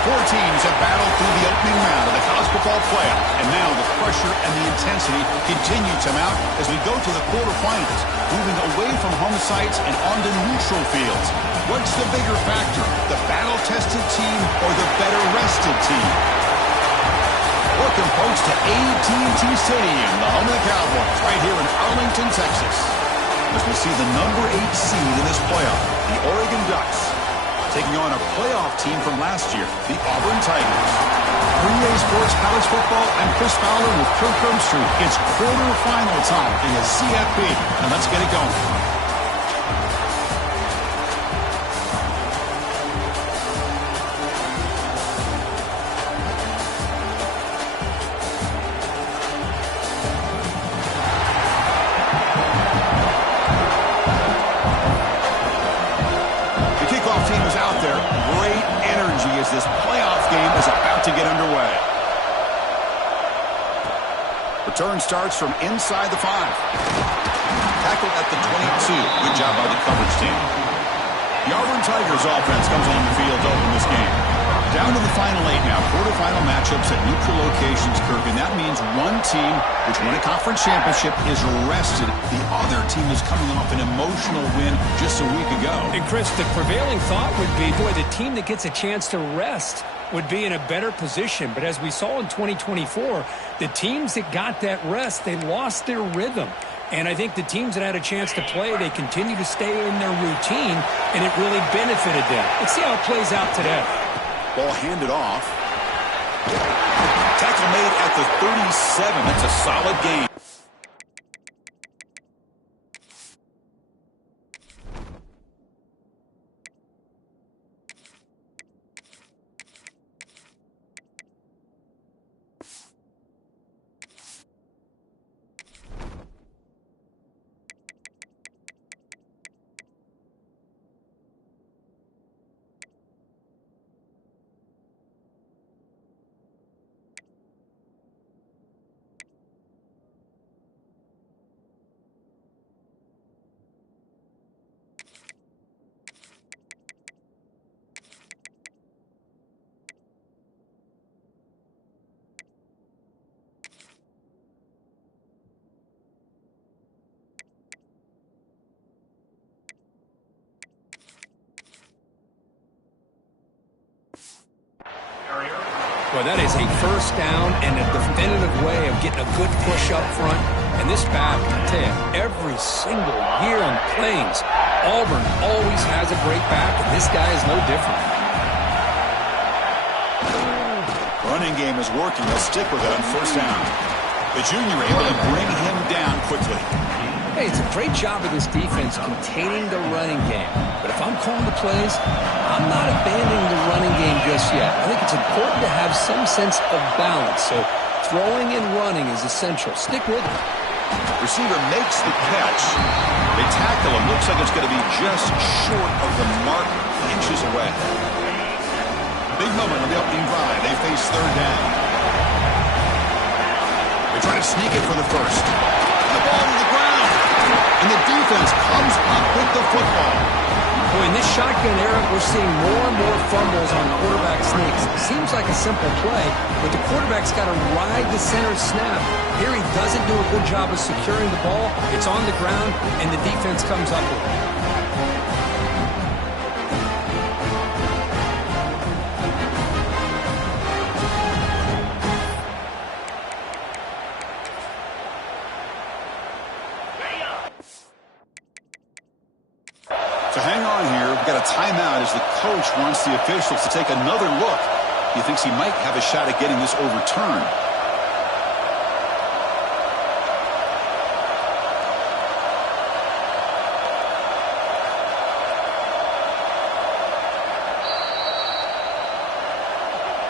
Four teams have battled through the opening round of the college football playoff, and now the pressure and the intensity continue to mount as we go to the quarterfinals, moving away from home sites and onto neutral fields. What's the bigger factor, the battle-tested team or the better-rested team? Welcome, folks, to AT&T Stadium, the home of the Cowboys, right here in Arlington, Texas. As we see the number 8 seed in this playoff, the Oregon Ducks, taking on a playoff team from last year, the Auburn Tigers. 3A Sports College Football, I'm Chris Fowler with Kirk Street. It's quarterfinal time in the CFP, and let's get it going. Return starts from inside the 5. Tackled at the 22. Good job by the coverage team. The Auburn Tigers offense comes on the field to open this game. Down to the final 8 now. Quarterfinal matchups at neutral locations, Kirk, and that means one team which won a conference championship is rested. The other team is coming off an emotional win just a week ago. And Chris, the prevailing thought would be, boy, the team that gets a chance to rest would be in a better position. But as we saw in 2024, the teams that got that rest, they lost their rhythm. And I think the teams that had a chance to play, they continue to stay in their routine, and it really benefited them. Let's see how it plays out today. Ball handed off. Tackle made at the 37. That's a solid gain. Well, that is a first down and a definitive way of getting a good push up front. And this back, I tell you, every single year on the Plains, Auburn always has a great back, and this guy is no different. Running game is working. They'll stick with it on first down. The junior able to bring him down quickly. Hey, it's a great job of this defense containing the running game. But if I'm calling the plays, I'm not abandoning the running game just yet. I think it's important to have some sense of balance. So throwing and running is essential. Stick with it. Receiver makes the catch. They tackle him. Looks like it's going to be just short of the mark, inches away. Big moment on the opening drive. They face third down. They try to sneak it for the first. The ball to the ground. And the defense comes up with the football. Boy, in this shotgun era, we're seeing more and more fumbles on quarterback sneaks. Seems like a simple play, but the quarterback's got to ride the center snap. Here he doesn't do a good job of securing the ball. It's on the ground, and the defense comes up with it. So hang on here. We've got a timeout as the coach wants the officials to take another look. He thinks he might have a shot at getting this overturned.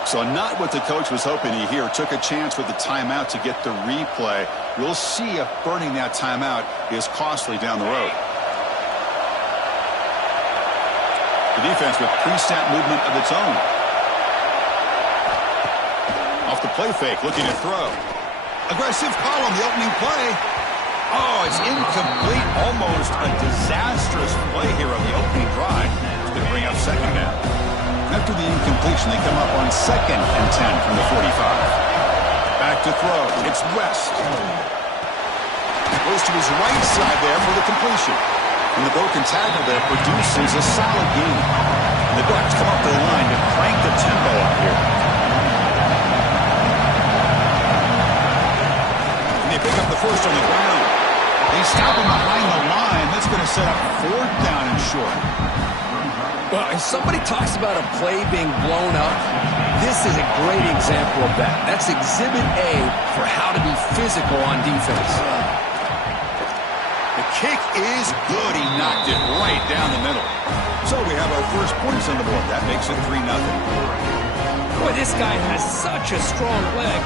So not what the coach was hoping to hear. Took a chance with the timeout to get the replay. We'll see if burning that timeout is costly down the road. The defense with pre-snap movement of its own. Off the play fake, looking to throw. Aggressive call on the opening play. Oh, it's incomplete. Almost a disastrous play here on the opening drive. It's going to bring up second down. After the incompletion, they come up on 2nd and 10 from the 45. Back to throw. It's West. Goes to his right side there for the completion. And the broken tackle there produces a solid gain. And the Ducks come up to the line to crank the tempo up here. And they pick up the first on the ground. They stop him behind the line. That's going to set up 4th down and short. Well, if somebody talks about a play being blown up, this is a great example of that. That's Exhibit A for how to be physical on defense. The kick is good. He knocked it right down the middle. So we have our first points on the board. That makes it 3-0. Boy, this guy has such a strong leg.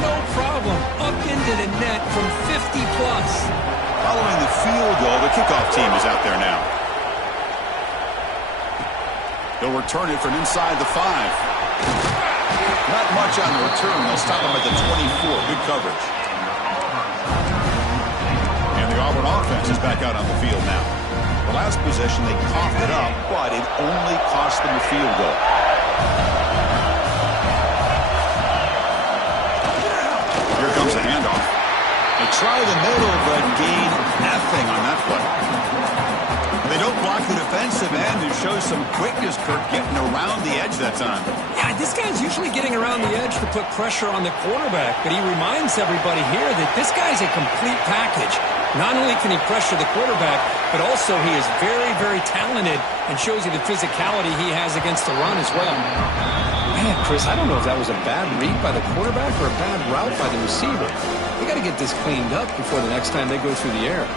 No problem. Up into the net from 50+. Following the field goal, the kickoff team is out there now. They'll return it from inside the 5. Not much on the return. They'll stop him at the 24. Good coverage. Auburn offense is back out on the field now. The last possession, they coughed it up, but it only cost them a field goal. Here comes the handoff. They try the middle, but gain nothing on that play. They don't block the defensive end and show some quickness, Kirk, getting around the edge that time. Yeah, this guy's usually getting around the edge to put pressure on the quarterback, but he reminds everybody here that this guy's a complete package. Not only can he pressure the quarterback, but also he is very, very talented and shows you the physicality he has against the run as well. Man, Chris, I don't know if that was a bad read by the quarterback or a bad route by the receiver. They got to get this cleaned up before the next time they go through the air.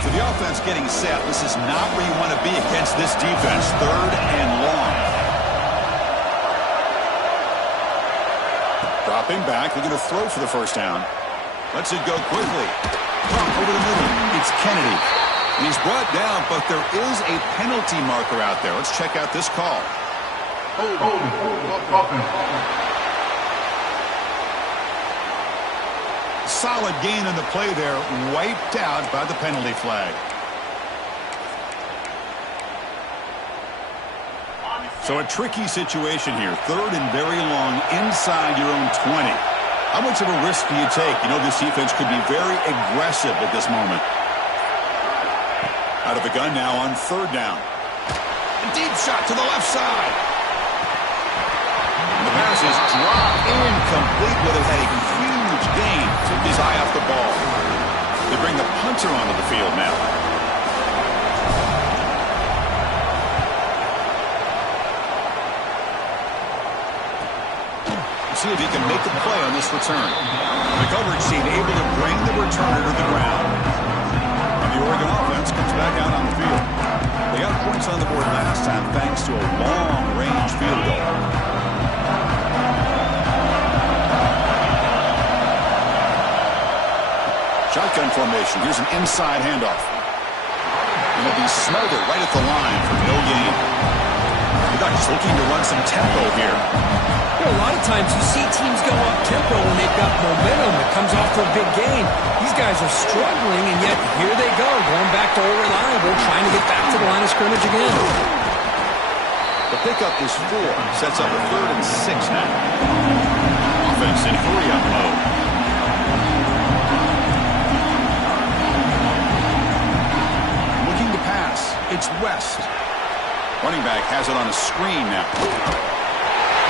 So the offense getting set. This is not where you want to be against this defense. 3rd and long. Dropping back. They're going to throw for the first down. Lets it go quickly. Drop over the middle. It's Kennedy. And he's brought down, but there is a penalty marker out there. Let's check out this call. Solid gain on the play there, wiped out by the penalty flag. So a tricky situation here. 3rd and very long inside your own 20. How much of a risk do you take? You know, this defense could be very aggressive at this moment. Out of the gun now on 3rd down. A deep shot to the left side. And the pass is dropped incomplete, but it had a huge gain. Took his eye off the ball. They bring the punter onto the field now. See if he can make the play on this return. The coverage team able to bring the returner to the ground. And the Oregon offense comes back out on the field. They got points on the board last time thanks to a long-range field goal. Shotgun formation. Here's an inside handoff. And it'll be smothered right at the line for no gain. The Ducks looking to run some tempo here. You know, a lot of times you see teams go up tempo when they've got momentum. It comes off for a big gain. These guys are struggling, and yet here they go, going back to old reliable, trying to get back to the line of scrimmage again. The pickup is 4. Sets up a 3rd and 6 now. Offense in hurry-up mode. Looking to pass. It's West. Running back has it on a screen now.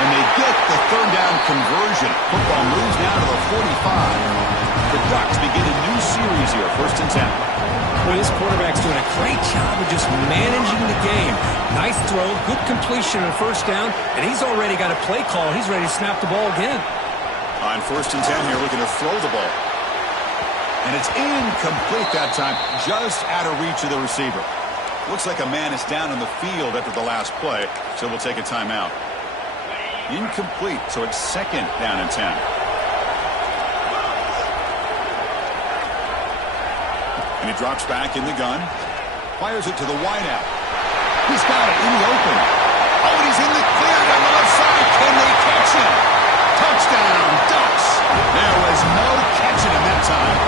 And they get the 3rd down conversion. Football moves now to the 45. The Ducks begin a new series here, 1st and 10. Well, this quarterback's doing a great job of just managing the game. Nice throw, good completion on 1st down, and he's already got a play call. He's ready to snap the ball again. On 1st and 10 here, looking to throw the ball. And it's incomplete that time, just out of reach of the receiver. Looks like a man is down on the field after the last play, so we'll take a timeout. Incomplete, so it's 2nd down and 10. And he drops back in the gun. Fires it to the wideout. He's got it in the open. Oh, and he's in the clear down the left side. Can they catch him? Touchdown, Ducks. There was no catching him that time.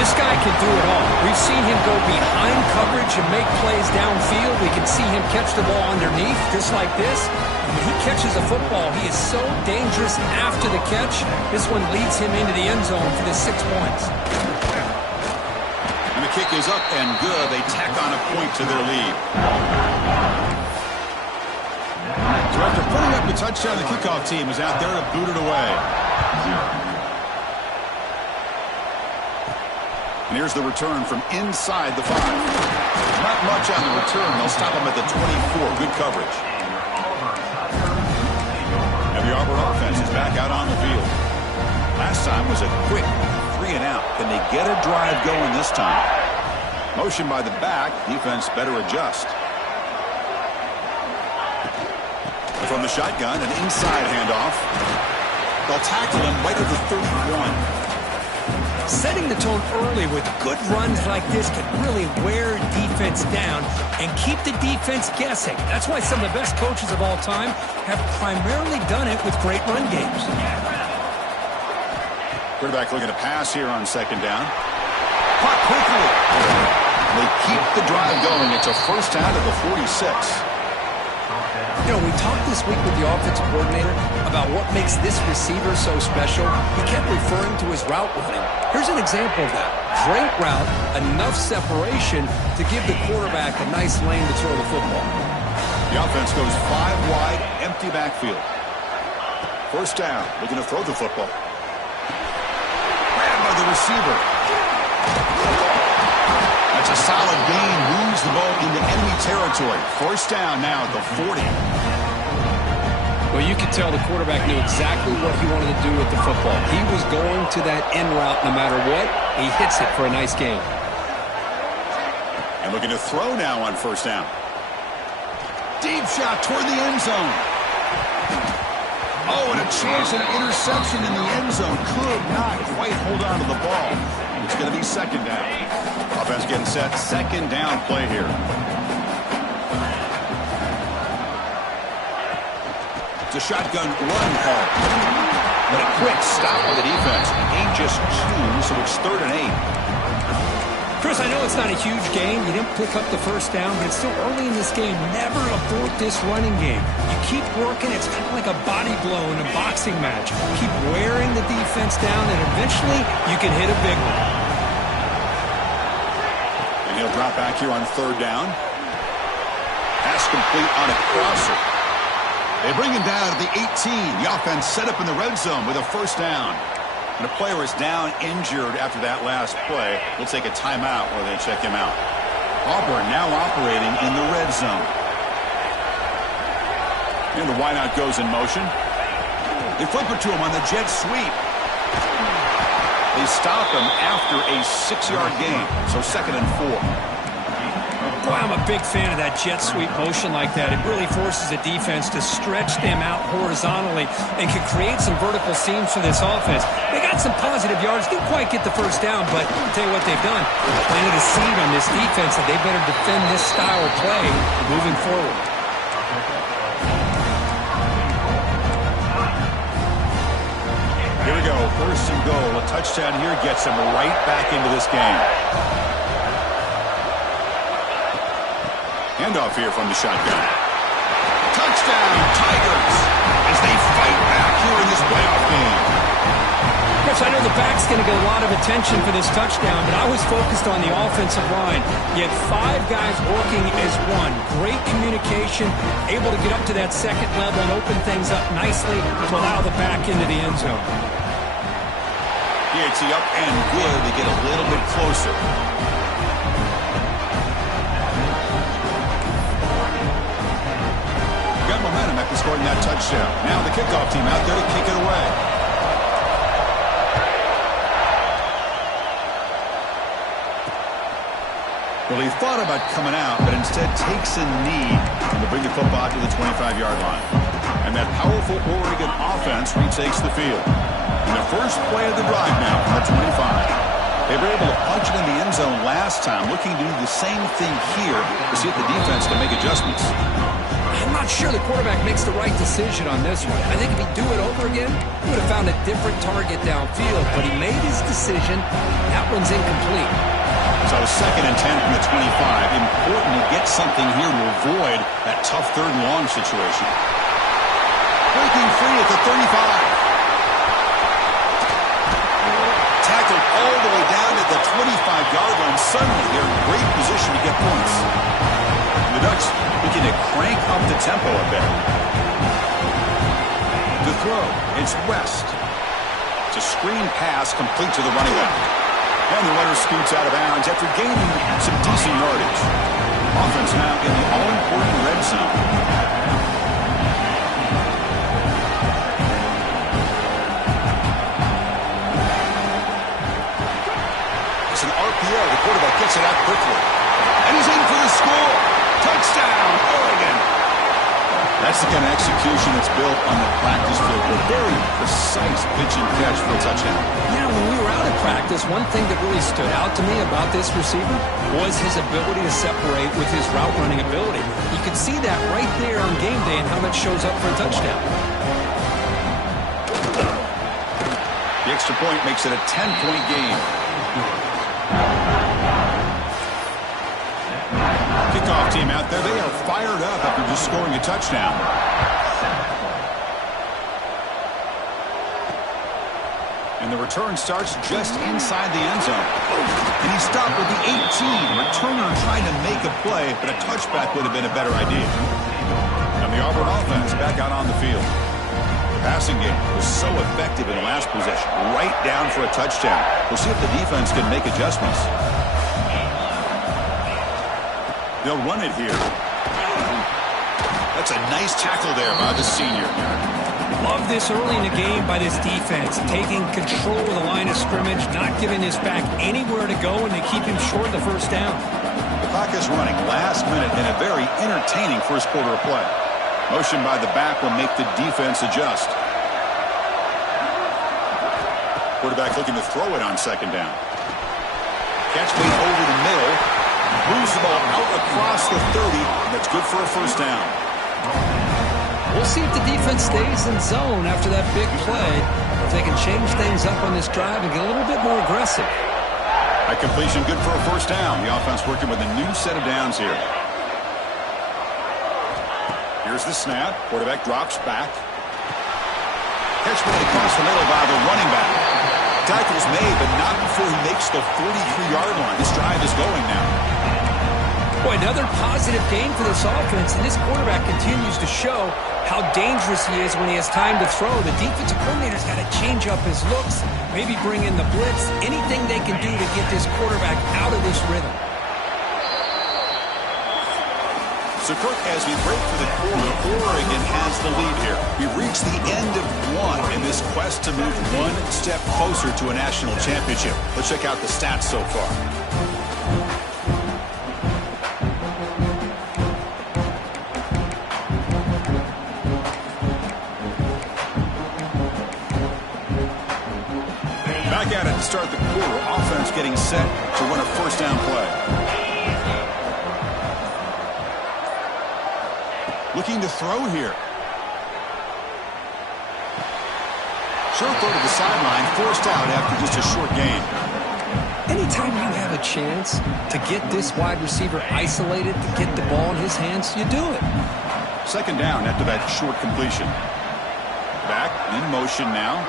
This guy can do it all. We've seen him go behind coverage and make plays downfield. We can see him catch the ball underneath, just like this. When he catches a football, he is so dangerous after the catch. This one leads him into the end zone for the 6 points. And the kick is up and good. They tack on a point to their lead. So after putting up the touchdown, the kickoff team is out there to boot it away. And here's the return from inside the 5. Not much on the return. They'll stop him at the 24. Good coverage. And the Auburn offense is back out on the field. Last time was a quick 3 and out. Can they get a drive going this time? Motion by the back. Defense better adjust. From the shotgun, an inside handoff. They'll tackle him right at the 31. Setting the tone early with good runs like this can really wear defense down and keep the defense guessing. That's why some of the best coaches of all time have primarily done it with great run games. Quarterback looking to pass here on 2nd down. puck quickly. They keep the drive going. It's a first down at the 46. You know, we talked this week with the offensive coordinator about what makes this receiver so special. He kept referring to his route running. Here's an example of that. Great route, enough separation to give the quarterback a nice lane to throw the football. The offense goes 5 wide, empty backfield. First down, looking to throw the football. Grabbed by the receiver. That's a solid gain. Moves the ball into enemy territory. First down now at the 40. Well, you could tell the quarterback knew exactly what he wanted to do with the football. He was going to that end route no matter what. He hits it for a nice gain. And looking to throw now on first down. Deep shot toward the end zone. Oh, and a chance at an interception in the end zone. Could not quite hold on to the ball. It's going to be second down. Offense getting set. Second down play here. It's a shotgun run call. But a quick stop by the defense. Gain just 2, so it's 3rd and 8. Chris, I know it's not a huge game. You didn't pick up the first down, but it's still early in this game. Never abort this running game. You keep working. It's kind of like a body blow in a boxing match. Keep wearing the defense down, and eventually you can hit a big one. And he'll drop back here on 3rd down. Pass complete on a crosser. They bring him down at the 18. The offense set up in the red zone with a first down. And the player is down injured after that last play. We'll take a timeout while they check him out. Auburn now operating in the red zone. And the wideout goes in motion. They flip it to him on the jet sweep. They stop him after a 6-yard gain. So 2nd and 4. Boy, I'm a big fan of that jet sweep motion like that. It really forces the defense to stretch them out horizontally and can create some vertical seams for this offense. They got some positive yards. Didn't quite get the first down, but I'll tell you what they've done. Planted a seed on this defense that they better defend this style of play moving forward. Here we go. 1st and goal. A touchdown here gets them right back into this game. Handoff here from the shotgun. Touchdown, Tigers, as they fight back here in this playoff game. Chris, I know the back's going to get a lot of attention for this touchdown, but I was focused on the offensive line. You had 5 guys working as one. Great communication, able to get up to that second level and open things up nicely to allow the back into the end zone. It's the up and good to get a little bit closer. Got momentum after scoring that touchdown. Now the kickoff team out there to kick it away. Well, he thought about coming out, but instead takes a knee to bring the football to the 25-yard line. And that powerful Oregon offense retakes the field. In the first play of the drive now from the 25. They were able to punch it in the end zone last time, looking to do the same thing here to see if the defense can make adjustments. I'm not sure the quarterback makes the right decision on this one. I think if he'd do it over again, he would have found a different target downfield, but he made his decision. That one's incomplete. So 2nd and 10 from the 25. Important to get something here to avoid that tough 3rd and long situation. Breaking free at the 35. Tackled all the way down at the 25-yard line. Suddenly, they're in great position to get points. The Ducks looking to crank up the tempo a bit. To throw, it's West. It's a screen pass complete to the running back. And the runner scoots out of bounds after gaining some decent yardage. Offense now in the all-important red zone. It's an RPO. The quarterback gets it out quickly. And he's in for the score. Touchdown, Oregon. That's the kind of execution that's built on the practice field. A very precise pitch and catch for a touchdown. Yeah, when we were out at practice, one thing that really stood out to me about this receiver was his ability to separate with his route running ability. You could see that right there on game day and how much shows up for a touchdown. The extra point makes it a 10-point game. Kickoff team out there, they are fired up after just scoring a touchdown. And the return starts just inside the end zone. And he stopped with the 18. Returner trying to make a play, but a touchback would have been a better idea. And the Auburn offense back out on the field. The passing game was so effective in the last possession, right down for a touchdown. We'll see if the defense can make adjustments. They'll run it here. That's a nice tackle there by the senior. Love this early in the game by this defense, taking control of the line of scrimmage, not giving this back anywhere to go, and they keep him short of the first down. The clock is running last minute in a very entertaining first quarter of play. Motion by the back will make the defense adjust. Quarterback looking to throw it on second down. Catch made over the middle. Moves the ball out across the 30. That's good for a first down. We'll see if the defense stays in zone after that big play, if they can change things up on this drive and get a little bit more aggressive. High completion, good for a first down. The offense working with a new set of downs here. Here's the snap. Quarterback drops back. Catch made across the middle by the running back. Tackle's made, but not before he makes the 43-yard line. This drive is going now. Boy, another positive game for this offense, and this quarterback continues to show how dangerous he is when he has time to throw. The defensive coordinator's got to change up his looks, maybe bring in the blitz, anything they can do to get this quarterback out of this rhythm. So, Kirk, as we break for the quarter, Oregon has the lead here. We've reached the end of one in this quest to move one step closer to a national championship. Let's check out the stats so far. Back at it to start the quarter. Offense getting set to run a first down play. Looking to throw here. Short throw to the sideline, forced out after just a short gain. Anytime you have a chance to get this wide receiver isolated, to get the ball in his hands, you do it. Second down after that short completion. Back in motion now.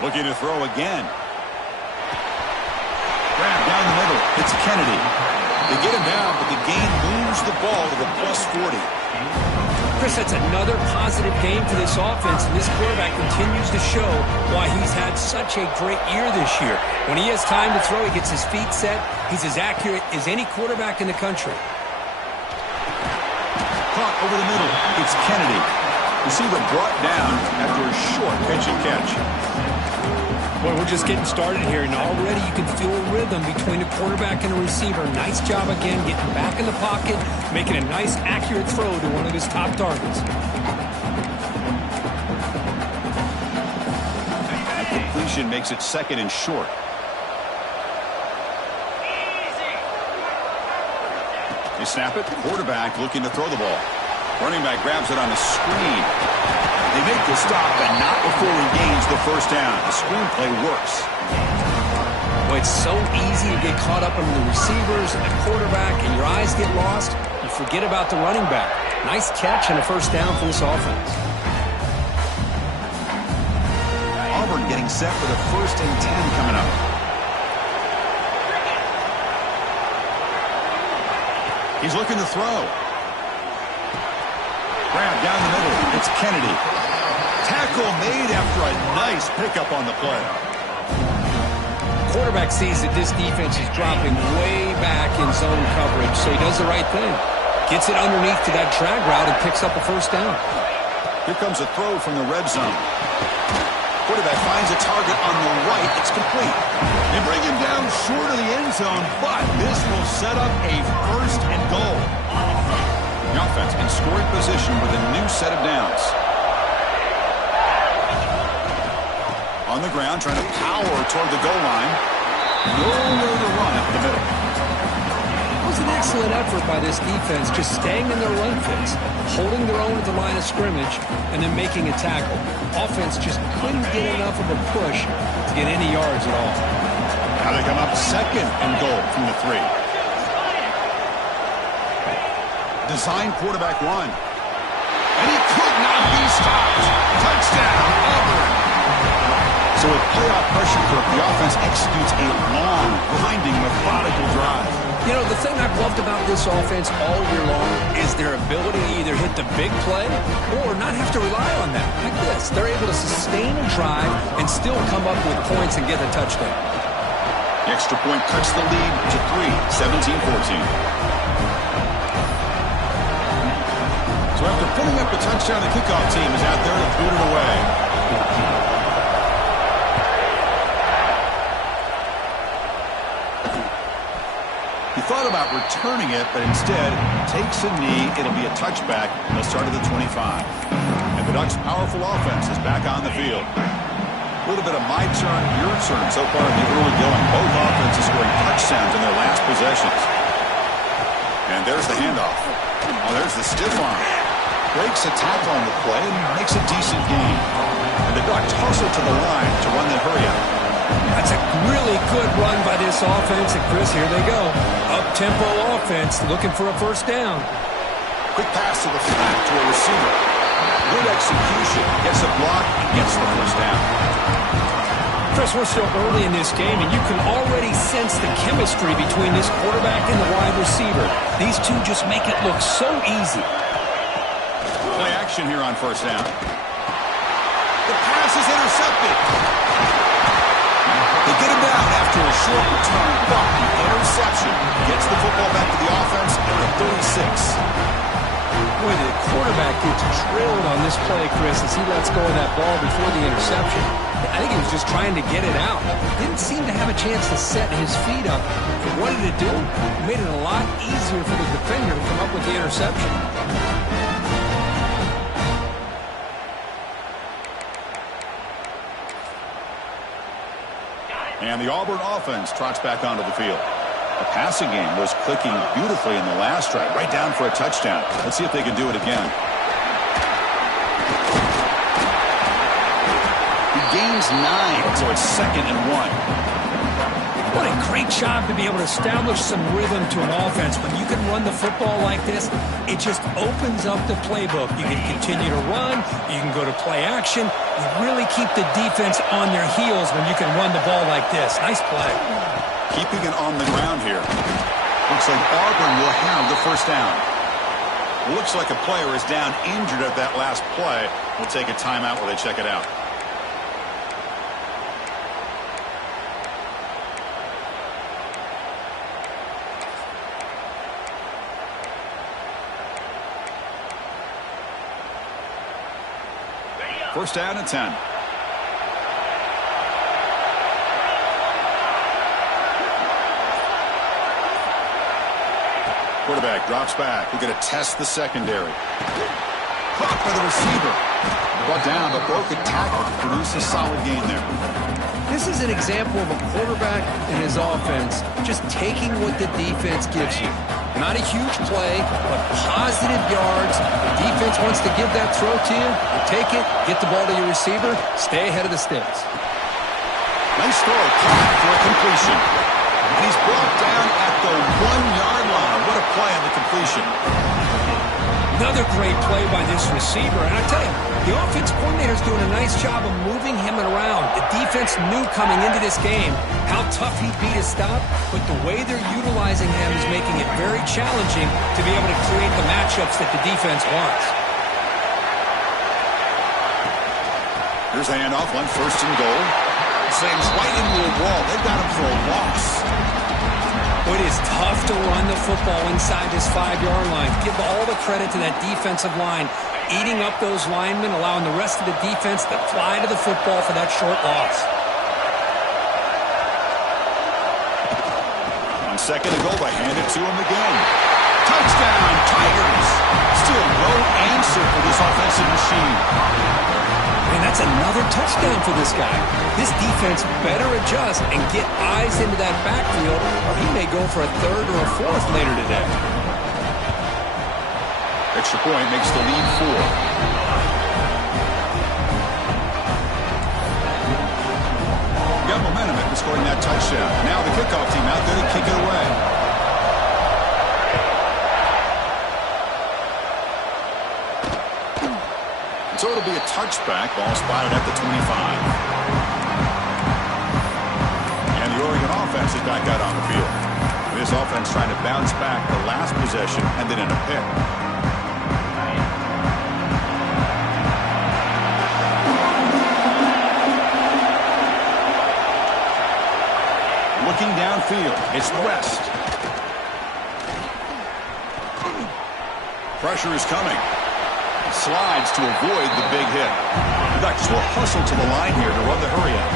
Looking to throw again. Grab down the middle. It's Kennedy. They get him down, but the gain moves the ball to the plus 40. Chris, that's another positive game for this offense, and this quarterback continues to show why he's had such a great year this year. When he has time to throw, he gets his feet set. He's as accurate as any quarterback in the country. Caught over the middle. It's Kennedy. Receiver brought down after a short pitch and catch. Boy, we're just getting started here, and already you can feel a rhythm between the quarterback and the receiver. Nice job again, getting back in the pocket, making a nice, accurate throw to one of his top targets. That completion makes it second and short. They snap it. Quarterback looking to throw the ball. Running back grabs it on a screen. They make the stop, but not before he gains the first down. The screen play works. Boy, it's so easy to get caught up in the receivers and the quarterback, and your eyes get lost. You forget about the running back. Nice catch and a first down for this offense. Auburn getting set for the 1st and 10 coming up. He's looking to throw. Grab down the middle. It's Kennedy. Tackle made after a nice pickup on the play. Quarterback sees that this defense is dropping way back in zone coverage, so he does the right thing. Gets it underneath to that drag route and picks up a first down. Here comes a throw from the red zone. Quarterback finds a target on the right. It's complete. They bring him down short of the end zone, but this will set up a first and goal. The offense in scoring position with a new set of downs. On the ground, trying to power toward the goal line. Nowhere to run up the middle. It was an excellent effort by this defense, just staying in their run fits, holding their own at the line of scrimmage, and then making a tackle. Offense just couldn't get enough of a push to get any yards at all. Now they come up second and goal from the 3. Design quarterback run. And he could not be stopped. Touchdown, Auburn. So with playoff pressure, the offense executes a long, grinding, methodical drive. You know, the thing I've loved about this offense all year long is their ability to either hit the big play or not have to rely on that. Like this, they're able to sustain a drive and still come up with points and get a touchdown. The extra point cuts the lead to 3, 17-14. So after putting up a touchdown, the kickoff team is out there to boot it away. He thought about returning it, but instead takes a knee. It'll be a touchback. They'll start at the 25. And the Ducks' powerful offense is back on the field. A little bit of my turn, your turn so far in the early going. Both offenses scoring touchdowns in their last possessions. And there's the handoff. Oh, there's the stiff arm. Breaks a tackle on the play and makes a decent gain. And the Ducks hustle to the line to run the hurry out. That's a really good run by this offense. And, Chris, here they go. Up-tempo offense looking for a first down. Quick pass to the flat to a receiver. Good execution. Gets a block and gets the first down. Chris, we're still early in this game, and you can already sense the chemistry between this quarterback and the wide receiver. These two just make it look so easy. Play action here on first down. The pass is intercepted. They get him down after a short return, but the interception gets the football back to the offense at the 36. Boy, the quarterback gets drilled on this play, Chris, as he lets go of that ball before the interception. I think he was just trying to get it out. Didn't seem to have a chance to set his feet up. And what did it do? It made it a lot easier for the defender to come up with the interception. And the Auburn offense trots back onto the field. The passing game was clicking beautifully in the last drive, right down for a touchdown. Let's see if they can do it again. He gains 9, so it's 2nd and 1. What a great job to be able to establish some rhythm to an offense. When you can run the football like this, it just opens up the playbook. You can continue to run. You can go to play action. You really keep the defense on their heels when you can run the ball like this. Nice play. Keeping it on the ground here. Looks like Auburn will have the first down. Looks like a player is down injured at that last play. We'll take a timeout while they check it out. First down and 10. Quarterback drops back. We're going to test the secondary. Caught by the receiver. Brought down, but broke a tackle to produce a solid gain there. This is an example of a quarterback and his offense just taking what the defense gives you. Not a huge play, but positive yards. The defense wants to give that throw to you. You take it, get the ball to your receiver, stay ahead of the sticks. Nice throw, caught for a completion. And he's brought down at the 1-yard line. What a play on the completion. Another great play by this receiver. And I tell you, the offense coordinator's doing a nice job of moving him around. The defense knew coming into this game how tough he'd be to stop, but the way they're utilizing him is making it very challenging to be able to create the matchups that the defense wants. Here's a handoff on 1st and goal. Slams right into the wall. They've got him for a loss. It is tough to run the football inside this 5-yard line. Give all the credit to that defensive line, eating up those linemen, allowing the rest of the defense to fly to the football for that short loss. On 2nd and goal, they hand it to him again. Touchdown, Tigers! Still no answer for this offensive machine. And that's another touchdown for this guy. This defense better adjust and get eyes into that backfield, or he may go for a 3rd or a 4th later today. Extra point makes the lead 4. Got momentum at in scoring that touchdown. Now the kickoff team out there to kick it away. So it'll be a touchback. Ball spotted at the 25. And the Oregon offense is back out on the field. This offense trying to bounce back the last possession and then in a pick. Looking downfield, it's West. Pressure is coming. Slides to avoid the big hit. The Ducks will hustle to the line here to run the hurry up.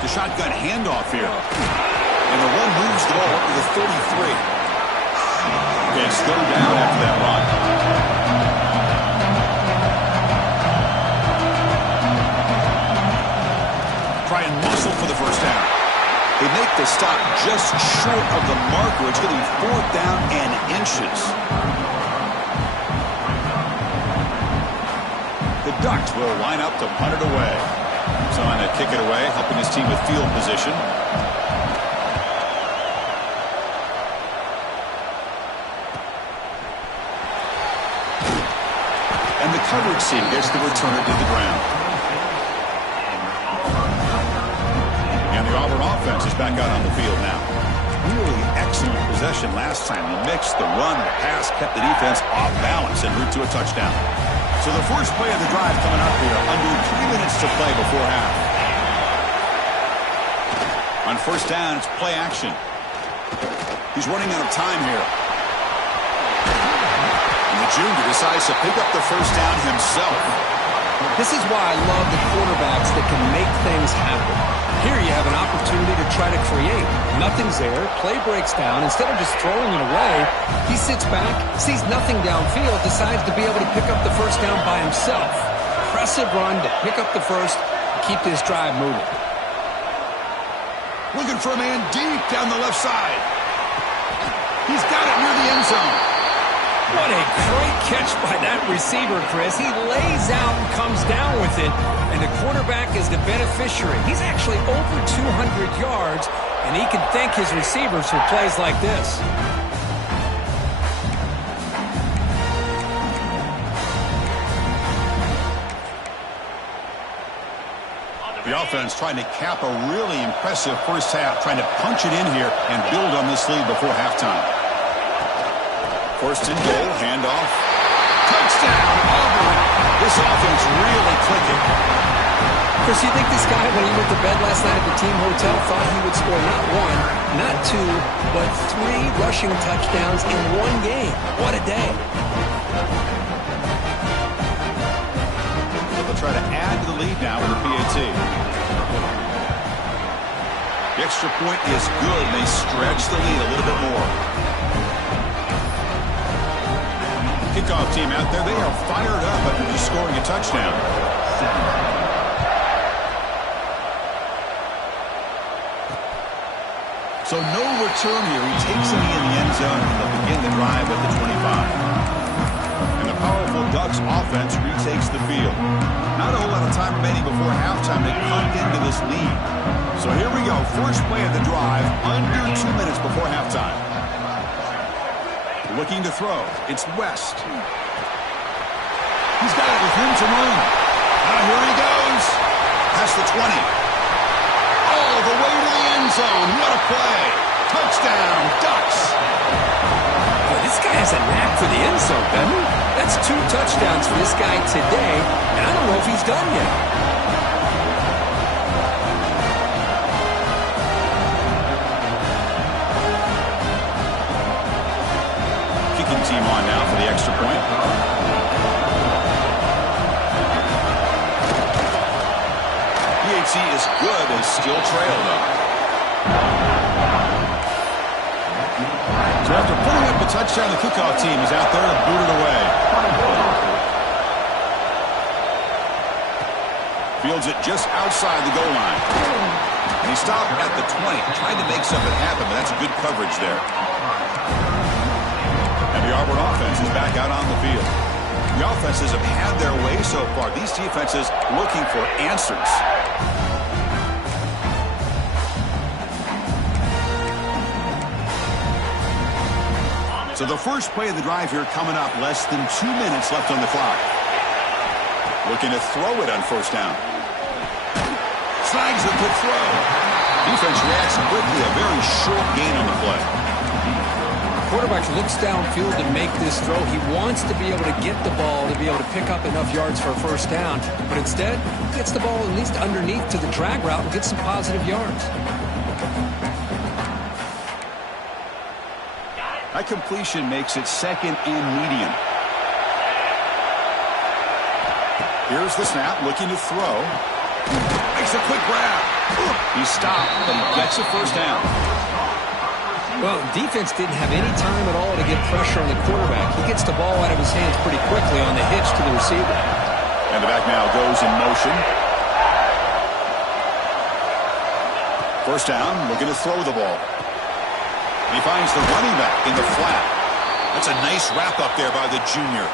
The shotgun handoff here. And the run moves the ball up to the 33. And slow down after that run. Try and muscle for the first down. They make the stop just short of the marker. It's going to be 4th down and inches. The Ducks will line up to punt it away. So on to kick it away, helping his team with field position. And the coverage team gets the returner to the ground. The Auburn offense is back out on the field now. Really excellent possession last time. The mix, the run, the pass kept the defense off balance en route to a touchdown. So the first play of the drive coming up here. Under 3 minutes to play before half. On first down, it's play action. He's running out of time here. And the junior decides to pick up the first down himself. This is why I love the quarterbacks that can make things happen. Here you have an opportunity to try to create. Nothing's there. Play breaks down. Instead of just throwing it away, he sits back, sees nothing downfield, decides to be able to pick up the first down by himself. Impressive run to pick up the first and keep this drive moving. Looking for a man deep down the left side. He's got it near the end zone. What a great catch by that receiver, Chris. He lays out and comes down with it, and the quarterback is the beneficiary. He's actually over 200 yards, and he can thank his receivers for plays like this. The offense trying to cap a really impressive first half, trying to punch it in here and build on this lead before halftime. First and goal, handoff. Touchdown, Auburn. This offense really clicking. Chris, you think this guy, when he went to bed last night at the team hotel, thought he would score not 1, not 2, but 3 rushing touchdowns in 1 game? What a day. So they'll try to add to the lead now with a PAT. The extra point is good, and they stretch the lead a little bit more. Kickoff team out there, they are fired up after just scoring a touchdown. So no return here. He takes it in the end zone, and they'll begin the drive at the 25. And the powerful Ducks offense retakes the field. Not a whole lot of time remaining before halftime to cut into this lead. So here we go. First play of the drive, under 2 minutes before halftime. Looking to throw. It's West. He's got it with room to run. Here he goes. Past the 20. All the way to the end zone. What a play. Touchdown, Ducks. Boy, this guy has a knack for the end zone, doesn't he? That's 2 touchdowns for this guy today, and I don't know if he's done yet. Team on now for the extra point. PAT is good and still trail though. So after putting up the touchdown, the kickoff team is out there to boot it away. Fields it just outside the goal line. And he stopped at the 20, trying to make something happen, but that's good coverage there. The Auburn offense is back out on the field. The offenses have had their way so far. These defenses looking for answers. So the first play of the drive here coming up. Less than 2 minutes left on the clock. Looking to throw it on first down. Snags the quick throw. Defense reacts quickly. A very short gain on the play. Quarterback looks downfield to make this throw. He wants to be able to get the ball to be able to pick up enough yards for a first down. But instead, he gets the ball at least underneath to the drag route and gets some positive yards. That completion makes it second and medium. Here's the snap, looking to throw. Makes a quick grab. He stopped, but he gets a first down. Well, defense didn't have any time at all to get pressure on the quarterback. He gets the ball out of his hands pretty quickly on the hitch to the receiver. And the back now goes in motion. First down, looking to throw the ball. He finds the running back in the flat. That's a nice wrap up there by the junior.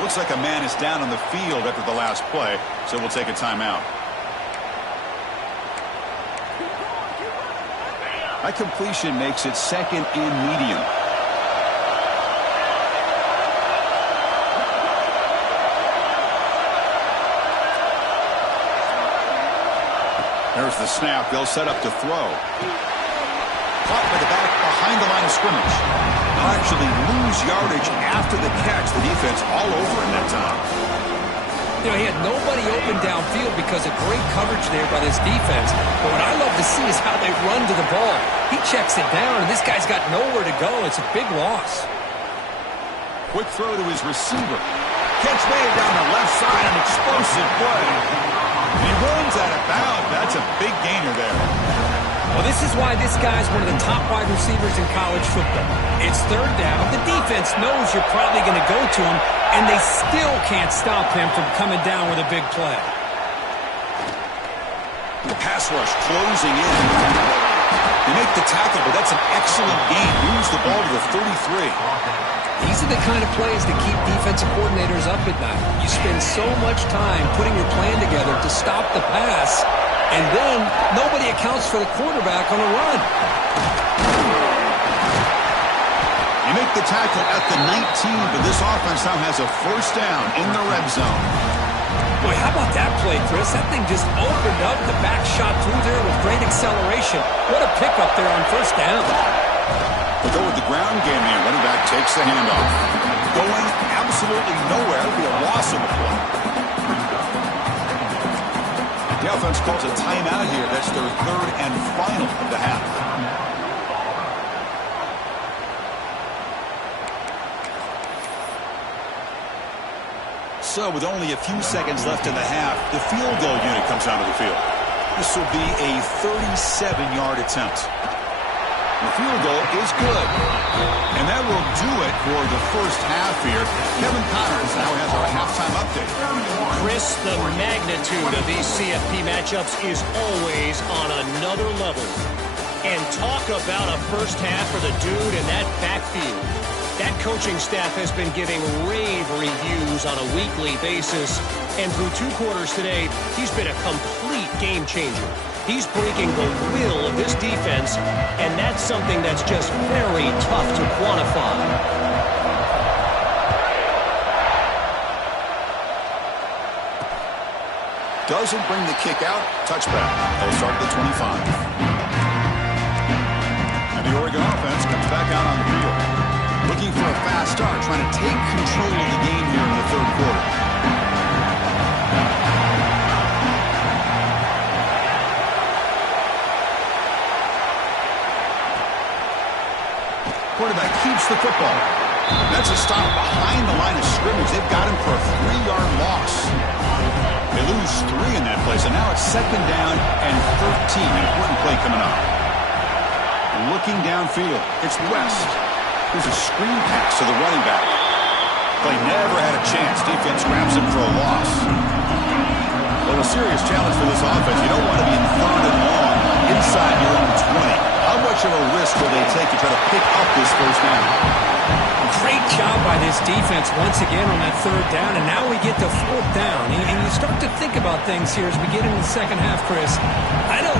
Looks like a man is down on the field after the last play, so we'll take a timeout. That completion makes it second and medium. There's the snap. They'll set up to throw. Caught by the back behind the line of scrimmage. They'll actually lose yardage after the catch. The defense all over in that time. You know, he had nobody open downfield because of great coverage there by this defense. But what I love to see is how they run to the ball. He checks it down, and this guy's got nowhere to go. It's a big loss. Quick throw to his receiver. Catch made down the left side, an explosive play. He runs out of bounds. That's a big gainer there. Well, this is why this guy's one of the top wide receivers in college football. It's third down. The defense knows you're probably going to go to him, and they still can't stop him from coming down with a big play. The pass rush closing in. They make the tackle, but that's an excellent gain. Moves the ball to the 33. These are the kind of plays that keep defensive coordinators up at night. You spend so much time putting your plan together to stop the pass, and then nobody accounts for the quarterback on a run. You make the tackle at the 19, but this offense now has a first down in the red zone. Boy, how about that play, Chris? That thing just opened up. The back shot through there with great acceleration. What a pickup there on first down. They go with the ground game here. Running back takes the handoff. Going absolutely nowhere. It'll be a loss on the play. The offense calls a timeout here. That's their third and final of the half. So with only a few seconds left in the half, the field goal unit comes onto the field. This will be a 37-yard attempt. The field goal is good. And that will do it for the first half here. Kevin Connors now has our halftime update. Chris, the magnitude of these CFP matchups is always on another level. And talk about a first half for the dude in that backfield. That coaching staff has been giving rave reviews on a weekly basis. And through 2 quarters today, he's been a complete game changer. He's breaking the will of this defense, and that's something that's just very tough to quantify. Doesn't bring the kick out. Touchback. They'll start at the 25. And the Oregon offense comes back out on the field. Looking for a fast start, trying to take control of the game here in the third quarter. Quarterback keeps the football. That's a stop behind the line of scrimmage. They've got him for a 3-yard loss. They lose 3 in that play, so now it's second down and 13. An important play coming up. Looking downfield, it's West. Here's a screen pass to the running back. Play never had a chance. Defense grabs him for a loss. Well, a serious challenge for this offense. You don't want to be in third and long inside your own 20. How much of a risk will they take to try to pick up this first down? Great job by this defense once again on that third down, and now we get to fourth down. And you start to think about things here as we get into the second half, Chris.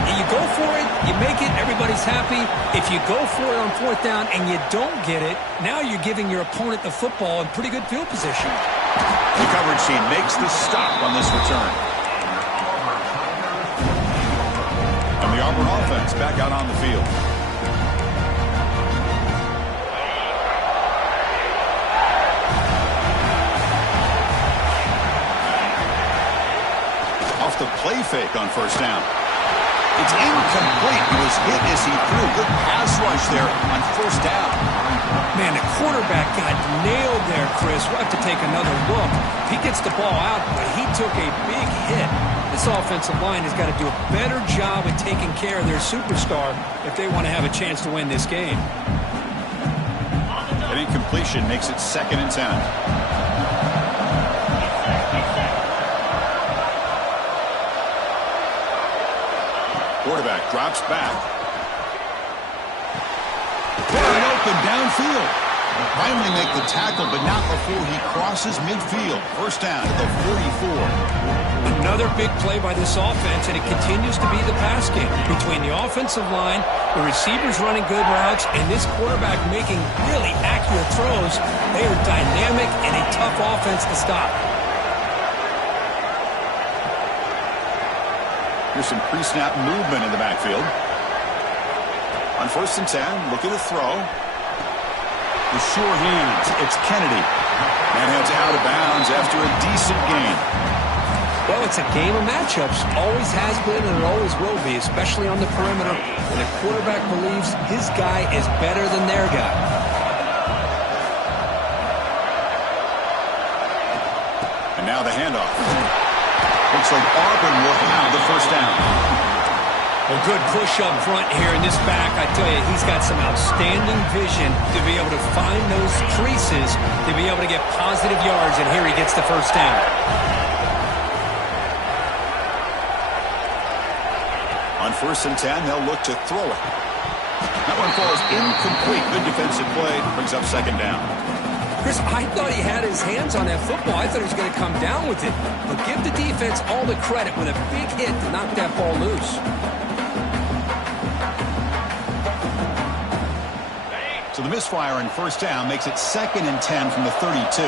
You go for it, you make it, everybody's happy. If you go for it on fourth down and you don't get it, now you're giving your opponent the football in pretty good field position. The coverage team makes the stop on this return. And the Auburn offense back out on the field. Off the play fake on first down. It's incomplete. He was hit as he threw. Good pass rush there on first down. Man, the quarterback got nailed there, Chris. We'll have to take another look. He gets the ball out, but he took a big hit. This offensive line has got to do a better job at taking care of their superstar if they want to have a chance to win this game. An incompletion makes it 2nd and 10. Quarterback drops back. Wide open downfield. Finally make the tackle, but not before he crosses midfield. First down at the 44. Another big play by this offense, and it continues to be the pass game between the offensive line, the receivers running good routes, and this quarterback making really accurate throws. They are dynamic and a tough offense to stop. Here's some pre-snap movement in the backfield. On 1st and 10, looking to throw. With sure hands, it's Kennedy. And heads out of bounds after a decent gain. Well, it's a game of matchups. Always has been and it always will be, especially on the perimeter. And the quarterback believes his guy is better than their guy. And now the handoff. Looks like Auburn will have the first down. Well, good push up front here in this back. I tell you, he's got some outstanding vision to be able to find those creases, to be able to get positive yards, and here he gets the first down. On 1st and 10, they'll look to throw it. That one falls incomplete. Good defensive play. Brings up 2nd down. Chris, I thought he had his hands on that football. I thought he was going to come down with it. But give the defense all the credit with a big hit to knock that ball loose. So the misfire on first down makes it 2nd and 10 from the 32.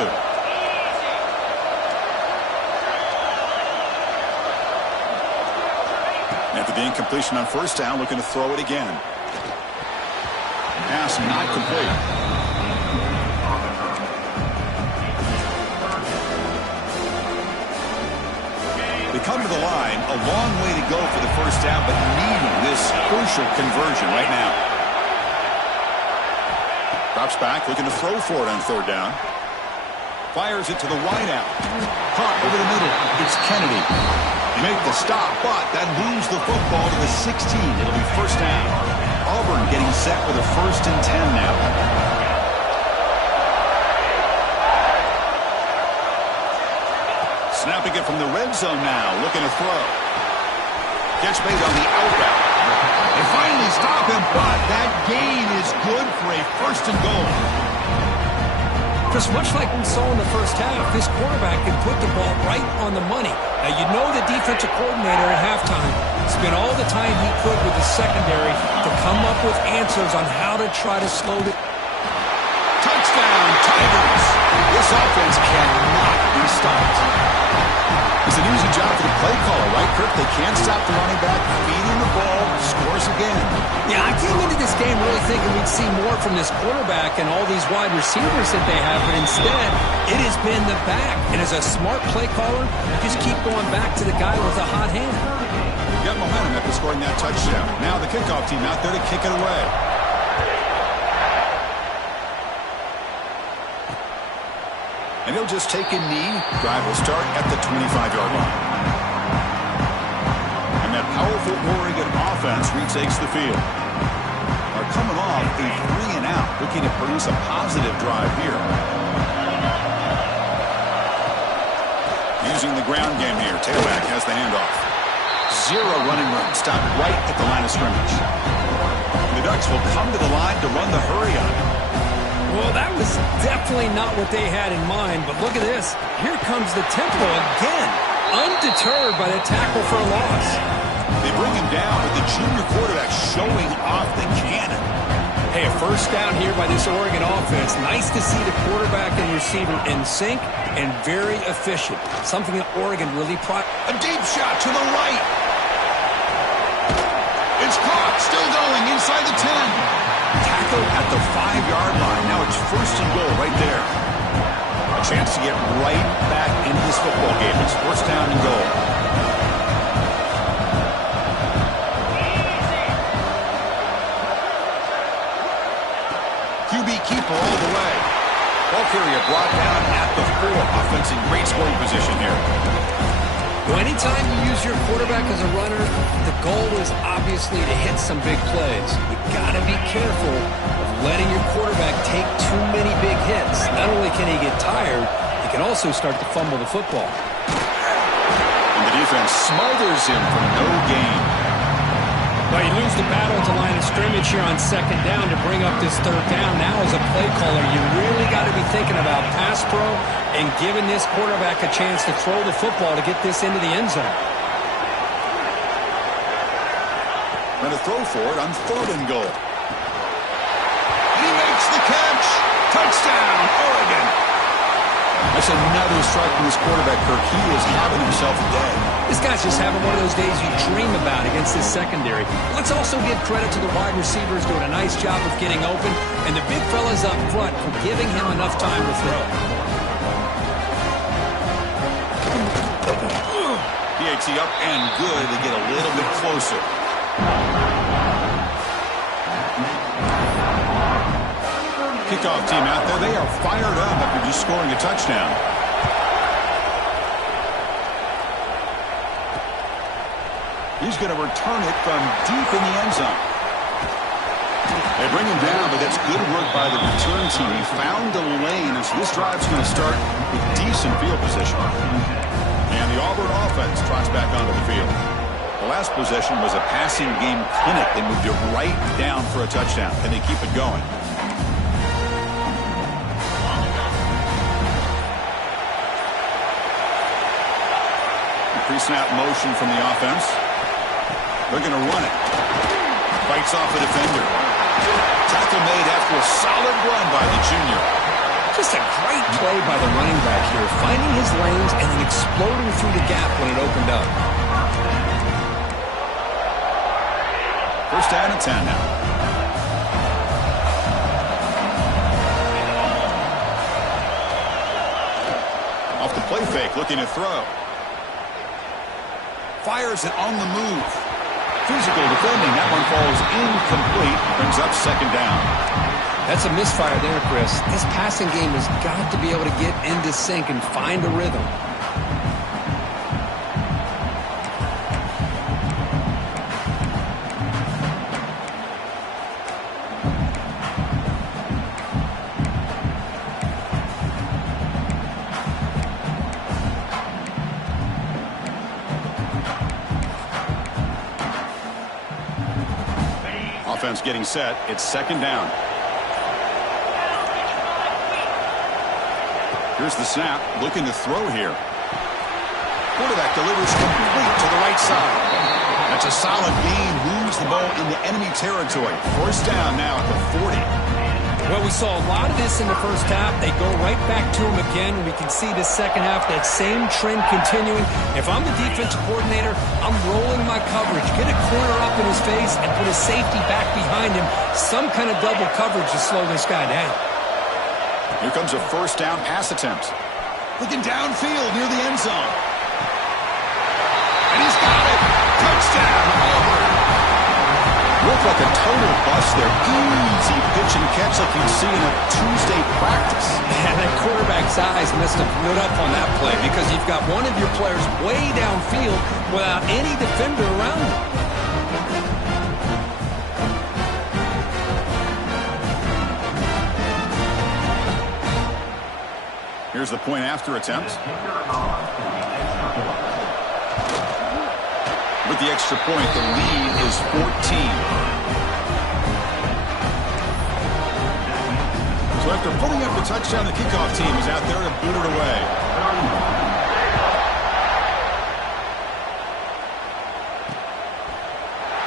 After the incompletion on first down, looking to throw it again. Pass not complete. They come to the line, a long way to go for the first down, but needing this crucial conversion right now. Drops back, looking to throw for it on 3rd down. Fires it to the wideout. Caught over the middle. It's Kennedy. They make the stop, but that moves the football to the 16. It'll be first down. Auburn getting set with a 1st and 10 now. Snapping it from the red zone now, looking to throw. Catch made on the out route. They finally stop him, but that gain is good for a 1st and goal. Chris, much like we saw in the first half, this quarterback can put the ball right on the money. Now, you know the defensive coordinator at halftime spent all the time he could with the secondary to come up with answers on how to try to slow the... Touchdown, Tigers! This offense cannot be stopped. It's an easy job for the play caller, right, Kirk? They can't stop the running back, feeding the ball, scores again. Yeah, I came into this game really thinking we'd see more from this quarterback and all these wide receivers that they have, but instead, it has been the back. And as a smart play caller, just keep going back to the guy with a hot hand. Got momentum after scoring that touchdown. Now the kickoff team out there to kick it away. And he'll just take a knee. Drive will start at the 25-yard line. And that powerful Oregon offense retakes the field. Are coming off a 3-and-out, looking to produce a positive drive here. Using the ground game here. Tailback has the handoff. Zero running room. Stopped right at the line of scrimmage. The Ducks will come to the line to run the hurry on it. Well, that was definitely not what they had in mind, but look at this. Here comes the tempo again, undeterred by the tackle for a loss. They bring him down with the junior quarterback showing off the cannon. Hey, a first down here by this Oregon offense. Nice to see the quarterback and receiver in sync and very efficient. Something that Oregon really A deep shot to the right. It's caught, still going inside the 10. Tackle at the 5-yard line. Now it's first and goal right there. A chance to get right back into this football game. It's first down and goal. QB keeper all the way. Ball carrier brought down at the 4. Offense in great scoring position here. Well, anytime you use your quarterback as a runner, the goal is obviously to hit some big plays. You got to be careful of letting your quarterback take too many big hits. Not only can he get tired, he can also start to fumble the football. And the defense smothers him for no gain. Well, you lose the battle at the line of scrimmage here on second down to bring up this third down. Now as a play caller, you really got to be thinking about pass pro and giving this quarterback a chance to throw the football to get this into the end zone. And a throw for it on third and goal. He makes the catch. Touchdown, Oregon. That's another strike from this quarterback, Kirk. He is having himself a day. This guy's just having one of those days you dream about against this secondary. Let's also give credit to the wide receivers doing a nice job of getting open, and the big fellas up front for giving him enough time to throw. PAT up and good. They get a little bit closer. Kickoff team out there. They are fired up after just scoring a touchdown. He's going to return it from deep in the end zone. They bring him down, but that's good work by the return team. He found a lane, and so this drive's going to start with decent field position. And the Auburn offense trots back onto the field. The last possession was a passing game clinic. They moved it right down for a touchdown. Can they keep it going? Pre-snap motion from the offense. They're going to run it. Fights off a defender. Tackle made after a solid run by the junior. Just a great play by the running back here, finding his lanes and then exploding through the gap when it opened up. First down and 10 now. Off the play fake, looking to throw. Fires it on the move. Physical defending. That one falls incomplete. Brings up second down. That's a misfire there, Chris. This passing game has got to be able to get into sync and find a rhythm. Offense getting set. It's second down. Here's the snap. Looking to throw here. Quarterback delivers complete to the right side. That's a solid gain. Moves the ball into enemy territory. First down now at the 40. Well, we saw a lot of this in the first half. They go right back to him again. We can see the second half, that same trend continuing. If I'm the defensive coordinator, I'm rolling my coverage. Get a corner up in his face and put a safety back behind him. Some kind of double coverage to slow this guy down. Here comes a first down pass attempt. Looking downfield near the end zone. And he's got it. Touchdown, Auburn. Looked like a total bust there. Easy pitch and catch like you'd see in a Tuesday practice. And that quarterback's eyes must have lit up on that play because you've got one of your players way downfield without any defender around him. Here's the point after attempt. With the extra point, the lead is 14. So So after putting up the touchdown, the kickoff team is out there to boot it away.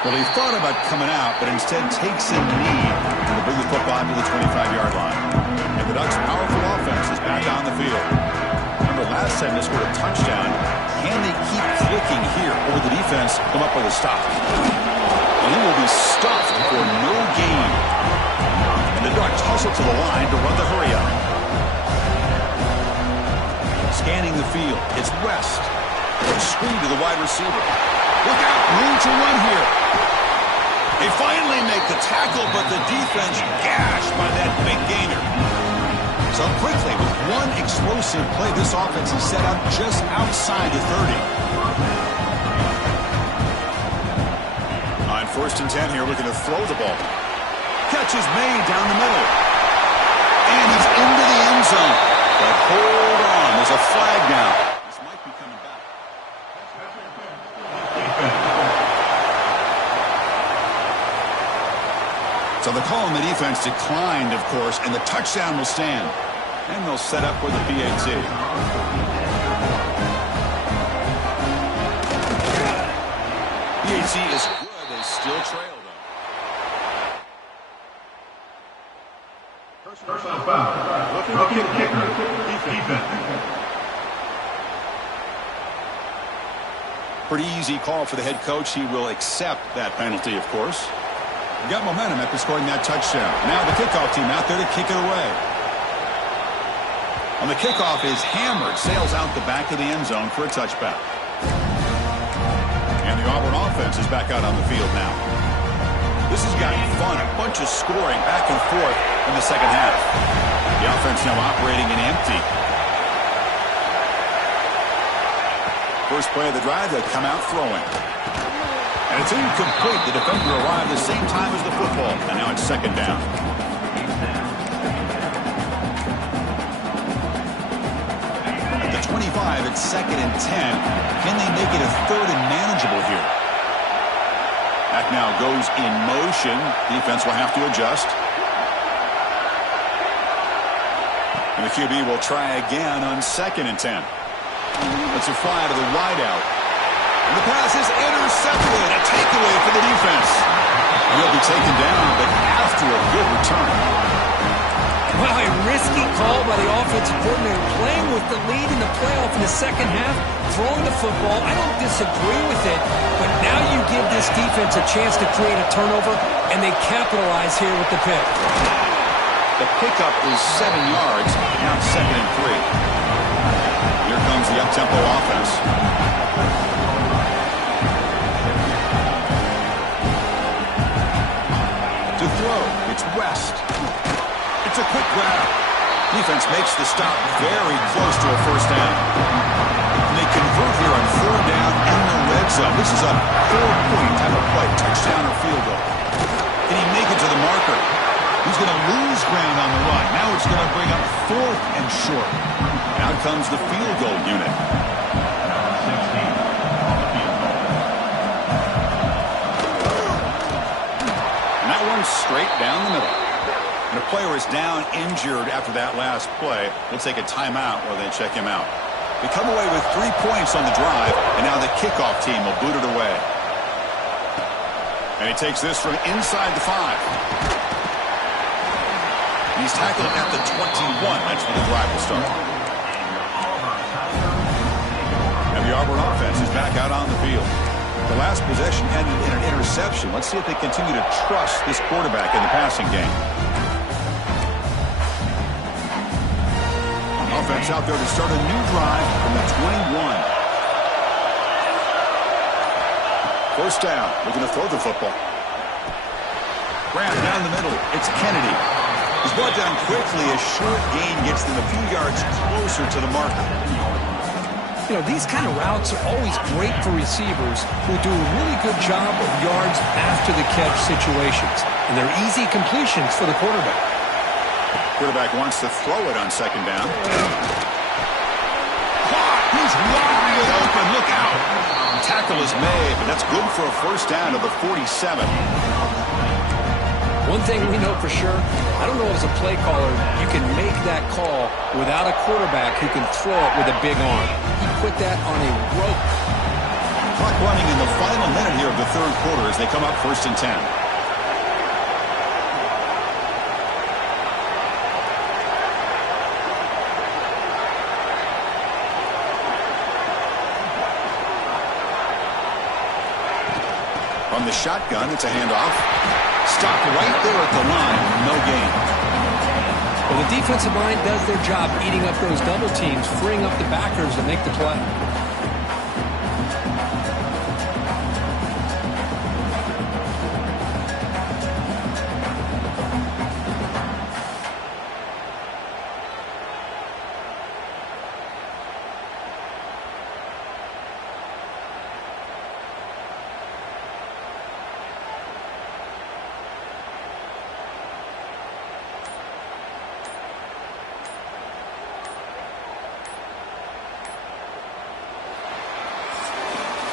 Well, he thought about coming out, but instead takes a knee to bring the football to the 25-yard line. And the Ducks' powerful offense is back on the field. Remember, last time they scored a touchdown. Can they keep clicking here, or will the defense come up with a stop? And he will be stuffed for no gain. And the Ducks hustle to the line to run the hurry-up. Scanning the field, it's West. Screen to the wide receiver. Look out, room to run here. They finally make the tackle, but the defense gashed by that big gainer. So quickly, with one explosive play, this offense is set up just outside the 30. On 1st and 10 here, looking to throw the ball. Catch is made down the middle. And he's into the end zone. But hold on, there's a flag down. This might be coming back. So the call on the defense declined, of course, and the touchdown will stand. And they'll set up with the PAT. PAT is good. They still trail, though. Personal foul. Looking kicker. Defense. Pretty easy call for the head coach. He will accept that penalty, of course. Got momentum after scoring that touchdown. Now the kickoff team out there to kick it away. On the kickoff is hammered, sails out the back of the end zone for a touchback. And the Auburn offense is back out on the field now. This has gotten fun, a bunch of scoring back and forth in the second half. The offense now operating in empty. First play of the drive, they'll come out throwing. And it's incomplete. The defender arrived the same time as the football. And now it's 2nd down. At the 25, it's 2nd and 10. Can they make it a 3rd and manageable here? That now goes in motion. Defense will have to adjust. And the QB will try again on 2nd and 10. It's a fly to the wideout. And the pass is intercepted. A takeaway for the defense. And he'll be taken down, but after a good return. Well, a risky call by the offensive coordinator, playing with the lead in the playoff in the second half, throwing the football. I don't disagree with it, but now you give this defense a chance to create a turnover, and they capitalize here with the pick. The pickup is 7 yards. Now it's 2nd and 3. Here comes the up-tempo offense. To throw, it's West. It's a quick grab. Defense makes the stop very close to a 1st down. And they convert here on 4th down in the red zone. This is a 4-point type of play, touchdown or field goal. Can he make it to the marker? He's going to lose ground on the run. Now it's going to bring up 4th and short. And out comes the field goal unit. Straight down the middle. And the player is down injured after that last play. We'll take a timeout while they check him out. They come away with 3 points on the drive, and now the kickoff team will boot it away. And he takes this from inside the 5. And he's tackled at the 21. That's where the drive will start. And the Auburn offense is back out on the field. The last possession ended in an interception. Let's see if they continue to trust this quarterback in the passing game. Offense out there to start a new drive from the 21. 1st down. Looking to throw the football. Grant down the middle. It's Kennedy. He's brought down quickly. A short gain gets them a few yards closer to the marker. You know, these kind of routes are always great for receivers who do a really good job of yards after the catch situations. And they're easy completions for the quarterback. Quarterback wants to throw it on 2nd down. Caught! He's wide open. Look out. Tackle is made, but that's good for a 1st down to the 47. One thing we know for sure, I don't know as a play caller, you can make that call without a quarterback who can throw it with a big arm. He put that on a rope. Clock running in the final minute here of the third quarter as they come up 1st and 10. From the shotgun, it's a handoff. Stopped right there at the line. No gain. Well, the defensive line does their job eating up those double teams, freeing up the backers to make the play.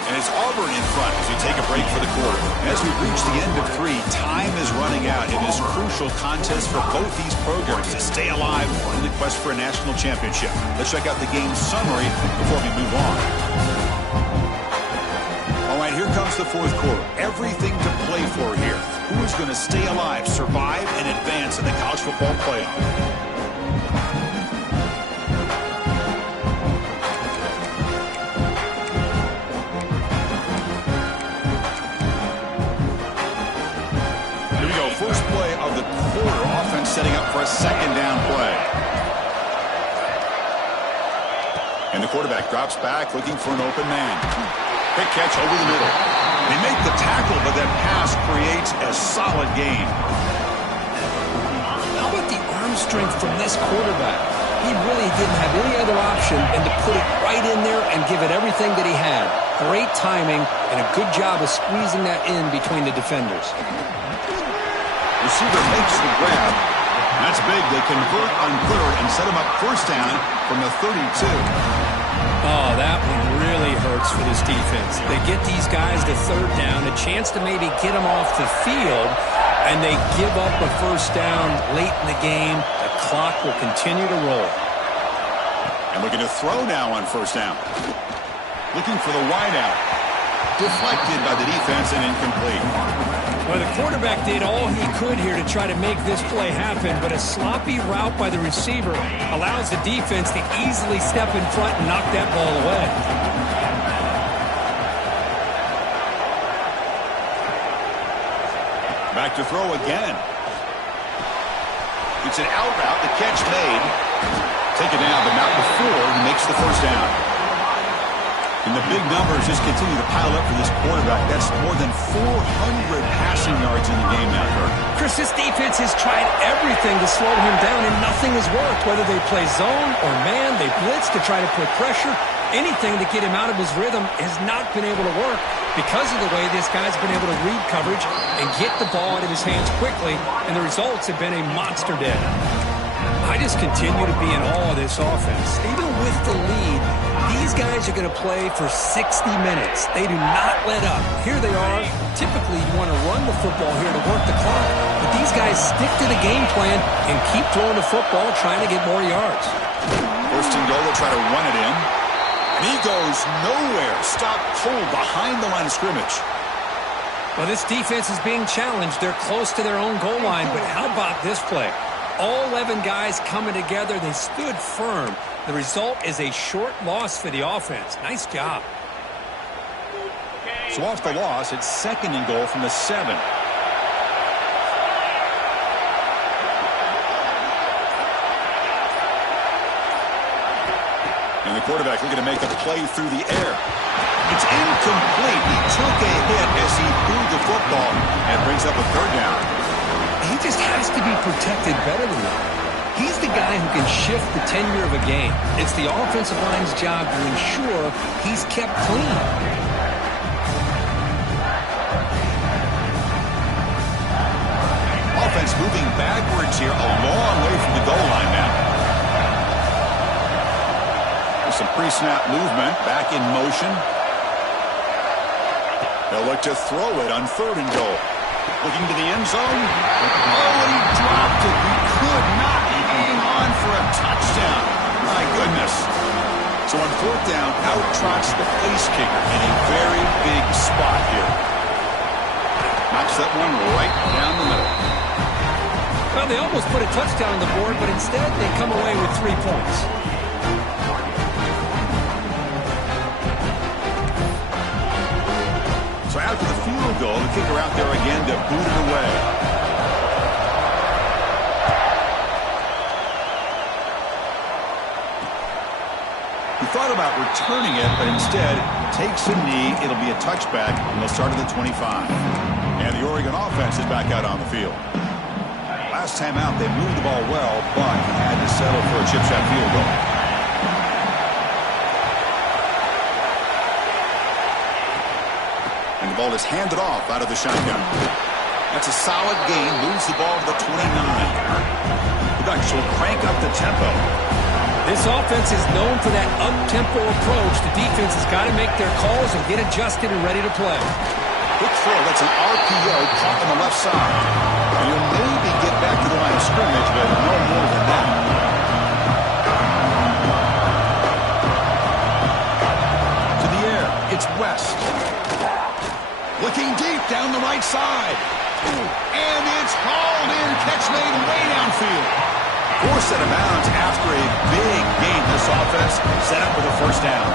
And it's Auburn in front as we take a break for the quarter. As we reach the end of 3, time is running out in this crucial contest for both these programs to stay alive in the quest for a national championship. Let's check out the game summary before we move on. All right, here comes the fourth quarter. Everything to play for here. Who is going to stay alive, survive, and advance in the college football playoff? First play of the quarter. Offense setting up for a second down play. And the quarterback drops back looking for an open man. Quick catch over the middle. They make the tackle, but that pass creates a solid gain. How about the arm strength from this quarterback? He really didn't have any other option than to put it right in there and give it everything that he had. Great timing and a good job of squeezing that in between the defenders. Receiver makes the grab. That's big. They convert on third and set him up first down from the 32. Oh, that one really hurts for this defense. They get these guys to third down, a chance to maybe get them off the field, and they give up a first down late in the game. The clock will continue to roll. And looking to throw now on first down. Looking for the wideout. Deflected by the defense and incomplete. Well, the quarterback did all he could here to try to make this play happen, but a sloppy route by the receiver allows the defense to easily step in front and knock that ball away. Back to throw again. It's an out route. The catch made. Taken down, but not before he makes the first down. And the big numbers just continue to pile up for this quarterback. That's more than 400 passing yards in the game now, Kirk. Chris, this defense has tried everything to slow him down, and nothing has worked. Whether they play zone or man, they blitz to try to put pressure. Anything to get him out of his rhythm has not been able to work because of the way this guy's been able to read coverage and get the ball out of his hands quickly, and the results have been a monster day. I just continue to be in awe of this offense. Even with the lead, these guys are going to play for 60 minutes. They do not let up. Here they are. Typically, you want to run the football here to work the clock, but these guys stick to the game plan and keep throwing the football, trying to get more yards. First and goal, they'll try to run it in. And he goes nowhere. Stopped cold behind the line of scrimmage. Well, this defense is being challenged. They're close to their own goal line, but how about this play? All 11 guys coming together. They stood firm. The result is a short loss for the offense. Nice job. So off the loss, it's second and goal from the 7. And the quarterback looking to make a play through the air. It's incomplete. He took a hit as he threw the football and brings up a third down. He just has to be protected better than that. He's the guy who can shift the tenure of a game. It's the offensive line's job to ensure he's kept clean. Offense moving backwards here, a long way from the goal line now. There's some pre-snap movement, back in motion. They'll look to throw it on third and goal. Looking to the end zone. Oh, and he dropped it. He could not hang on for a touchdown. My goodness. So on fourth down, out trots the place kicker in a very big spot here. Knocks that one right down the middle. Well, they almost put a touchdown on the board, but instead they come away with 3 points. So after the field goal, the kicker out there again to boot it away. He thought about returning it, but instead takes a knee. It'll be a touchback, and they'll start at the 25. And the Oregon offense is back out on the field. Last time out, they moved the ball well, but had to settle for a chip shot field goal. And the ball is handed off out of the shotgun. That's a solid gain. Moves the ball to the 29. The Ducks will crank up the tempo. This offense is known for that up-tempo approach. The defense has got to make their calls and get adjusted and ready to play. Quick throw. That's an RPO caught on the left side. And he'll maybe get back to the line of scrimmage, but no more than that. To the air. It's West. Looking deep down the right side. And it's hauled in. Catch made way downfield. Forced out of bounds after a big gain. This offense set up with a first down.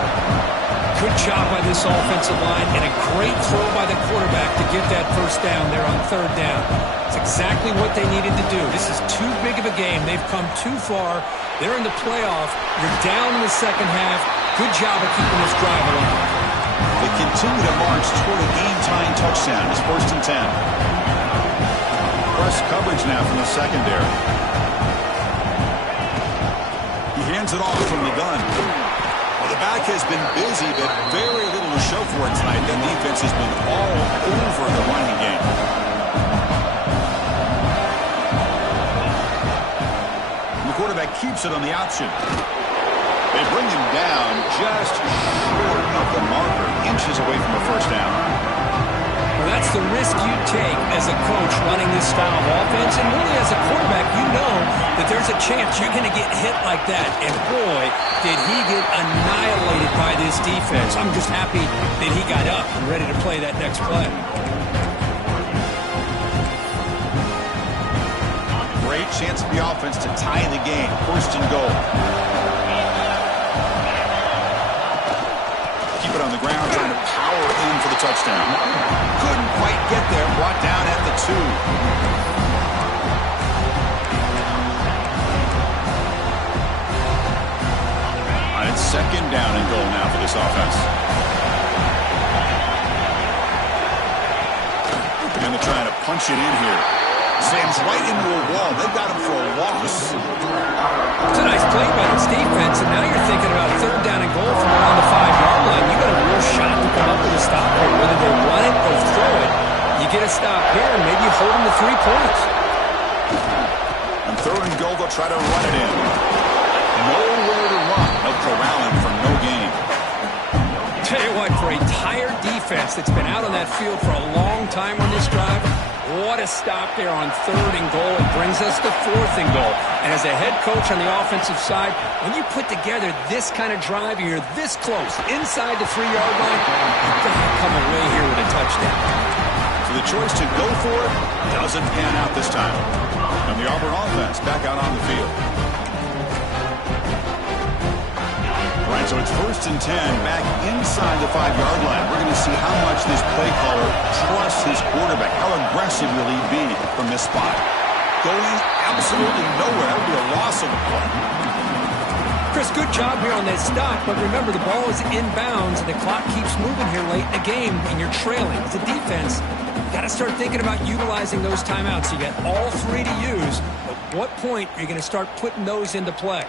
Good job by this offensive line and a great throw by the quarterback to get that first down there on third down. It's exactly what they needed to do. This is too big of a game. They've come too far. They're in the playoff. You're down in the second half. Good job of keeping this drive alive. They continue to march toward a game-tying touchdown. It's 1st and 10. Press coverage now from the secondary. He hands it off from the gun. Well, the back has been busy, but very little to show for it tonight. The defense has been all over the running game. And the quarterback keeps it on the option. They bring him down just short of the marker, inches away from a first down. Well, that's the risk you take as a coach running this style of offense. And really, as a quarterback, you know that there's a chance you're going to get hit like that. And boy, did he get annihilated by this defense. I'm just happy that he got up and ready to play that next play. Great chance for the offense to tie the game. 1st and goal. Keep it on the ground, trying to power in for the touchdown. Couldn't quite get there. Brought down at the 2. And it's 2nd down and goal now for this offense. And they're trying to punch it in here. Sam's right into a wall. They've got him for a loss. It's a nice play by this defense, and now you're thinking about 3rd down and goal from around the 5-yard line. You got a real shot to come up with a stop here. Whether they run it or throw it, you get a stop here, and maybe you hold them to 3 points. On 3rd and goal, they'll try to run it in. Nowhere to run. They'll corral him for no gain. Tell you what, for a tired defense that's been out on that field for a long time on this drive, what a stop there on 3rd and goal. It brings us to 4th and goal. And as a head coach on the offensive side, when you put together this kind of drive and you're this close, inside the 3-yard line, you've got to come away here with a touchdown. So the choice to go for it doesn't pan out this time. And the Auburn offense back out on the field. All right, so it's 1st and 10, back inside the 5-yard line. We're going to see how much this play caller trusts his quarterback. How aggressive will he be from this spot? Going absolutely nowhere. That would be a loss of a play. Chris, good job here on that stop, but remember, the ball is inbounds, and the clock keeps moving here late in the game, and you're trailing. As a defense, you got to start thinking about utilizing those timeouts. You got all 3 to use. At what point are you going to start putting those into play?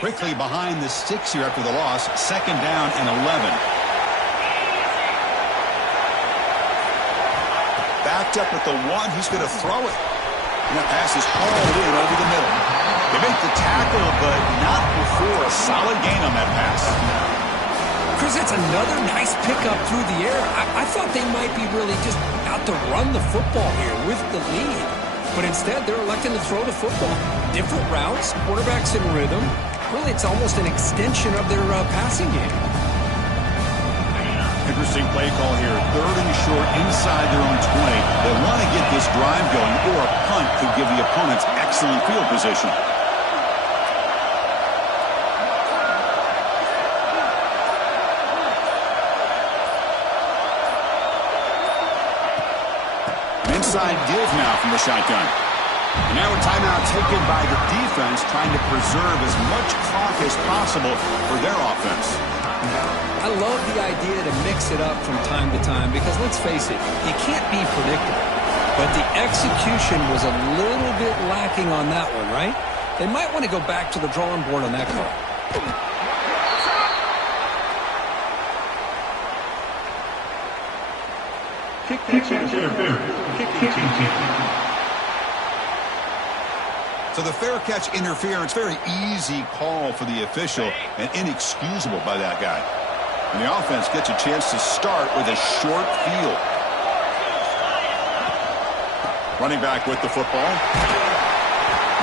Quickly behind the sticks here after the loss. 2nd down and 11. Backed up at the 1. He's going to throw it. And that pass is hauled in over the middle. They make the tackle, but not before a solid gain on that pass. Chris, it's another nice pickup through the air. I thought they might be really just out to run the football here with the lead. But instead, they're electing to throw the football. Different routes, quarterbacks in rhythm. Really, it's almost an extension of their passing game. Interesting play call here. 3rd and short inside their own 20. They want to get this drive going, or a punt could give the opponents excellent field position. Inside give now from the shotgun. And now a timeout taken by the defense, trying to preserve as much clock as possible for their offense. I love the idea to mix it up from time to time because, let's face it, you can't be predictable. But the execution was a little bit lacking on that one, right? They might want to go back to the drawing board on that call. So the fair catch interference, very easy call for the official and inexcusable by that guy. And the offense gets a chance to start with a short field. Running back with the football.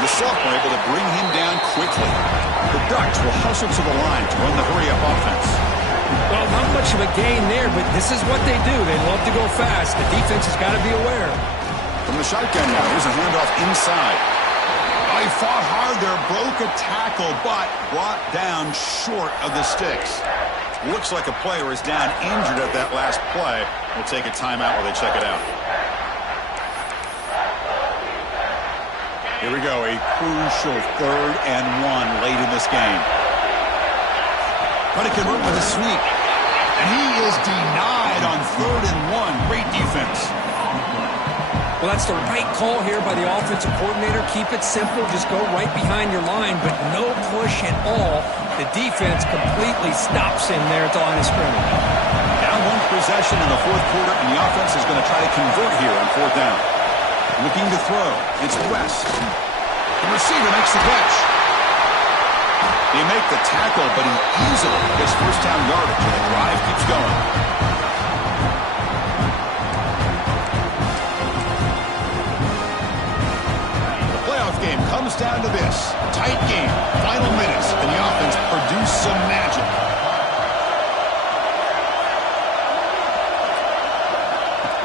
The sophomore able to bring him down quickly. The Ducks will hustle to the line to run the hurry-up offense. Well, not much of a gain there, but this is what they do. They love to go fast. The defense has got to be aware. From the shotgun now, here's a handoff inside. Oh, he fought hard there, broke a tackle, but brought down short of the sticks. Looks like a player is down injured at that last play. We'll take a timeout while they check it out. Here we go, a crucial 3rd and 1 late in this game. Trying to convert with a sweep. And he is denied on 3rd and 1. Great defense. Well, that's the right call here by the offensive coordinator. Keep it simple. Just go right behind your line, but no push at all. The defense completely stops him there at the line of scrimmage. Down 1 possession in the 4th quarter, and the offense is going to try to convert here on 4th down. Looking to throw. It's West. The receiver makes the catch. They make the tackle, but he easily gets 1st down yardage, and the drive keeps going. The playoff game comes down to this. Tight game, final minutes, and the offense produced some magic.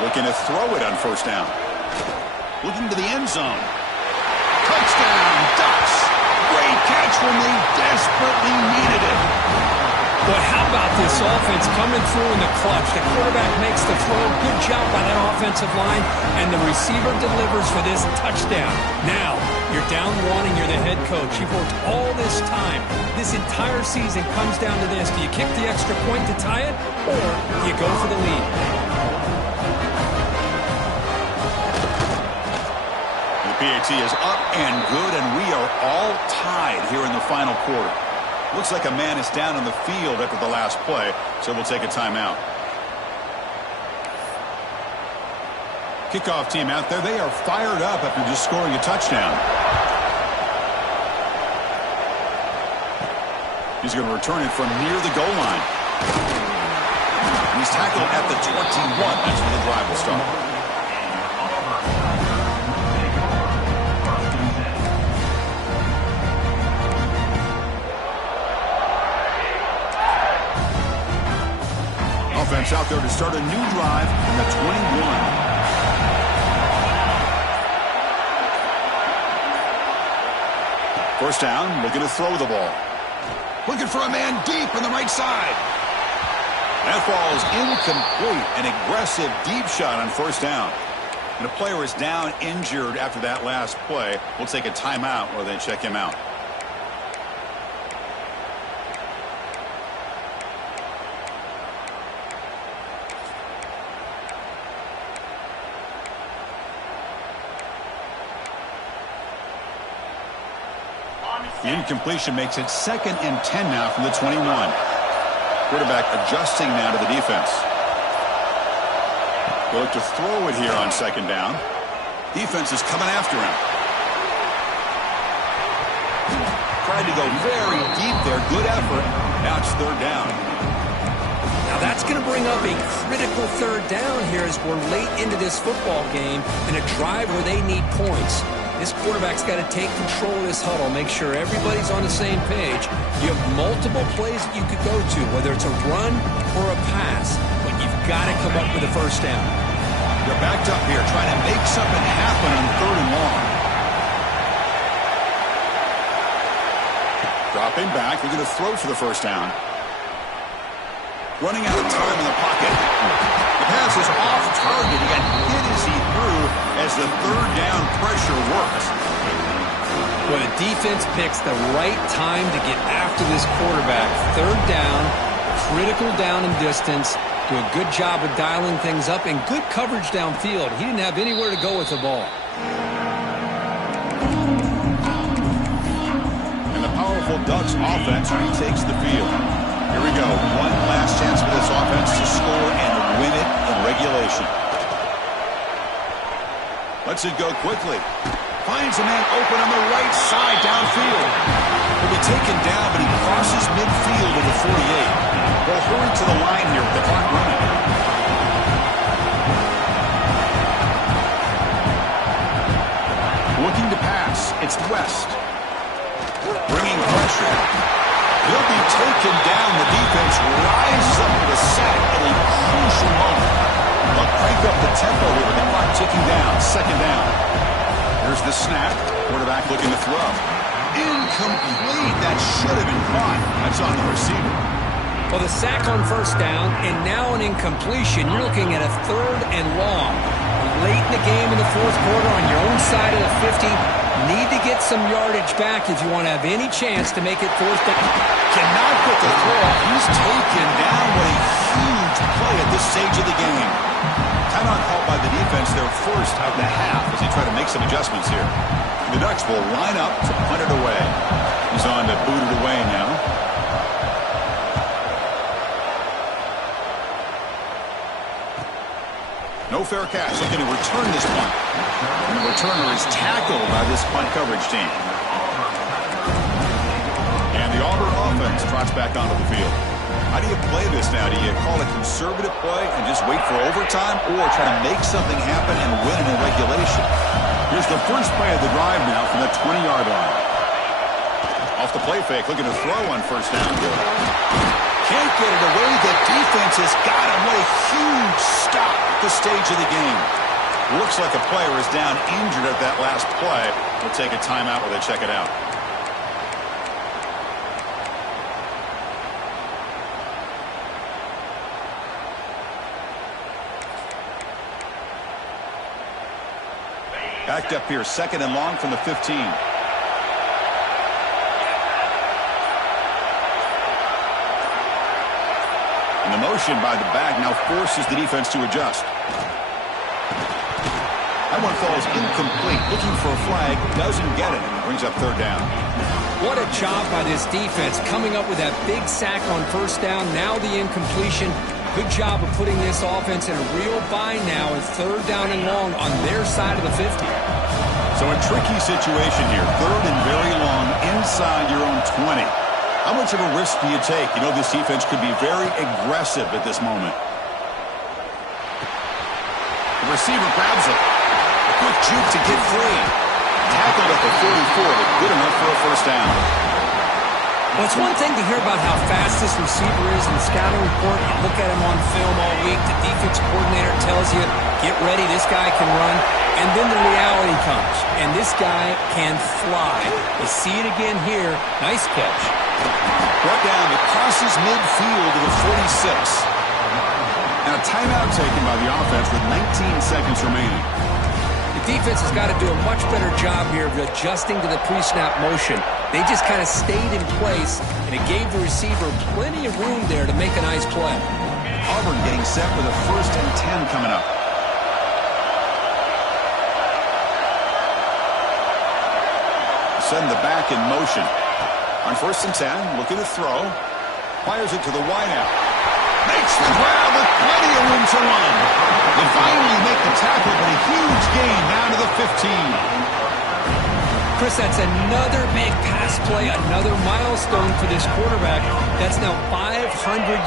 Looking to throw it on 1st down. Looking to the end zone. Touchdown, Ducks. Great catch when they desperately needed it. But how about this offense coming through in the clutch? The quarterback makes the throw. Good job by that offensive line. And the receiver delivers for this touchdown. Now, you're down 1 and you're the head coach. You've worked all this time. This entire season comes down to this. Do you kick the extra point to tie it? Or do you go for the lead? PAT is up and good, and we are all tied here in the final quarter. Looks like a man is down on the field after the last play, so we'll take a timeout. Kickoff team out there. They are fired up after just scoring a touchdown. He's going to return it from near the goal line. And he's tackled at the 21. That's where the drive will start. Offense out there to start a new drive from the 21. First down, looking to throw the ball. Looking for a man deep on the right side. That falls incomplete. An aggressive deep shot on 1st down. And the player is down injured after that last play. We'll take a timeout while they check him out. The incompletion makes it 2nd and 10 now from the 21. Quarterback adjusting now to the defense. They look to throw it here on 2nd down. Defense is coming after him. tried to go very deep there. Good effort. Now it's third down. Now that's going to bring up a critical third down here as we're late into this football game in a drive where they need points. This quarterback's got to take control of this huddle, make sure everybody's on the same page. You have multiple plays that you could go to, whether it's a run or a pass, but you've got to come up with a first down. They're backed up here trying to make something happen on third and long. Dropping back, they're going to throw for the first down. Running out of time in the pocket. The pass is off target. He got hit as he threw as the third down pressure works. Well, the defense picks the right time to get after this quarterback. Third down, critical down and distance. Do a good job of dialing things up and good coverage downfield. He didn't have anywhere to go with the ball. And the powerful Ducks offense retakes the field. Here we go. One last chance for this offense to score and win it in regulation. Lets it go quickly. Finds a man open on the right side downfield. Will be taken down, but he crosses midfield to the 48. They'll hurry to the line here with the clock running. Looking to pass. It's West. Bringing pressure. He'll be taken down. The defense rises up with a sack at a crucial moment. They'll crank up the tempo here with the clock ticking down. Second down. Here's the snap. Quarterback looking to throw. Incomplete. That should have been caught. That's on the receiver. Well, the sack on first down and now an incompletion. You're looking at a third and long. Late in the game in the fourth quarter on your own side of the 50. Need to get some yardage back if you want to have any chance to make it fourth down. Cannot get the throw. He's taken down. What a huge play at this stage of the game. Timeout called by the defense, their first of the half as they try to make some adjustments here. The Ducks will line up to punt it away. He's on to boot it away now. No fair catch. Looking to return this punt. And the returner is tackled by this punt coverage team. And the Auburn offense trots back onto the field. How do you play this now? Do you call a conservative play and just wait for overtime, or try to make something happen and win it in regulation? Here's the first play of the drive now from the 20-yard line. Off the play fake, looking to throw on first down. Can't get it away. The defense has got him. What a huge stop at this stage of the game. Looks like a player is down injured at that last play. We'll take a timeout while they check it out. Backed up here, second and long from the 15. And the motion by the back now forces the defense to adjust. That one falls incomplete. Looking for a flag, doesn't get it. Brings up third down. What a job by this defense coming up with that big sack on first down. Now the incompletion. Good job of putting this offense in a real bind now with third down and long on their side of the 50. So a tricky situation here. Third and very long inside your own 20. How much of a risk do you take? You know this defense could be very aggressive at this moment. The receiver grabs it. A quick juke to get free. Tackled at the 44, but good enough for a first down. Well, it's one thing to hear about how fast this receiver is in the scouting report. You look at him on film all week. The defense coordinator tells you, get ready, this guy can run. And then the reality comes, and this guy can fly. You see it again here. Nice catch. Brought down, it crosses midfield to the 46. And a timeout taken by the offense with 19 seconds remaining. The defense has got to do a much better job here of adjusting to the pre-snap motion. They just kind of stayed in place, and it gave the receiver plenty of room there to make a nice play. Auburn getting set with a 1st and 10 coming up. Send the back in motion. On 1st and 10, looking to throw. Fires it to the wideout. Makes the grab with plenty of room to run. They finally make the tackle, but a huge gain down to the 15. Chris, that's another big pass play, another milestone for this quarterback. That's now 500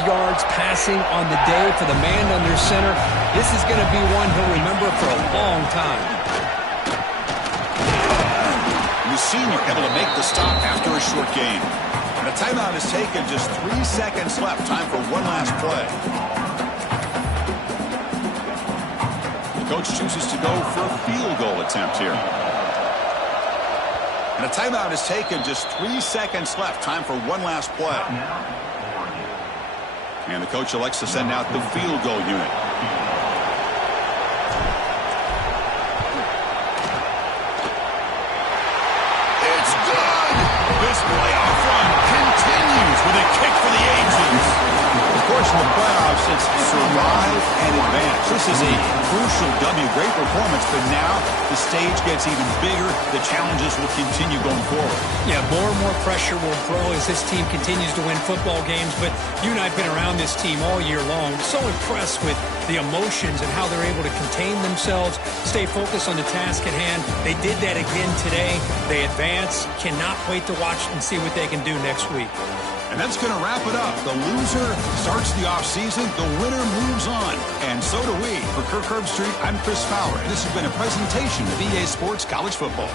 yards passing on the day for the man under center. This is going to be one he'll remember for a long time. The senior able to make the stop after a short gain. And a timeout is taken, just 3 seconds left. Time for one last play. The coach chooses to go for a field goal attempt here. And a timeout is taken, just 3 seconds left. Time for one last play. And the coach elects to send out the field goal unit. It's good! This playoff run continues with a kick for the ages. Of course, in the playoffs, it's survive and advance. This is a crucial W. Great performance, but now the stage gets even bigger. The challenges will continue going forward. Yeah, more and more pressure will grow as this team continues to win football games. But you and I have been around this team all year long. So impressed with the emotions and how they're able to contain themselves, stay focused on the task at hand. They did that again today. They advance. Cannot wait to watch and see what they can do next week. And that's going to wrap it up. The loser starts the offseason. The winner moves on. And so do we. For Kirk Herbstreit, I'm Chris Fowler. And this has been a presentation of EA Sports College Football.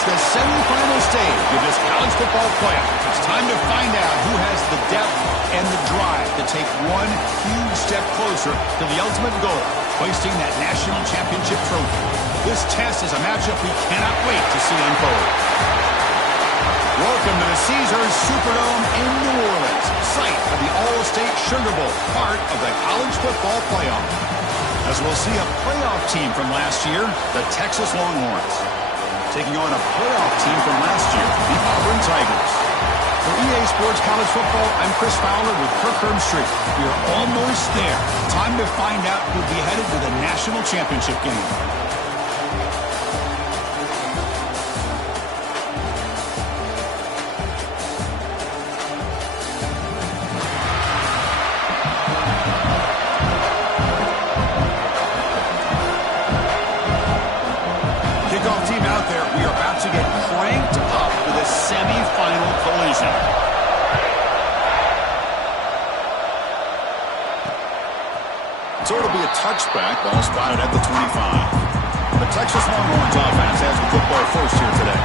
The semifinal stage of this college football playoff. It's time to find out who has the depth and the drive to take one huge step closer to the ultimate goal, hoisting that national championship trophy. This test is a matchup we cannot wait to see unfold. Welcome to the Caesars Superdome in New Orleans, site of the All-State Sugar Bowl, part of the college football playoff. As we'll see a playoff team from last year, the Texas Longhorns, taking on a playoff team from last year, the Auburn Tigers. For EA Sports College Football, I'm Chris Fowler with Kirk Herbstreit. We are almost there. Time to find out who'll be headed to the national championship game. Semi-final collision. So it'll be a touchback, ball spotted at the 25. The Texas Longhorns offense has the football first here today.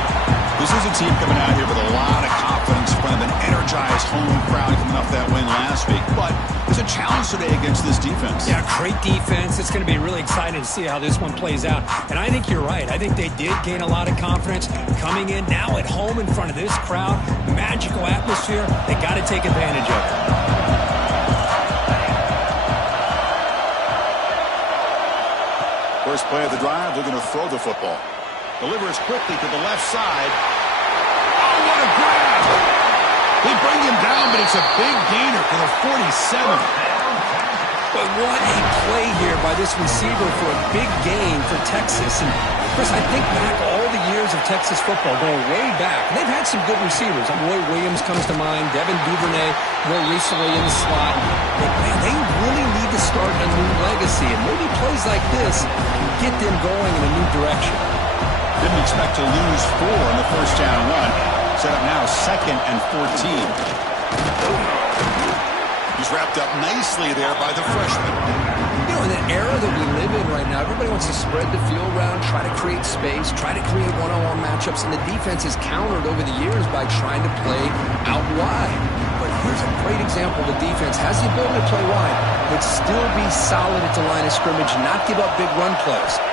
This is a team coming out here with a lot of confidence in front of an energized home crowd coming off that win last week. But there's a challenge today against this defense. Yeah, great defense. It's going to be really exciting to see how this one plays out. And I think you're right. I think they did gain a lot of confidence coming in now at home in front of this crowd. Magical atmosphere. They got to take advantage of it. First play of the drive, they're going to throw the football. Delivers quickly to the left side. Oh, what a grab! They bring him down, but it's a big gainer for the 47. But what a play here by this receiver for a big gain for Texas. And Chris, I think back all the years of Texas football, going way back. They've had some good receivers. Roy Williams comes to mind, Devin Duvernay more recently in the slot. But, man, they really need to start a new legacy. And maybe plays like this can get them going in a new direction. Didn't expect to lose 4 in the first down run. Set up now 2nd and 14. He's wrapped up nicely there by the freshman. You know, in the era that we live in right now, everybody wants to spread the field around, try to create space, try to create one-on-one matchups, and the defense is countered over the years by trying to play out wide. But here's a great example. The defense has the ability to play wide, but still be solid at the line of scrimmage, not give up big run plays.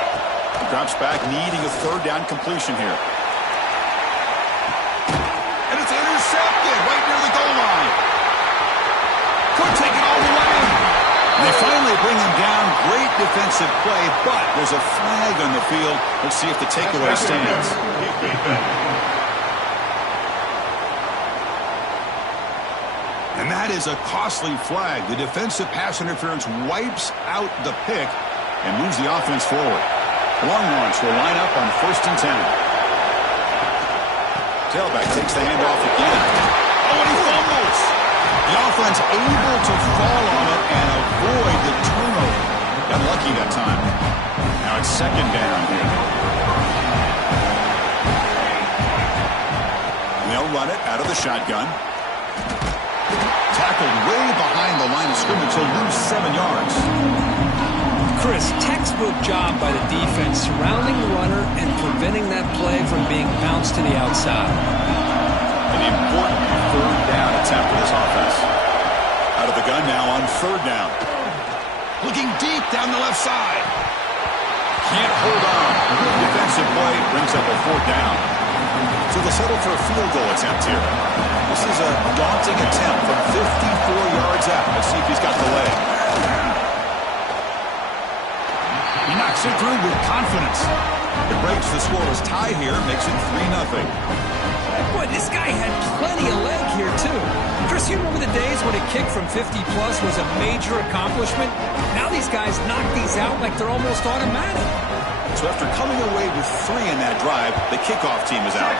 Drops back, needing a 3rd down completion here. And it's intercepted right near the goal line. Could take it all the way. And they finally bring him down. Great defensive play, but there's a flag on the field. Let's see if the takeaway stands. And that is a costly flag. The defensive pass interference wipes out the pick and moves the offense forward. Long launch will line up on 1st and 10. Tailback takes the handoff again. Oh, and he fumbles. The offense able to fall on it and avoid the turnover. Got lucky that time. Now it's 2nd down here. They'll run it out of the shotgun. Tackled way behind the line of scrimmage. He'll lose 7 yards. Chris, textbook job by the defense surrounding the runner and preventing that play from being bounced to the outside. An important 3rd down attempt for this offense. Out of the gun now on 3rd down. Looking deep down the left side. Can't hold on. Good defensive play brings up a 4th down. So they'll settle for a field goal attempt here. This is a daunting attempt from 54 yards out. Let's see if he's got the leg. He knocks it through with confidence. It breaks the scoreless tie here, makes it 3-0. Boy, this guy had plenty of leg here, too. Chris, you remember the days when a kick from 50-plus was a major accomplishment? Now these guys knock these out like they're almost automatic. So after coming away with 3 in that drive, the kickoff team is out.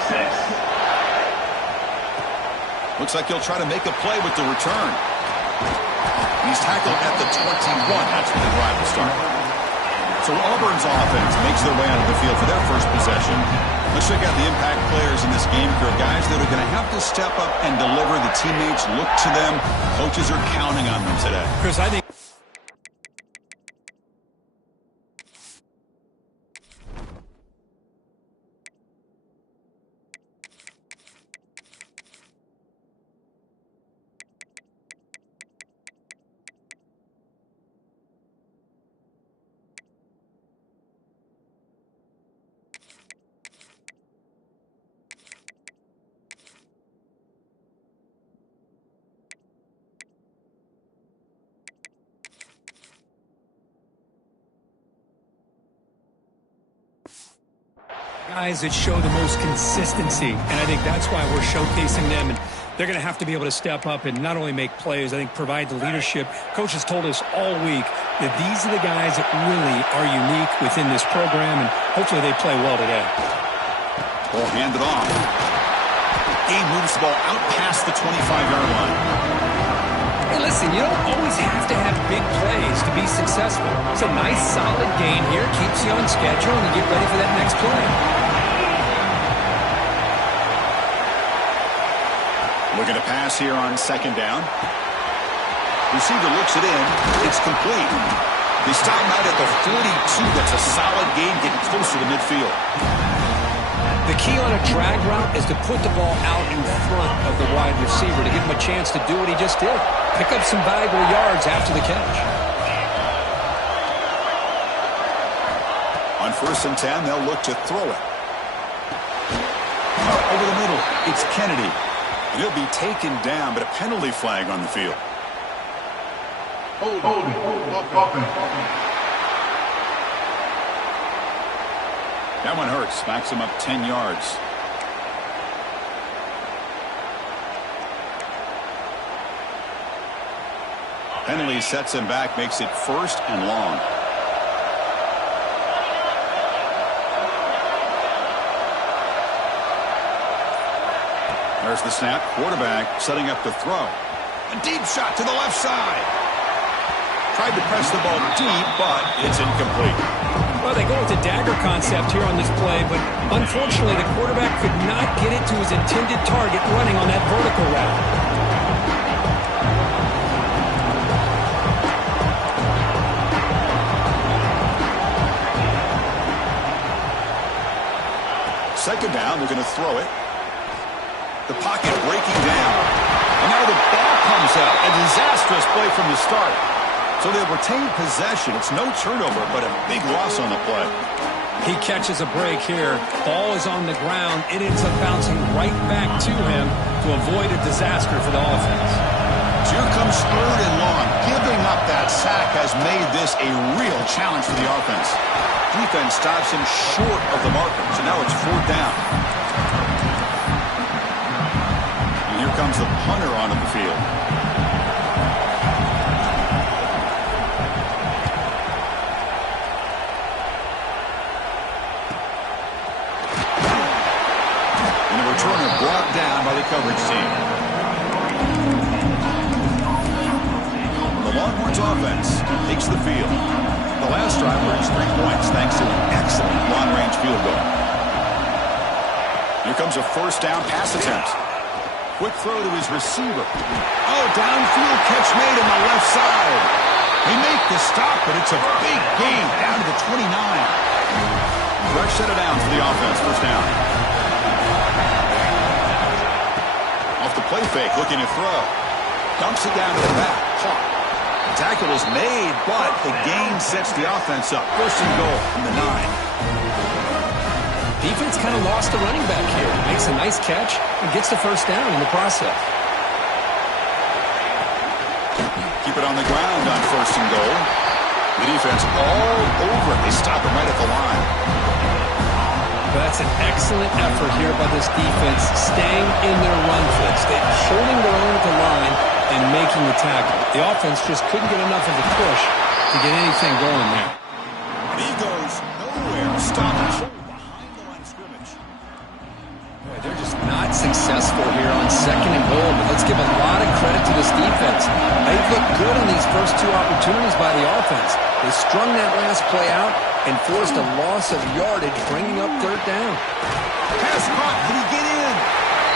Looks like he'll try to make a play with the return. He's tackled at the 21. That's where the drive will start. So Auburn's offense makes their way out of the field for their first possession. Let's check out the impact players in this game for guys that are going to have to step up and deliver. The teammates look to them. Coaches are counting on them today. Chris, I think guys that show the most consistency, and I think that's why we're showcasing them, and they're going to have to be able to step up and not only make plays, I think provide the leadership. Coach has told us all week that these are the guys that really are unique within this program, and hopefully they play well today. Ball handed off. He moves the ball out past the 25-yard line. Hey, listen, you don't always have to have big plays to be successful. It's a nice, solid gain here. Keeps you on schedule, and you get ready for that next play. Looking to pass here on 2nd down. Receiver looks it in. It's complete. They stop him out at the 42. That's a solid gain, getting closer to midfield. The key on a drag route is to put the ball out in front of the wide receiver to give him a chance to do what he just did. Pick up some valuable yards after the catch. On 1st and 10, they'll look to throw it. Over the middle, it's Kennedy. And he'll be taken down, but a penalty flag on the field. Hold it. That one hurts. Backs him up 10 yards. Penalty sets him back, makes it 1st and long. There's the snap. Quarterback setting up to throw. A deep shot to the left side. Tried to press the ball deep, but it's incomplete. Well, they go with the dagger concept here on this play, but unfortunately the quarterback could not get it to his intended target running on that vertical route. 2nd down, they're going to throw it. The pocket breaking down. And now the ball comes out. A disastrous play from the start. So they'll retain possession. It's no turnover, but a big loss on the play. He catches a break here. Ball is on the ground. It ends up bouncing right back to him to avoid a disaster for the offense. So here comes 3rd and long. Giving up that sack has made this a real challenge for the offense. Defense stops him short of the marker. So now it's 4th down. And here comes the punter onto the field. returner brought down by the coverage team. The Longhorns offense takes the field. The last drive earns 3 points thanks to an excellent long-range field goal. Here comes a first down pass attempt. Quick throw to his receiver. Oh, downfield catch made on the left side. They make the stop, but it's a big gain down to the 29. Rush set it down for the offense. First down. Off the play fake, looking to throw. Dumps it down to the back. Caught. The tackle is made, but the gain sets the offense up. First and goal from the 9. Defense kind of lost the running back here. Makes a nice catch and gets the first down in the process. Keep it on the ground on first and goal. The defense all over it. They stop him right at the line. That's an excellent effort here by this defense, staying in their run fits. They're holding their own at the line and making the tackle. The offense just couldn't get enough of a push to get anything going there. And he goes nowhere. Stop and hold behind the line of scrimmage. Boy, they're just not successful here on second and goal, but let's give a lot of credit to this defense. They've looked good on these first 2 opportunities by the offense. They strung that last play out and forced a loss of yardage, bringing up third down. Pass caught. Can he get in?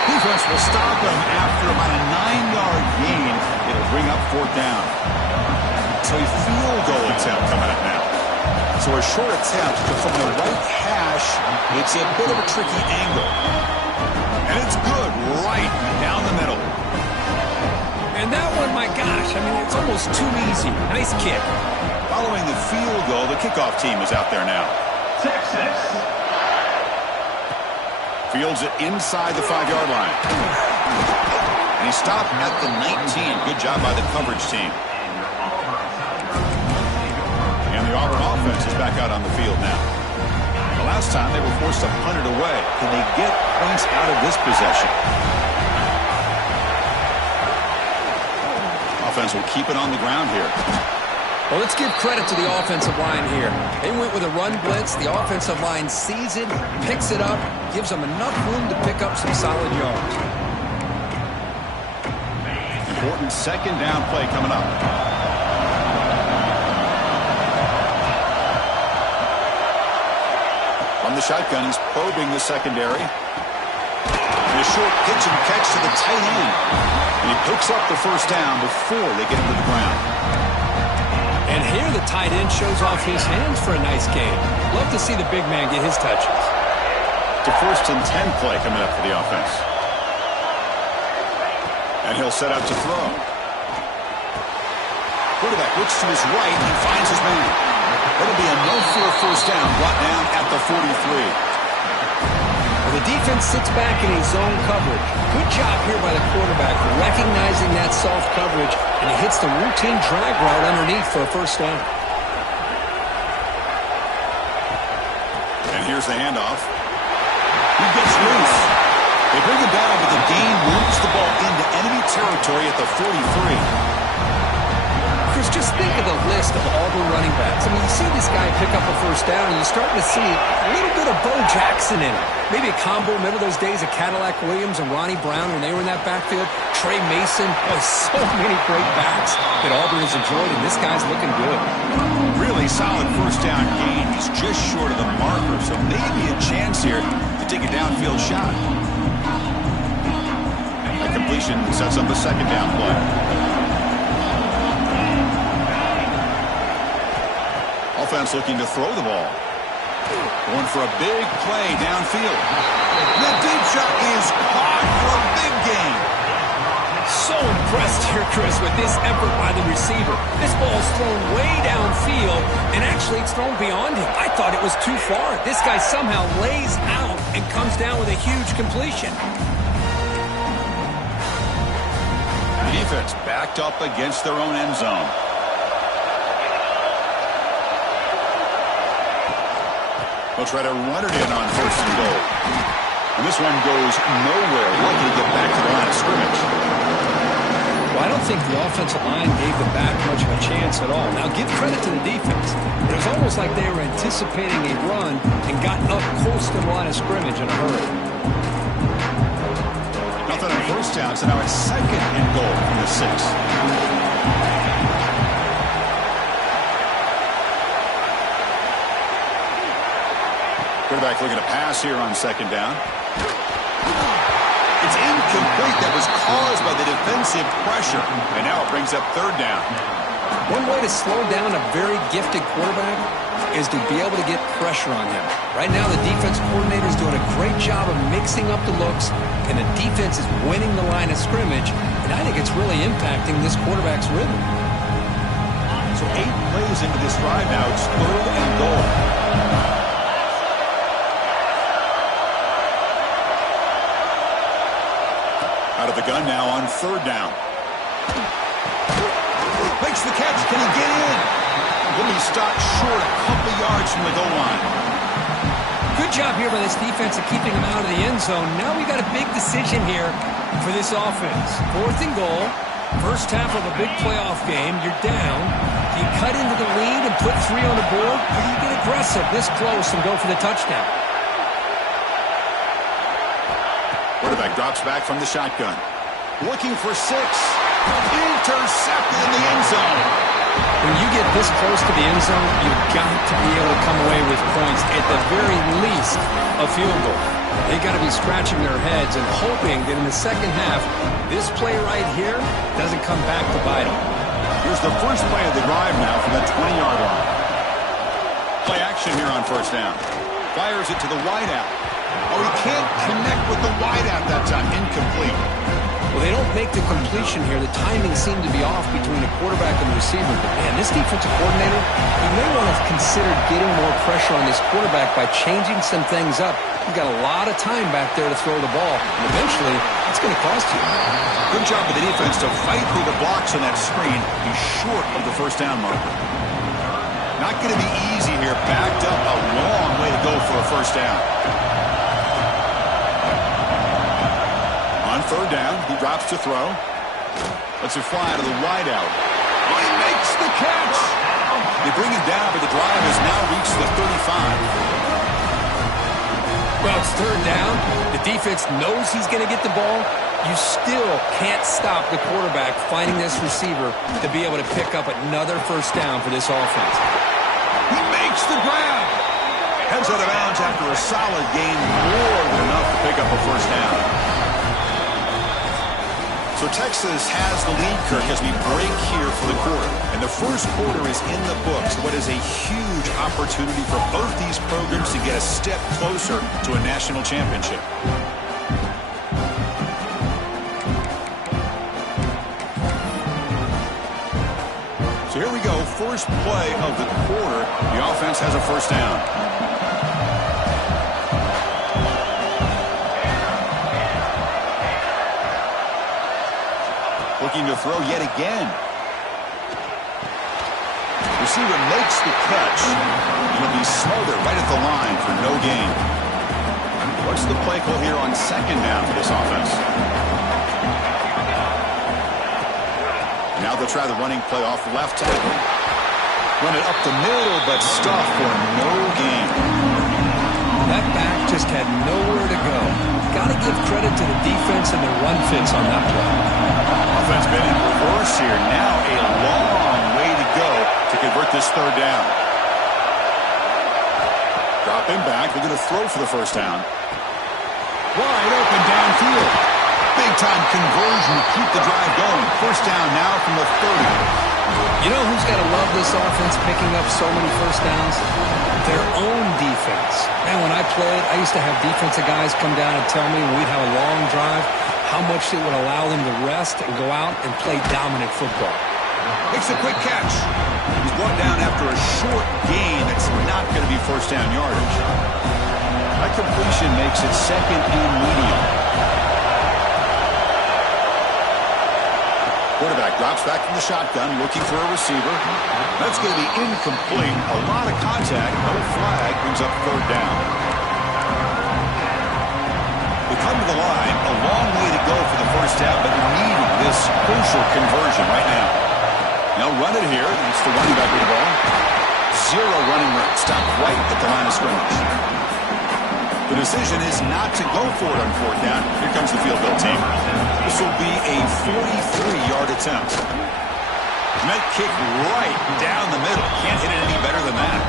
Defense will stop him after about a 9-yard gain. It'll bring up fourth down. So a field goal attempt coming up now. So a short attempt, but from the right hash, it's a bit of a tricky angle. And it's good right down the middle. And that one, my gosh, I mean, it's almost too easy. Nice kick. Following the field goal, the kickoff team is out there now. Texas. Fields it inside the 5-yard line. And he stopped at the 19. Good job by the coverage team. And the Auburn offense is back out on the field now. The last time they were forced to punt it away. Can they get points out of this possession? Offense will keep it on the ground here. Well, let's give credit to the offensive line here. They went with a run blitz. The offensive line sees it, picks it up, gives them enough room to pick up some solid yards. Important second down play coming up. From the shotgun, he's probing the secondary. And a short pitch and catch to the tight end. And he picks up the first down before they get into the ground. And here the tight end shows off his hands for a nice gain. Love to see the big man get his touches. To first and 10 play coming up for the offense. And he'll set out to throw. Quarterback looks to his right and finds his man. It'll be a no-fear first down brought down at the 43. Well, the defense sits back in his zone coverage. Good job here by the quarterback, recognizing that soft coverage, and he hits the routine drag route underneath for a first down. And here's the handoff. He gets loose. They bring him down, but the gain moves the ball into enemy territory at the 43. Chris, just think of the list of Auburn running backs. I mean, you see this guy pick up a first down, and you're starting to see a little bit of Bo Jackson in it. Maybe a combo. Remember those days of Cadillac Williams and Ronnie Brown when they were in that backfield? Trey Mason. Oh, so many great backs that Auburn has enjoyed, and this guy's looking good. Really solid first down gain. He's just short of the marker, so maybe a chance here to take a downfield shot. That completion sets up a second down play. Offense looking to throw the ball. Going for a big play downfield. The deep shot is caught for a big gain. So impressed here, Chris, with this effort by the receiver. This ball's thrown way downfield, and actually it's thrown beyond him. I thought it was too far. This guy somehow lays out and comes down with a huge completion. The defense backed up against their own end zone. They'll try to run it in on first and goal. And this one goes nowhere. Lucky to get back to the line of scrimmage. Well, I don't think the offensive line gave them back much of a chance at all. Now, give credit to the defense. It was almost like they were anticipating a run and got up close to the line of scrimmage in a hurry. nothing on first down, so now it's 2nd and goal from the 6. Quarterback looking to pass here on 2nd down. It's incomplete. That was caused by the defensive pressure. And now it brings up 3rd down. One way to slow down a very gifted quarterback is to be able to get pressure on him. Right now, the defense coordinator is doing a great job of mixing up the looks, and the defense is winning the line of scrimmage, and I think it's really impacting this quarterback's rhythm. So 8 plays into this drive now. It's 3rd and goal. Out of the gun now on 3rd down. Makes the catch. Can he get in? Will he stop short a couple yards from the goal line? Good job here by this defense of keeping him out of the end zone. Now we got a big decision here for this offense. 4th and goal. First half of a big playoff game. You're down. Do you cut into the lead and put 3 on the board? Or do you get aggressive this close and go for the touchdown? Quarterback drops back from the shotgun. Looking for 6. Intercepted in the end zone. When you get this close to the end zone, you've got to be able to come away with points. At the very least, a field goal. They got to be scratching their heads and hoping that in the second half, this play right here doesn't come back to bite them. Here's the first play of the drive now from the 20-yard line. Play action here on 1st down. Fires it to the wideout. Oh, he can't connect with the wideout that time. Incomplete. Well, they don't make the completion here. The timing seemed to be off between the quarterback and the receiver. But, man, this defensive coordinator, he may want to consider getting more pressure on this quarterback by changing some things up. He's got a lot of time back there to throw the ball. And eventually, it's going to cost you. Good job by the defense to fight through the blocks on that screen. He's short of the 1st down marker. Not going to be easy here. Backed up a long way to go for a 1st down. On 3rd down, he drops to throw. Lets it fly to the wideout. Oh, he makes the catch! They bring him down, but the drive has now reached the 35. Well, it's 3rd down. The defense knows he's going to get the ball. You still can't stop the quarterback finding this receiver to be able to pick up another 1st down for this offense. He makes the grab! Heads out of bounds after a solid gain, more than enough to pick up a 1st down. So Texas has the lead, Kirk, as we break here for the quarter. And the 1st quarter is in the books. What is a huge opportunity for both these programs to get a step closer to a national championship. So here we go. First play of the quarter. The offense has a 1st down. Looking to throw yet again. Receiver makes the catch. It'll be smothered right at the line for no gain. What's the play call here on 2nd down for this offense? Now they'll try the running play off left tackle. Run it up the middle, but stuffed for no gain. That back just had nowhere to go. Got to give credit to the defense and the run fits on that play. Offense been in reverse here. Now a long way to go to convert this 3rd down. Dropping back. They're going to throw for the 1st down. Wide open downfield. Big-time conversion to keep the drive going. 1st down now from the 30. You know who's got to love this offense picking up so many 1st downs? Their own defense. Man, when I played, I used to have defensive guys come down and tell me when we'd have a long drive how much it would allow them to rest and go out and play dominant football. Makes a quick catch. He's brought down after a short gain. That's not going to be 1st down yardage. That completion makes it 2nd and medium. Quarterback drops back from the shotgun, looking for a receiver. That's going to be incomplete. A lot of contact. No flag. Brings up 3rd down. We come to the line. A long way to go for the 1st down, but needing this crucial conversion right now. Now run it here. It's the running back with the ball. 0 running room. Stopped right at the line of scrimmage. The decision is not to go for it on fourth down. Here comes the field goal team. This will be a 43-yard attempt. Met kick right down the middle. Can't hit it any better than that.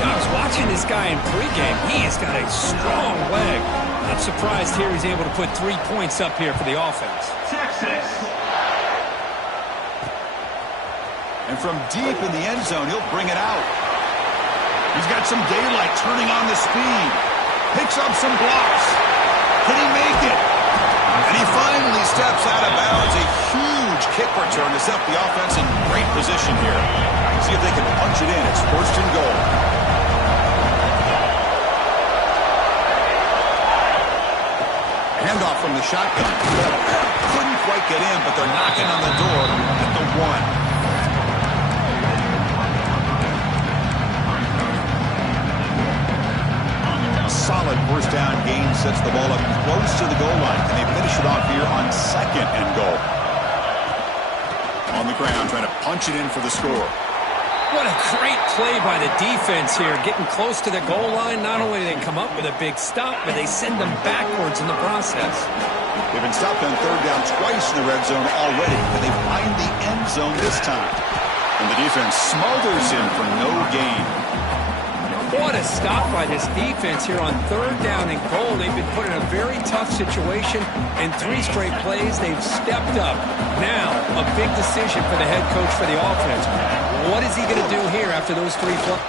I was watching this guy in pregame. He has got a strong leg. Not surprised here he's able to put 3 points up here for the offense. Texas. And from deep in the end zone, he'll bring it out. He's got some daylight turning on the speed. Picks up some blocks. Can he make it? And he finally steps out of bounds. A huge kick return to set the offense in great position here. See if they can punch it in. It's 1st and goal. Handoff from the shotgun. Couldn't quite get in, but they're knocking on the door at the 1. Solid 1st down gain sets the ball up close to the goal line. Can they finish it off here on 2nd and goal? On the ground, trying to punch it in for the score. What a great play by the defense here. Getting close to the goal line, not only do they come up with a big stop, but they send them backwards in the process. They've been stopped on 3rd down twice in the red zone already. Can they find the end zone this time? And the defense smothers him for no gain. What a stop by this defense here on 3rd down and goal. They've been put in a very tough situation, and 3 straight plays, they've stepped up. Now, a big decision for the head coach for the offense. What is he going to do here after those 3 plays?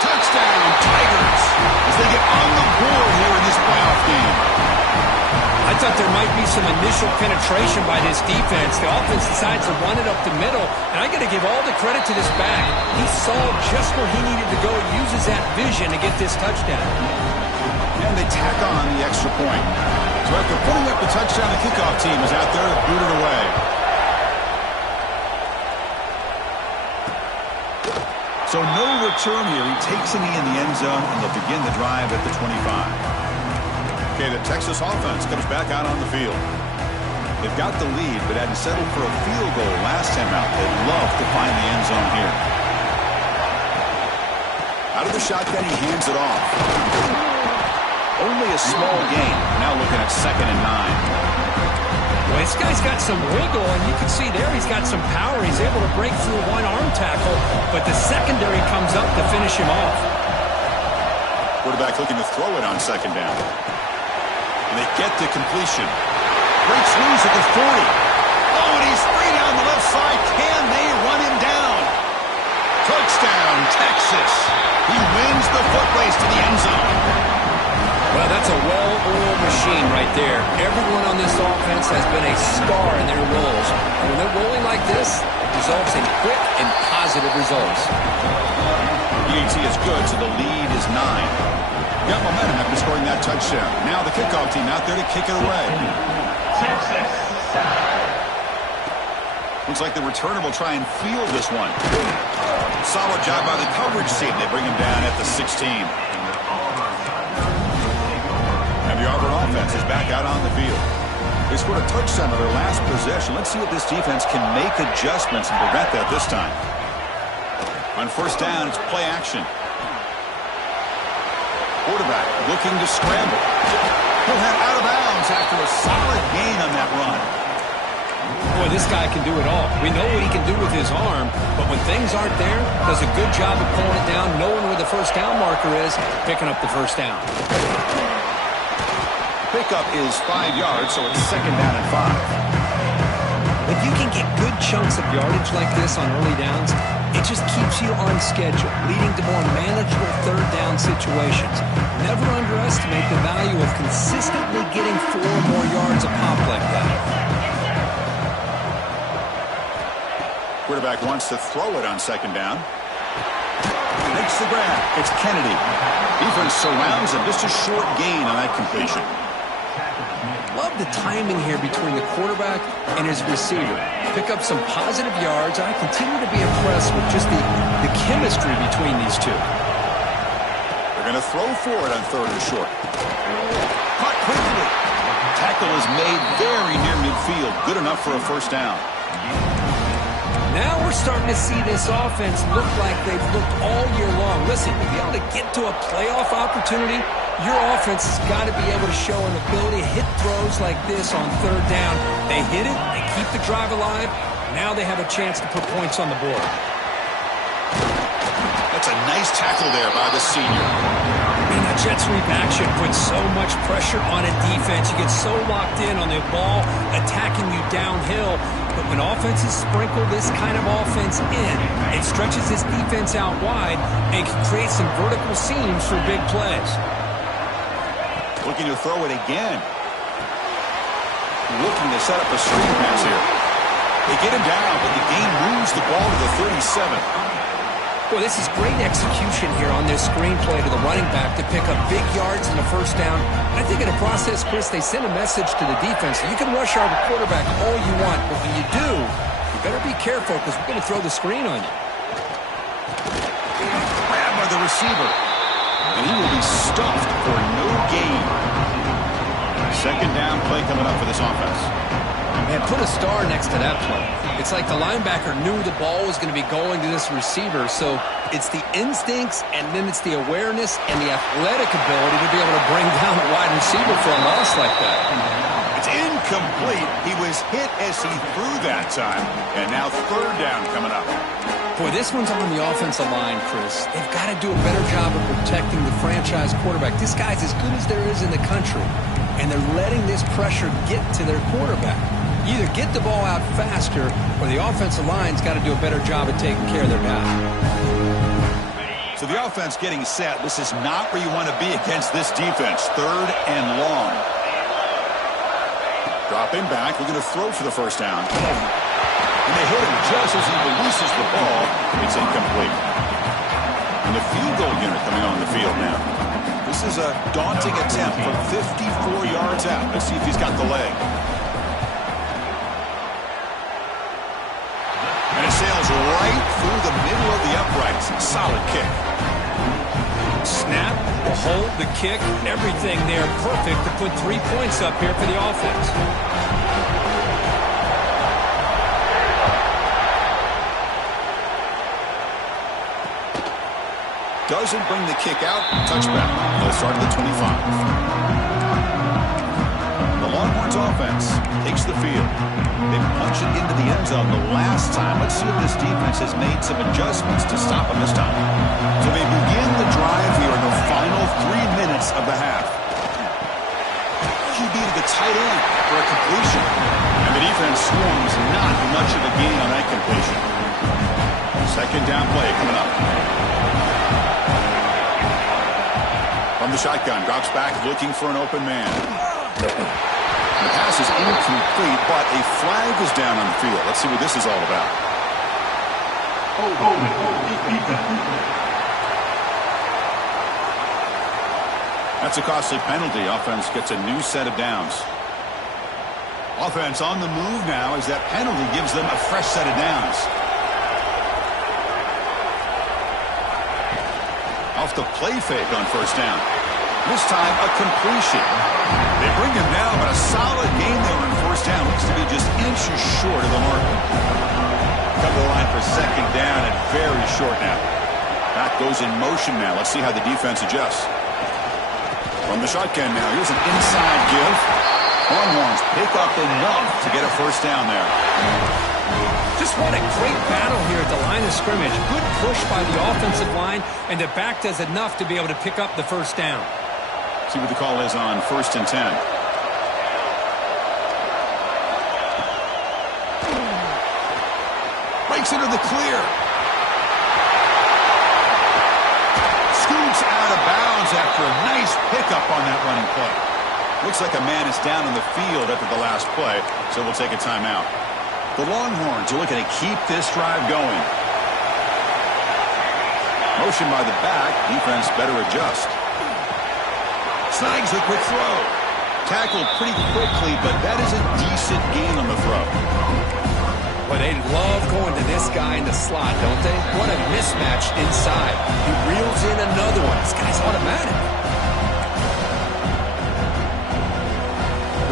Touchdown, Tigers, as they get on the board here in this playoff game. I thought there might be some initial penetration by this defense. The offense decides to run it up the middle, and I got to give all the credit to this back. He saw just where he needed to go, uses that vision to get this touchdown. And they tack on the extra point. So after putting up the touchdown, the kickoff team is out there to boot it away. So no return here. He takes a knee in the end zone, and they'll begin the drive at the 25. Okay, the Texas offense comes back out on the field. They've got the lead, but hadn't settled for a field goal last time out. They'd love to find the end zone here. Out of the shotgun, he hands it off. Only a small gain. Now looking at 2nd and 9. Well, this guy's got some wiggle, and you can see there he's got some power. He's able to break through one arm tackle, but the secondary comes up to finish him off. Quarterback looking to throw it on 2nd down. And they get to completion. Breaks loose at the 40. Oh, and he's free down the left side. Can they run him down? Touchdown, Texas. He wins the foot race to the end zone. Well, that's a well-oiled machine right there. Everyone on this offense has been a star in their roles. And when they're rolling like this, it results in quick and positive results. EAT is good, so the lead is 9. Got momentum after scoring that touchdown. Now the kickoff team out there to kick it away. Texas. Looks like the returner will try and field this one. Solid job by the coverage team. They bring him down at the 16. And the Auburn offense is back out on the field. They scored a touchdown on their last possession. Let's see if this defense can make adjustments and prevent that this time. On 1st down, it's play action. Quarterback looking to scramble. He'll head out of bounds after a solid gain on that run. Boy, this guy can do it all. We know what he can do with his arm, but when things aren't there, does a good job of pulling it down, knowing where the 1st down marker is, picking up the 1st down. Pickup is 5 yards, so it's 2nd down and 5. If you can get good chunks of yardage like this on early downs, it just keeps you on schedule, leading to more manageable 3rd down situations. Never underestimate the value of consistently getting 4 more yards a pop like that. Quarterback wants to throw it on 2nd down. Makes the grab. It's Kennedy. Defense surrounds him. Just a short gain on that completion. Love the timing here between the quarterback and his receiver. Pick up some positive yards. I continue to be impressed with just the chemistry between these two. They're going to throw for it on 3rd and short. Caught quickly. Tackle is made very near midfield. Good enough for a 1st down. Now we're starting to see this offense look like they've looked all year long. Listen, to be able to get to a playoff opportunity, your offense has got to be able to show an ability to hit throws like this on third down. They hit it, they keep the drive alive. Now they have a chance to put points on the board. That's a nice tackle there by the senior. And that jet sweep action puts so much pressure on a defense. You get so locked in on the ball attacking you downhill. But when offenses sprinkle this kind of offense in, it stretches this defense out wide and can create some vertical seams for big plays. Looking to throw it again. Looking to set up a screen pass here. They get him down, but the game moves the ball to the 37. Well, this is great execution here on this screen play to the running back to pick up big yards and a first down. And I think in the process, Chris, they send a message to the defense. You can rush our quarterback all you want, but when you do, you better be careful because we're going to throw the screen on you. Grabbed by the receiver. And he will be stuffed for no gain. Second down play coming up for this offense. Man, put a star next to that play. It's like the linebacker knew the ball was going to be going to this receiver, so it's the instincts and then it's the awareness and the athletic ability to be able to bring down a wide receiver for a loss like that. It's incomplete. He was hit as he threw that time, and now third down coming up. Boy, this one's on the offensive line, Chris. They've got to do a better job of protecting the franchise quarterback. This guy's as good as there is in the country, and they're letting this pressure get to their quarterback. Either get the ball out faster, or the offensive line's got to do a better job of taking care of their guy. So the offense getting set. This is not where you want to be against this defense. Third and long. Dropping back, looking to throw for the first down. And they hit him just as he releases the ball. It's incomplete. And the field goal unit coming on the field now. This is a daunting attempt from 54 yards out. Let's see if he's got the leg. And it sails right through the middle of the uprights. Solid kick. Snap, the hold, the kick, everything there perfect to put 3 points up here for the offense. Doesn't bring the kick out. Touchback. They'll start at the 25. The Longhorns offense takes the field. They punched it into the end zone the last time. Let's see if this defense has made some adjustments to stop them this time. So they begin the drive here in the final 3 minutes of the half. QB to the tight end for a completion. And the defense swarms not much of a gain on that completion. Second down play coming up. From the shotgun, drops back looking for an open man. The pass is incomplete, but a flag is down on the field. Let's see what this is all about. That's a costly penalty. Offense gets a new set of downs. Offense on the move now as that penalty gives them a fresh set of downs. Off the play fake on first down. This time a completion. They bring him down, but a solid gain there on first down. Looks to be just inches short of the mark. Come to the line for second down and very short now. Back goes in motion now. Let's see how the defense adjusts. From the shotgun now, here's an inside give. Longhorns pick up enough to get a first down there. Just what a great battle here at the line of scrimmage. Good push by the offensive line, and the back does enough to be able to pick up the first down. See what the call is on 1st and 10. Breaks into the clear. Scoots out of bounds after a nice pickup on that running play. Looks like a man is down on the field after the last play, so we'll take a timeout. The Longhorns are looking to keep this drive going. Motion by the back. Defense better adjust. Snags the quick throw. Tackled pretty quickly, but that is a decent gain on the throw. Well, they love going to this guy in the slot, don't they? What a mismatch inside. He reels in another one. This guy's automatic.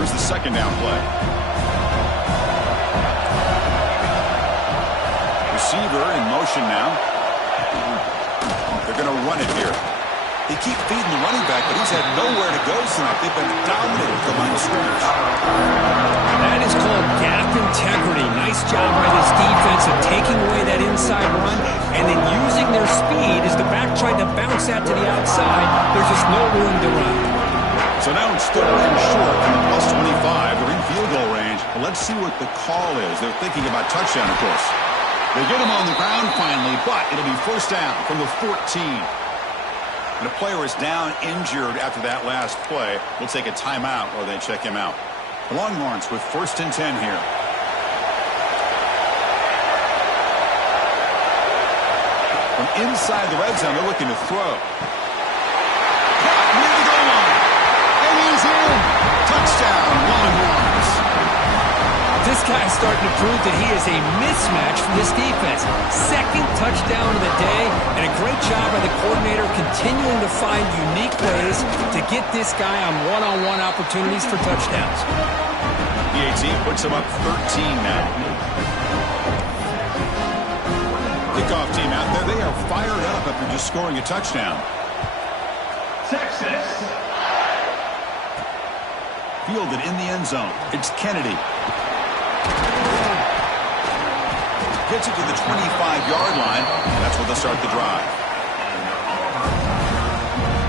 Here's the second down play. receiver in motion now. They're going to run it here. They keep feeding the running back, but he's had nowhere to go tonight. They've been dominated at the line of scrimmage. That is called gap integrity. Nice job by this defense of taking away that inside run and then using their speed as the back tried to bounce that to the outside. There's just no room to run. So now it's 3rd and short from the plus 25. They're in field goal range. Well, let's see what the call is. They're thinking about touchdown, of course. They get him on the ground finally, but it'll be 1st down from the 14. And a player is down injured after that last play. We'll take a timeout while they check him out. The Longhorns with 1st and 10 here. From inside the red zone, they're looking to throw. Near the goal line. And he's in. Touchdown, Longhorns. This guy's starting to prove that he is a mismatch for this defense. 2nd touchdown of the day, and a great job by the coordinator continuing to find unique ways to get this guy on one-on-one opportunities for touchdowns. The 18 puts him up 13 now. Kickoff team out there, they are fired up after just scoring a touchdown. Texas. Fielded in the end zone. It's Kennedy. Gets it to the 25-yard line. That's where they'll start the drive.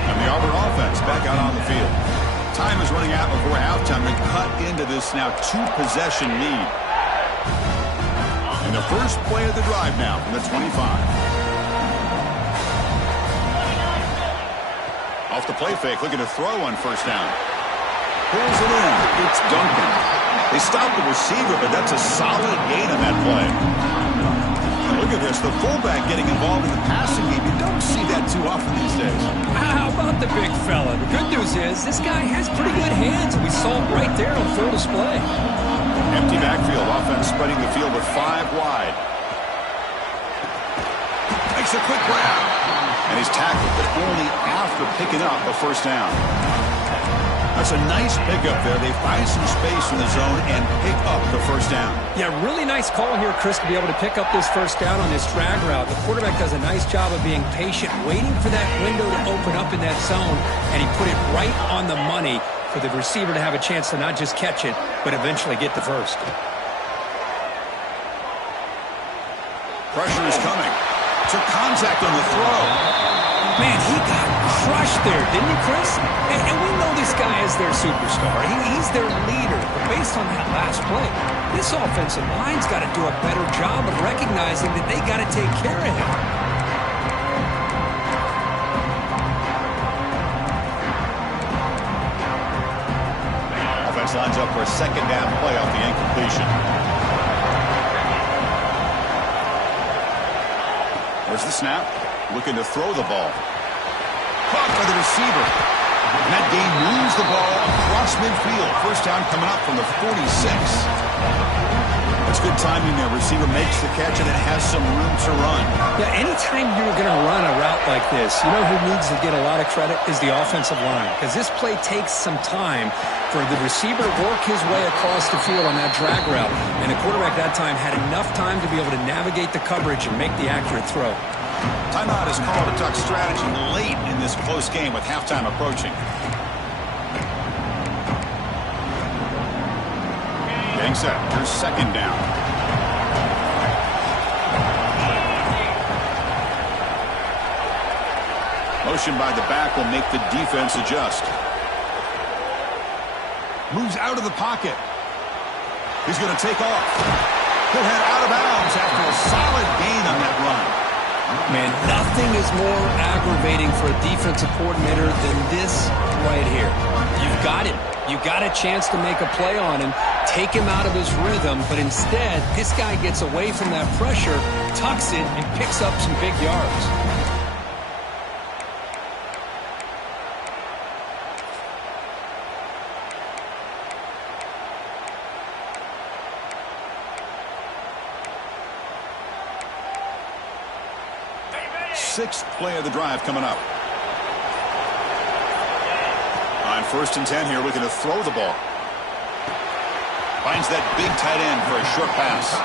And the Auburn offense back out on the field. Time is running out before halftime to cut into this now 2-possession lead. And the first play of the drive now from the 25. Off the play fake, looking to throw on 1st down. Pulls it in. It's Duncan. They stopped the receiver, but that's a solid gain on that play. And look at this, the fullback getting involved in the passing game. You don't see that too often these days. How about the big fella? The good news is this guy has pretty good hands. We saw it right there on full display. Empty backfield, offense spreading the field with 5 wide. Makes a quick grab. And he's tackled, but only after picking up a 1st down. That's a nice pickup there. They find some space in the zone and pick up the 1st down. Yeah, really nice call here, Chris, to be able to pick up this 1st down on this drag route. The quarterback does a nice job of being patient, waiting for that window to open up in that zone, and he put it right on the money for the receiver to have a chance to not just catch it, but eventually get the 1st. Pressure is coming. Took contact on the throw. Man, he got crushed there, didn't he, Chris? And we know this guy is their superstar. He's their leader. But based on that last play, this offensive line's got to do a better job of recognizing that they got to take care of him. Offense lines up for a 2nd down play off the incompletion. There's the snap. Looking to throw the ball. Caught by the receiver. And that game moves the ball across midfield. 1st down coming up from the 46. That's good timing there. Receiver makes the catch and it has some room to run. Yeah, anytime you're going to run a route like this, you know who needs to get a lot of credit is the offensive line. Because this play takes some time for the receiver to work his way across the field on that drag route. And the quarterback that time had enough time to be able to navigate the coverage and make the accurate throw. Timeout is called to talk strategy late in this close game with halftime approaching. Getting set. Here's 2nd down. Motion by the back will make the defense adjust. Moves out of the pocket. He's going to take off. He'll head out of bounds after a solid gain on that run. Man, nothing is more aggravating for a defensive coordinator than this right here. You've got him. You got a chance to make a play on him, take him out of his rhythm, but instead, this guy gets away from that pressure, tucks it, and picks up some big yards. Sixth play of the drive coming up. On 1st and 10 here, looking to throw the ball. Finds that big tight end for a short pass.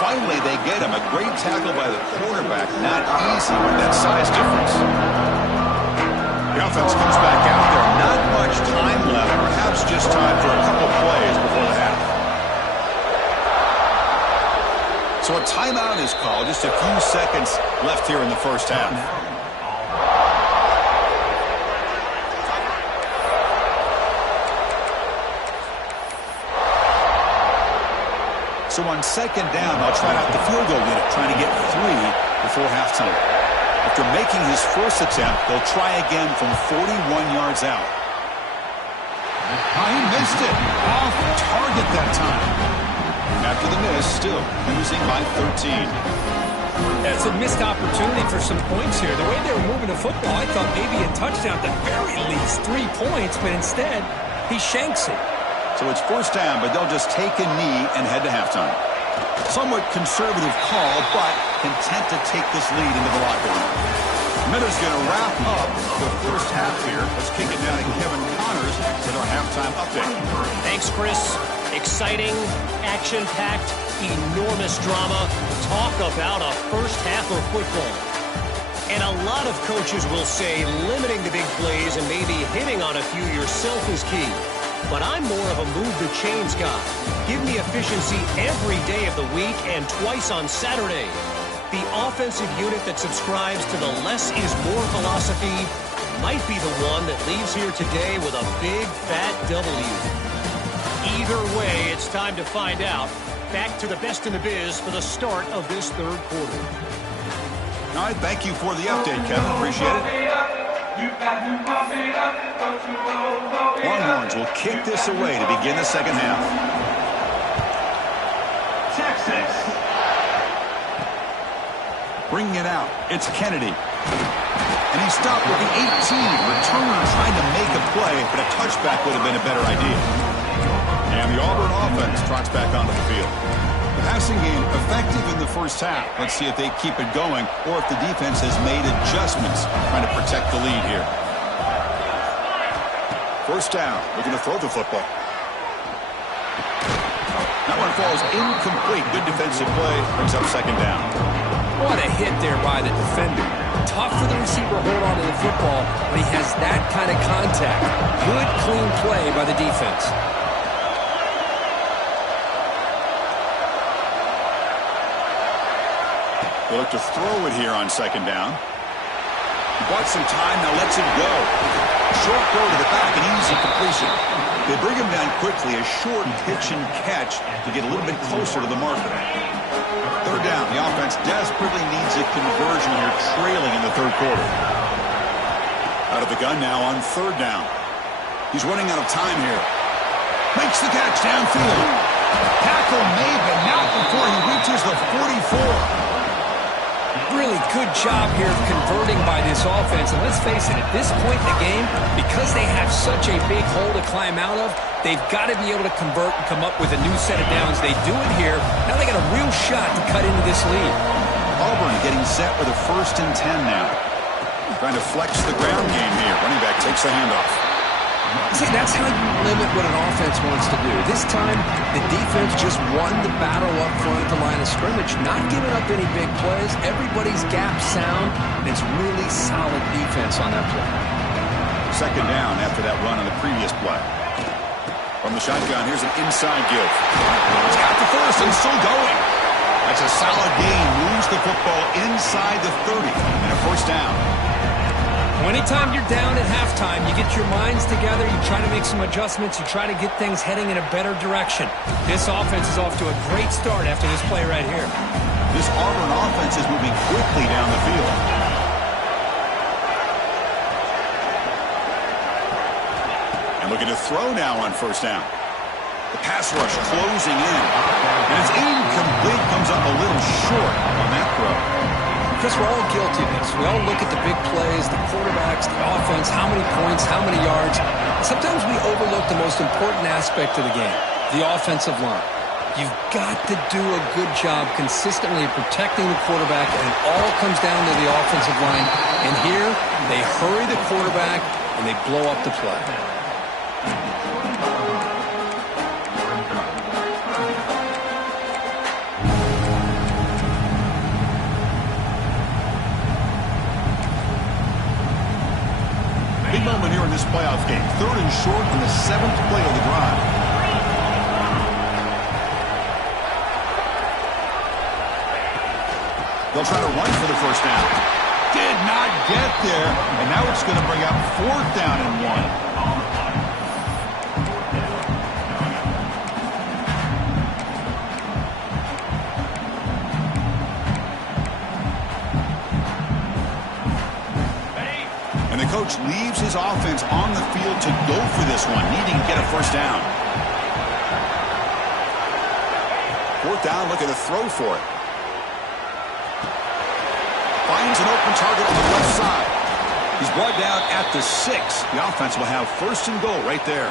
finally they get him. A great tackle by the quarterback. Not easy with that size difference. The offense comes back out there. Not much time left. Perhaps just time for a couple plays before the half. So a timeout is called. Just a few seconds left here in the first half. So on second down, they'll try out the field goal unit, trying to get 3 before halftime. After making his first attempt, they'll try again from 41 yards out. He missed it. Off target that time. After the miss, still losing by 13. That's a missed opportunity for some points here. The way they were moving the football, I thought maybe a touchdown, at the very least 3 points, but instead, he shanks it. So it's first down, but they'll just take a knee and head to halftime. Somewhat conservative call, but content to take this lead into the locker room. Miller's going to wrap up the first half here. Let's kick it down to Kevin Connors with our halftime update. Thanks, Chris. Exciting, action-packed, enormous drama. Talk about a first half of football. And a lot of coaches will say limiting the big plays and maybe hitting on a few yourself is key. But I'm more of a move-the-chains guy. Give me efficiency every day of the week and twice on Saturday. The offensive unit that subscribes to the less is more philosophy might be the one that leaves here today with a big, fat W. Either way, it's time to find out. Back to the best in the biz for the start of this third quarter. All right, thank you for the update, Kevin. Appreciate it. Longhorns will kick this away to begin the second half. Texas. Bringing it out, it's Kennedy. And he stopped with the 18. Returner trying to make a play, but a touchback would have been a better idea. And the Auburn offense trots back onto the field. The passing game effective in the first half. Let's see if they keep it going or if the defense has made adjustments trying to protect the lead here. First down, looking to throw the football. That one falls incomplete. Good defensive play, brings up second down. What a hit there by the defender. Tough for the receiver to hold on to the football, but he has that kind of contact. Good, clean play by the defense. They look to throw it here on second down. He bought some time, now lets it go. Short throw to the back, an easy completion. They bring him down quickly, a short pitch and catch to get a little bit closer to the marker. Third down, the offense desperately needs a conversion here, trailing in the third quarter. Out of the gun now on third down. He's running out of time here. Makes the catch downfield. Tackle made, but not before he reaches the 44. Really good job here of converting by this offense. And let's face it, at this point in the game, because they have such a big hole to climb out of, they've got to be able to convert and come up with a new set of downs. They do it here. Now they got a real shot to cut into this lead. Auburn getting set with a 1st and 10 now. Trying to flex the ground game here. Running back takes the handoff. See, that's how you limit what an offense wants to do. This time, the defense just won the battle up front at the line of scrimmage, not giving up any big plays. Everybody's gap sound, and it's really solid defense on that play. Second down after that run on the previous play. From the shotgun, here's an inside give. He's got the first and still going. That's a solid gain. Moves the football inside the 30 and a first down. Anytime you're down at halftime, you get your minds together, you try to make some adjustments, you try to get things heading in a better direction. This offense is off to a great start after this play right here. This Auburn offense is moving quickly down the field. And looking to throw now on first down. The pass rush closing in. And it's incomplete, comes up a little short on that throw. Because we're all guilty of this. We all look at the big plays, the quarterbacks, the offense, how many points, how many yards. Sometimes we overlook the most important aspect of the game, the offensive line. You've got to do a good job consistently protecting the quarterback, and it all comes down to the offensive line. And here, they hurry the quarterback, and they blow up the play. playoff game. 3rd and short on the 7th play of the drive. They'll try to run for the first down. Did not get there, and now it's going to bring up 4th down and 1. And the coach leaves his offense on the field to go for this one, needing to get a first down. 4th down, looking to throw for it. Finds an open target on the left side. He's brought down at the 6. The offense will have 1st and goal right there.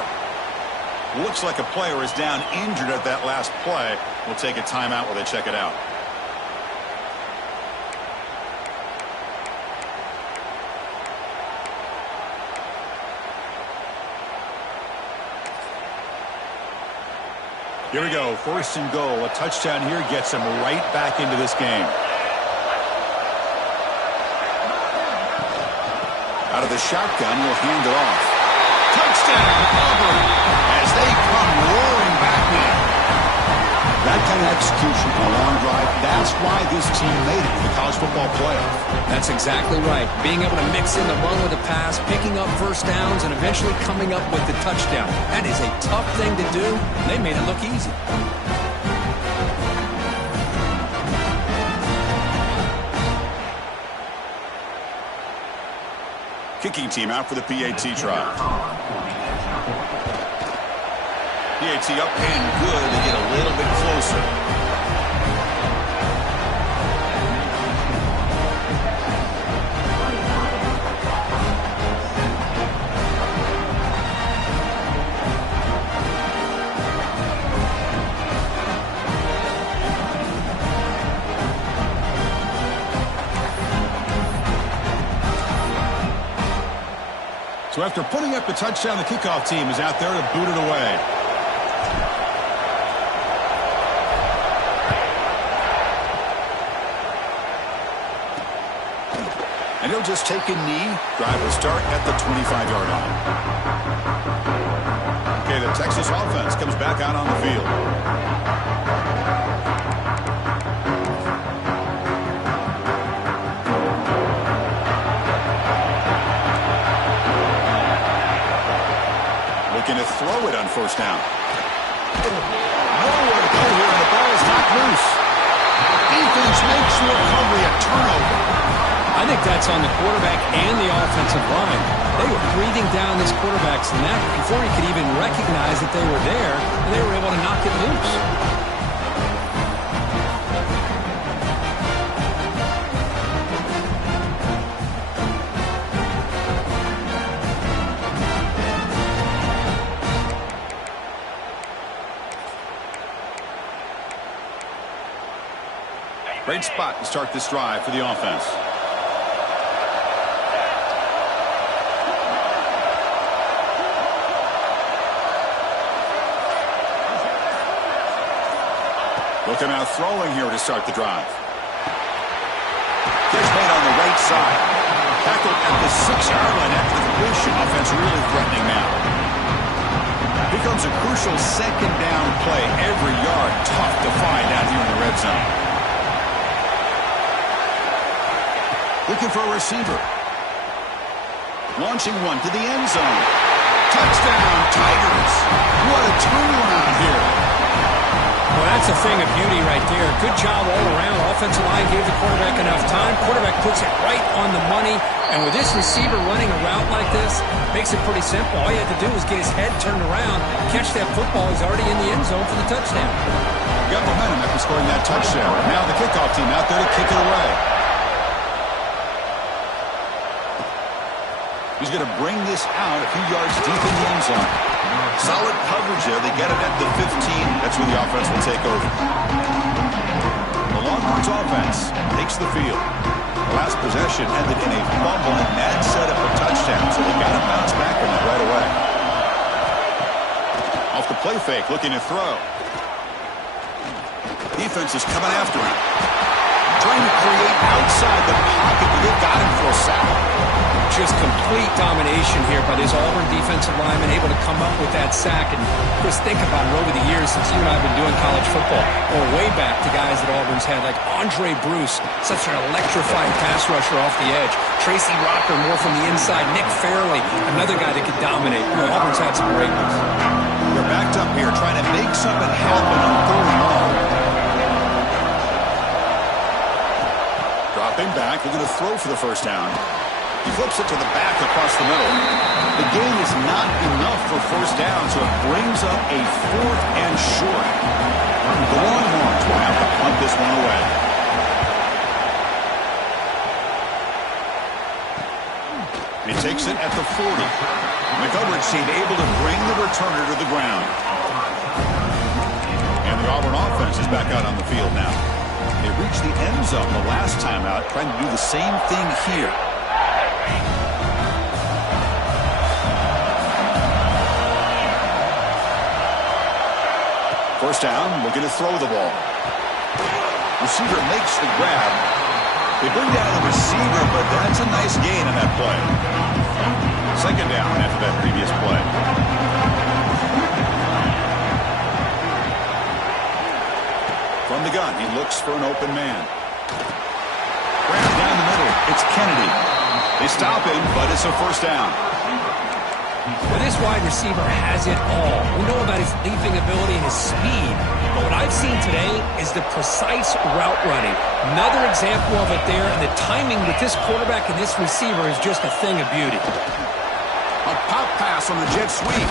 Looks like a player is down injured at that last play. We'll take a timeout while they check it out. Here we go, 1st and goal. A touchdown here gets them right back into this game. Out of the shotgun, will hand it off. Touchdown, Auburn, as they come roaring back in. That kind of execution on a long drive, that's why this team made it to the college football playoff. That's exactly right. Being able to mix in the run with the pass, picking up first downs, and eventually coming up with the touchdown. That is a tough thing to do. They made it look easy. Kicking team out for the PAT try. PAT up and good. They get a little bit closer. So after putting up the touchdown, the kickoff team is out there to boot it away. And he'll just take a knee. Drive will start at the 25-yard line. Okay, the Texas offense comes back out on the field. Looking to throw it on 1st down. Nowhere to go here, and the ball is knocked loose. Defense makes the recovery a turnover. I think that's on the quarterback and the offensive line. They were breathing down this quarterback's neck before he could even recognize that they were there, and they were able to knock it loose. Great spot to start this drive for the offense. Looking out throwing here to start the drive. Catch made on the right side. Tackled at the 6-yard line after the completion. Offense really threatening now. Here comes a crucial 2nd down play. Every yard tough to find out here in the red zone. Looking for a receiver. Launching one to the end zone. Touchdown, Tigers. What a turnaround here. Well, that's a thing of beauty right there. Good job all around. Offensive line gave the quarterback enough time. Quarterback puts it right on the money. And with this receiver running a route like this, makes it pretty simple. All you have to do is get his head turned around, catch that football. He's already in the end zone for the touchdown. Got momentum after scoring that touchdown. Now the kickoff team out there to kick it away. He's going to bring this out a few yards deep in the end zone. Solid coverage there. They get it at the 15. That's where the offense will take over. The Longhorns offense takes the field. The last possession ended in a fumble, and that set up a touchdown. So they got to bounce back on that right away. Off the play fake, looking to throw. Defense is coming after him. Trying to create outside the pocket, but they've got him for a sack. Just complete domination here by this Auburn defensive lineman, able to come up with that sack. And Chris, think about it over the years since you and I have been doing college football, or way back to guys that Auburn's had, like Andre Bruce, such an electrifying pass rusher off the edge. Tracy Rocker, more from the inside. Nick Fairley, another guy that could dominate. Auburn's had some great ones. They're backed up here trying to make something happen on 3rd and long. Dropping back, they're going to throw for the first down. He flips it to the back across the middle. The gain is not enough for first down, so it brings up a 4th and short. The Longhorns will have to punt this one away. He takes it at the 40. McGovern seemed able to bring the returner to the ground. And the Auburn offense is back out on the field now. They reached the end zone the last time out, trying to do the same thing here. First down, looking to throw the ball. Receiver makes the grab. They bring down the receiver, but that's a nice gain on that play. Second down after that previous play. From the gun, he looks for an open man. Grab down the middle. It's Kennedy. They stop him, but it's a first down. Well, this wide receiver has it all. We know about his leaping ability and his speed. But what I've seen today is the precise route running. Another example of it there, and the timing with this quarterback and this receiver is just a thing of beauty. A pop pass on the jet sweep.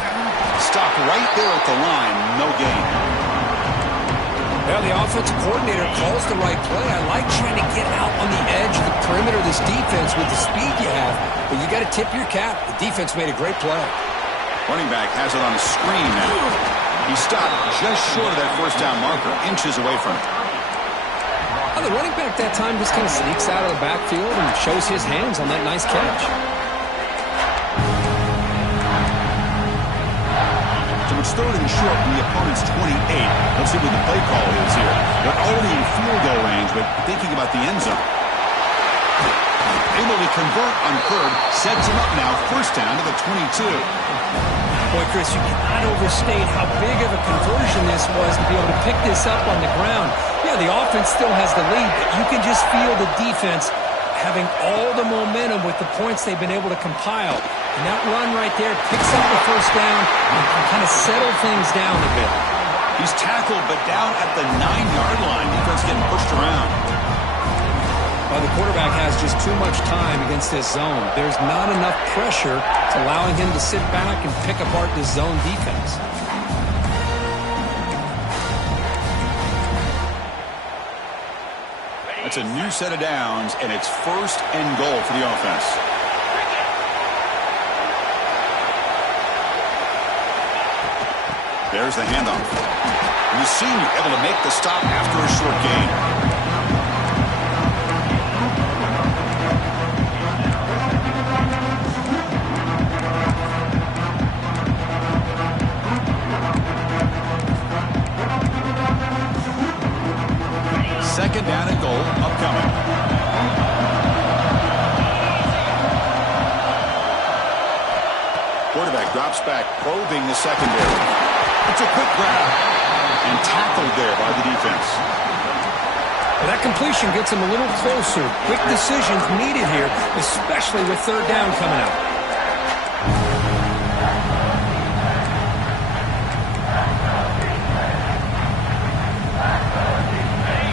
Stop right there at the line. No gain. Well, the offensive coordinator calls the right play. I like trying to get out on the edge of the perimeter of this defense with the speed you have, but you got to tip your cap. The defense made a great play. Running back has it on a screen now. He stopped just short of that first down marker, inches away from it. Well, the running back that time just kind of sneaks out of the backfield and shows his hands on that nice catch. So it's 3rd and short from the opponent's 28. Let's see what the play call is here. They're already in field goal range, but thinking about the end zone. Able to convert on 3rd, sets him up now, first down to the 22. Boy, Chris, you cannot overstate how big of a conversion this was to be able to pick this up on the ground. Yeah, the offense still has the lead, but you can just feel the defense having all the momentum with the points they've been able to compile. And that run right there picks up the first down and can kind of settle things down a bit. He's tackled, but down at the 9-yard line. Defense getting pushed around. Well, the quarterback has just too much time against this zone. There's not enough pressure to allowing him to sit back and pick apart this zone defense. That's a new set of downs, and it's 1st and goal for the offense. There's the handoff. And the senior able to make the stop after a short gain. Second down and goal upcoming. Quarterback drops back, probing the secondary. It's a quick grab and tackled there by the defense. Well, that completion gets him a little closer. Quick decisions needed here, especially with 3rd down coming up.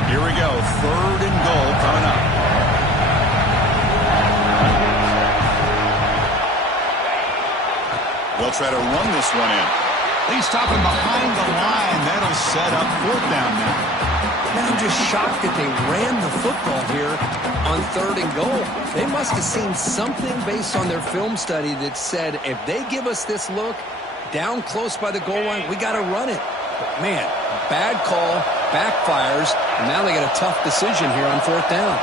Here we go, 3rd and goal coming up. They'll try to run this one in. They stop him behind the line. That'll set up 4th down now. Man, I'm just shocked that they ran the football here on 3rd and goal. They must have seen something based on their film study that said, if they give us this look down close by the goal line, we got to run it. But man, bad call, backfires, and now they got a tough decision here on 4th down.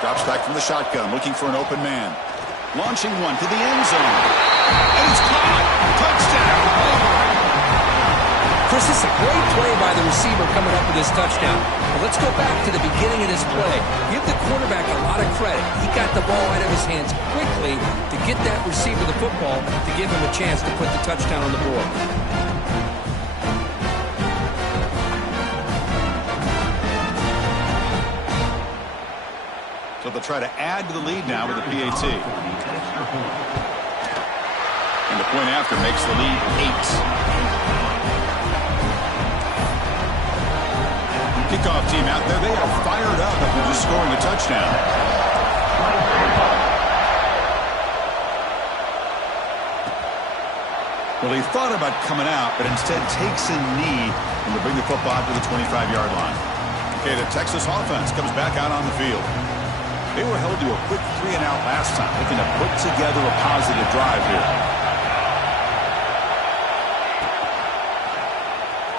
Drops back from the shotgun, looking for an open man. Launching one to the end zone. And it's caught. Touchdown, Auburn. Chris, this is a great play by the receiver coming up with this touchdown. But let's go back to the beginning of this play. Give the quarterback a lot of credit. He got the ball out of his hands quickly to get that receiver the football to give him a chance to put the touchdown on the board. So they'll try to add to the lead now with the PAT. And the point after makes the lead 8. Kickoff team out there. They are fired up after just scoring a touchdown. Well, he thought about coming out, but instead takes a knee and will bring the football out to the 25-yard line. Okay, the Texas offense comes back out on the field. They were held to a quick 3-and-out last time, looking to put together a positive drive here.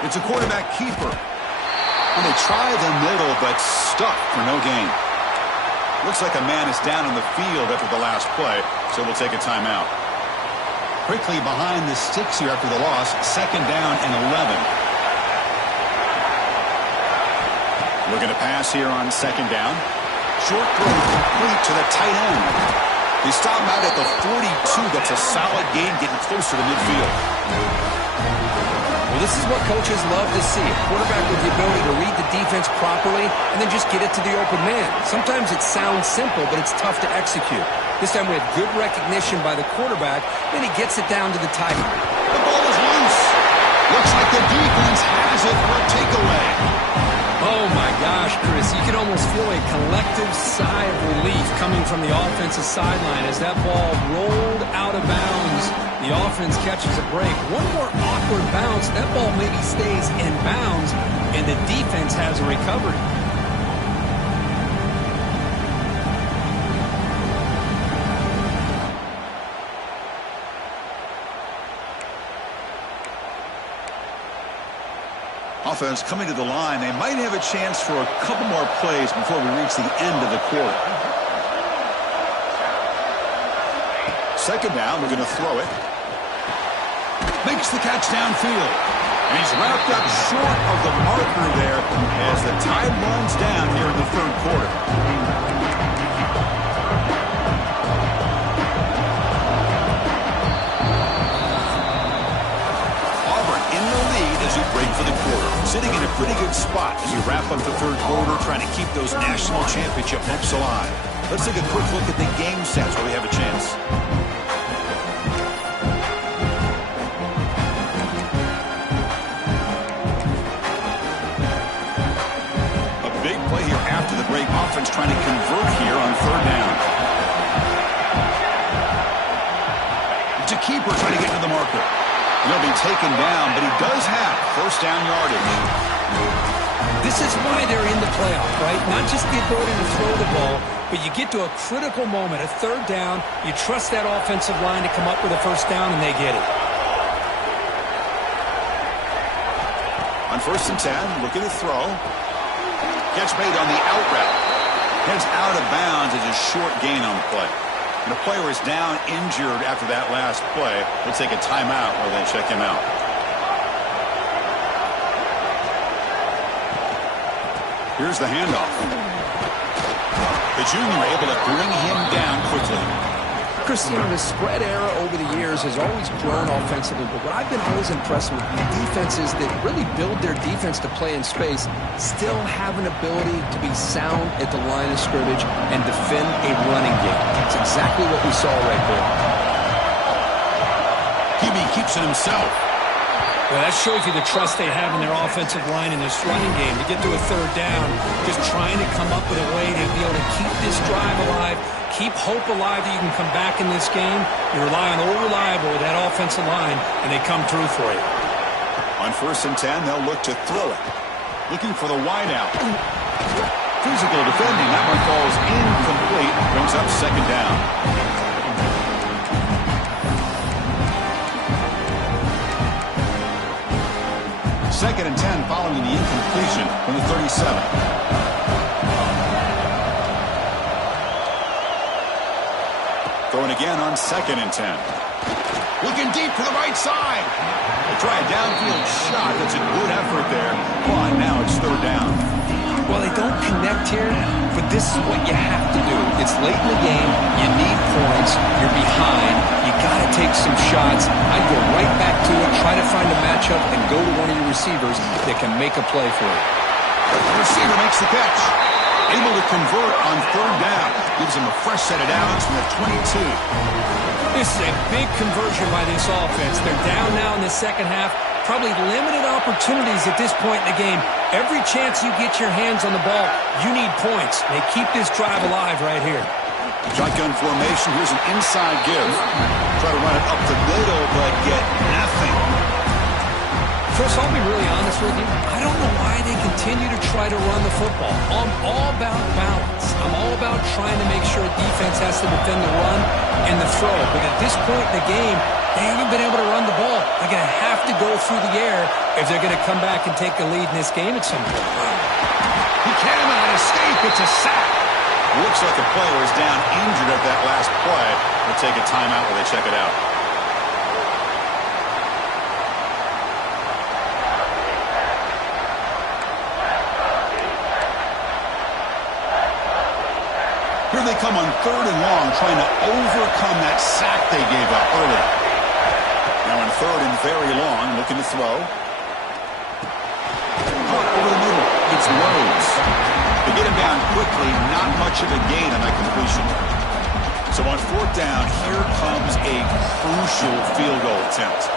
It's a quarterback keeper. And they try the middle, but stuck for no gain. Looks like a man is down on the field after the last play, so we'll take a timeout. Quickly behind the sticks here after the loss, 2nd down and 11. Looking to pass here on 2nd down. Short throw complete to the tight end. They stop him out at the 42. That's a solid gain, getting closer to midfield. Well, this is what coaches love to see. A quarterback with the ability to read the defense properly and then just get it to the open man. Sometimes it sounds simple, but it's tough to execute. This time we have good recognition by the quarterback, then he gets it down to the tight end. The ball is loose. Looks like the defense has it for a takeaway. Oh, my gosh, Chris. You can almost feel a collective sigh of relief coming from the offensive sideline as that ball rolled out of bounds. The offense catches a break. One more awkward bounce. That ball maybe stays in bounds, and the defense has a recovery. Offense coming to the line. They might have a chance for a couple more plays before we reach the end of the quarter. 2nd down. We're going to throw it. Makes the catch downfield. And he's wrapped up short of the marker there as the time runs down here in the 3rd quarter. Auburn in the lead as we break for the quarter. Sitting in a pretty good spot as we wrap up the 3rd quarter, trying to keep those national championship hopes alive. Let's take a quick look at the game stats where we have a chance. A big play here after the break. Offense trying to convert here on 3rd down. It's a keeper trying to get to the marker. He'll be taken down, but he does have 1st down yardage. This is why they're in the playoff, right? Not just the ability to throw the ball, but you get to a critical moment, a 3rd down. You trust that offensive line to come up with a 1st down, and they get it. On 1st and 10, looking to throw. Catch made on the out route. Heads out of bounds as a short gain on the play. And the player is down injured after that last play. We'll take a timeout while they check him out. Here's the handoff. The junior able to bring him down quickly. Chris, you know, the spread era over the years has always grown offensively, but what I've been always impressed with defenses that really build their defense to play in space still have an ability to be sound at the line of scrimmage and defend a running game. That's exactly what we saw right there. QB keeps it himself. Well, that shows you the trust they have in their offensive line in this running game. To get to a 3rd down, just trying to come up with a way to be able to keep this drive alive, keep hope alive that you can come back in this game. You rely on Old Reliable with that offensive line, and they come through for you. On 1st and 10, they'll look to throw it. Looking for the wideout. Physical defending. That one falls incomplete. Brings up 2nd down. Second and 10 following the incompletion from the 37. Going again on 2nd and 10. Looking deep to the right side. They try a downfield shot. That's a good effort there. But now it's third down. Well, they don't connect here, but this is what you have to do. It's late in the game. You need points. You're behind. You got to take some shots. I'd go right back to it, try to find a matchup, and go to one of your receivers that can make a play for you. The receiver makes the catch. Able to convert on third down. Gives him a fresh set of downs from the 22. This is a big conversion by this offense. They're down now in the second half. Probably limited opportunities at this point in the game. Every chance you get your hands on the ball, you need points. They keep this drive alive right here. Shotgun formation. Here's an inside give. Try to run it up the middle, but get nothing. Chris, I'll be really honest with you. I don't know why they continue to try to run the football. I'm all about balance. I'm all about trying to make sure defense has to defend the run and the throw. But at this point in the game, they haven't been able to run the ball. They're going to have to go through the air if they're going to come back and take a lead in this game at some point. He cannot escape. It's a sack. Looks like the player is down injured at that last play. They'll take a timeout while they check it out. Here they come on third and long, trying to overcome that sack they gave up early. Now on third and very long, looking to throw. Caught over the middle. It's Rhodes. They get him down quickly, not much of a gain on that completion. So on fourth down, here comes a crucial field goal attempt.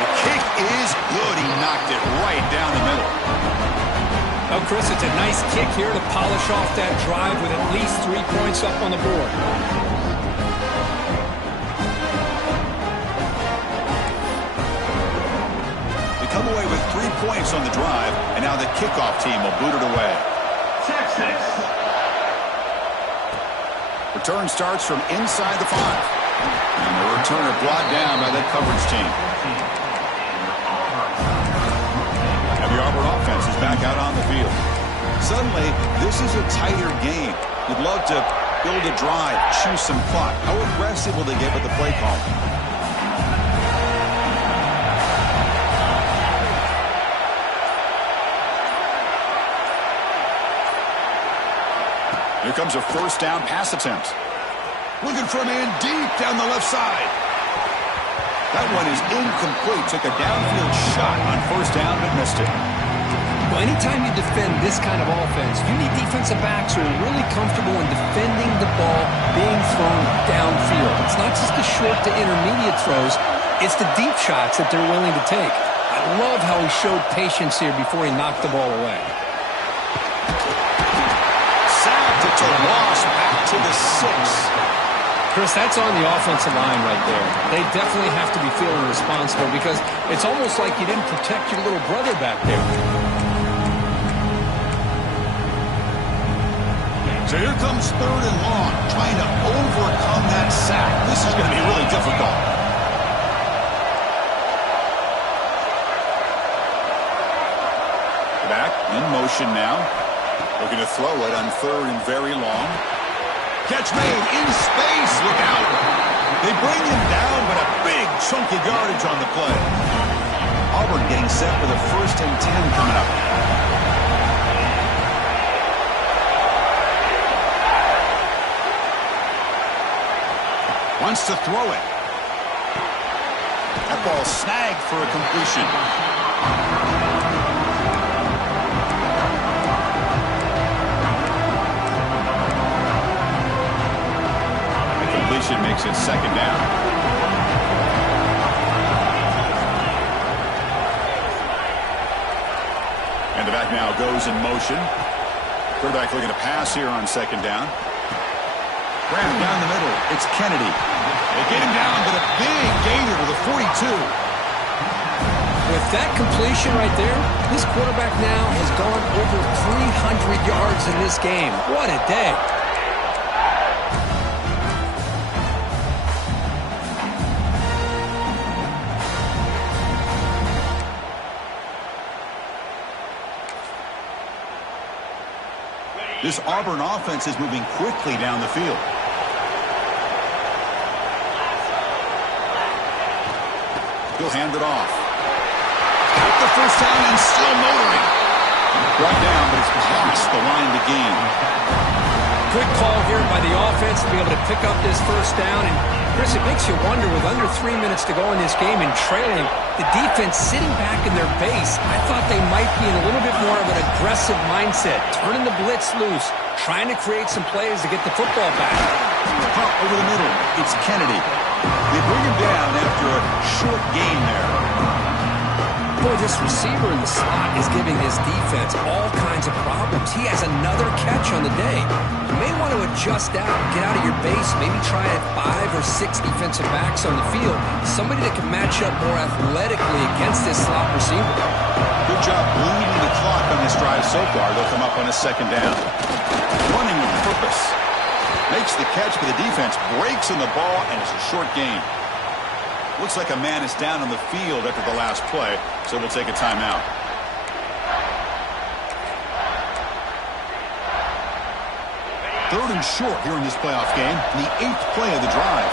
The kick is good. He knocked it right down the middle. Oh, Chris, it's a nice kick here to polish off that drive with at least 3 points up on the board. They come away with 3 points on the drive, and now the kickoff team will boot it away. Texas. Return starts from inside the 5. And the returner brought down by that coverage team. And the Auburn offense is back out on the field. Suddenly, this is a tighter game. You'd love to build a drive, choose some clock. How aggressive will they get with the play call? Here comes a first down pass attempt. Looking for a man deep down the left side. That one is incomplete. Took a downfield shot on first down, but missed it. Well, anytime you defend this kind of offense, you need defensive backs who are really comfortable in defending the ball being thrown downfield. It's not just the short to intermediate throws. It's the deep shots that they're willing to take. I love how he showed patience here before he knocked the ball away. Sacked. It's a loss back to the 6. Chris, that's on the offensive line right there. They definitely have to be feeling responsible because it's almost like you didn't protect your little brother back there. So here comes third and long, trying to overcome that sack. This is going to be really difficult. Back in motion now. Looking to throw it on third and very long. Catch made in space. Look out. They bring him down, but a big chunk of yardage on the play. Auburn getting set with a 1st and 10 coming up. Wants to throw it. That ball snagged for a completion. Makes it second down. And the back now goes in motion. Quarterback looking to pass here on second down. Grab down the middle. It's Kennedy. They get him down, but a big gainer to the 42. With that completion right there, this quarterback now has gone over 300 yards in this game. What a day. This Auburn offense is moving quickly down the field. He'll hand it off. Got the first down and still motoring. Brought down, but it's past the line to gain. Good call here by the offense to be able to pick up this first down. And, Chris, it makes you wonder, with under 3 minutes to go in this game and trailing, the defense sitting back in their base, I thought they might be in a little bit more of an aggressive mindset, turning the blitz loose, trying to create some plays to get the football back. Pump over the middle. It's Kennedy. They bring him down after a short gain there. Boy, this receiver in the slot is giving his defense all kinds of problems. He has another catch on the day. You may want to adjust out, get out of your base, maybe try at 5 or 6 defensive backs on the field. Somebody that can match up more athletically against this slot receiver. Good job bleeding the clock on this drive so far. They'll come up on a second down. Running with purpose. Makes the catch, but the defense breaks in the ball, and it's a short gain. Looks like a man is down on the field after the last play, so we'll take a timeout. Third and short here in this playoff game, the 8th play of the drive.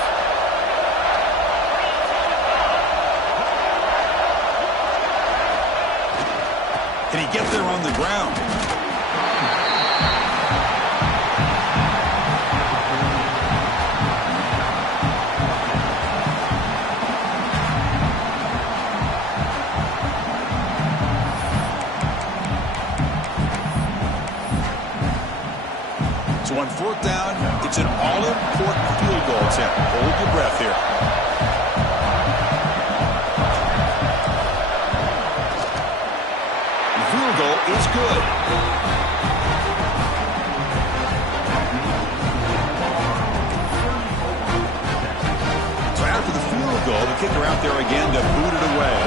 Can he get there on the ground? So on fourth down, it's an all-important field goal attempt. Hold your breath here. The field goal is good. So after the field goal, the kicker out there again to boot it away.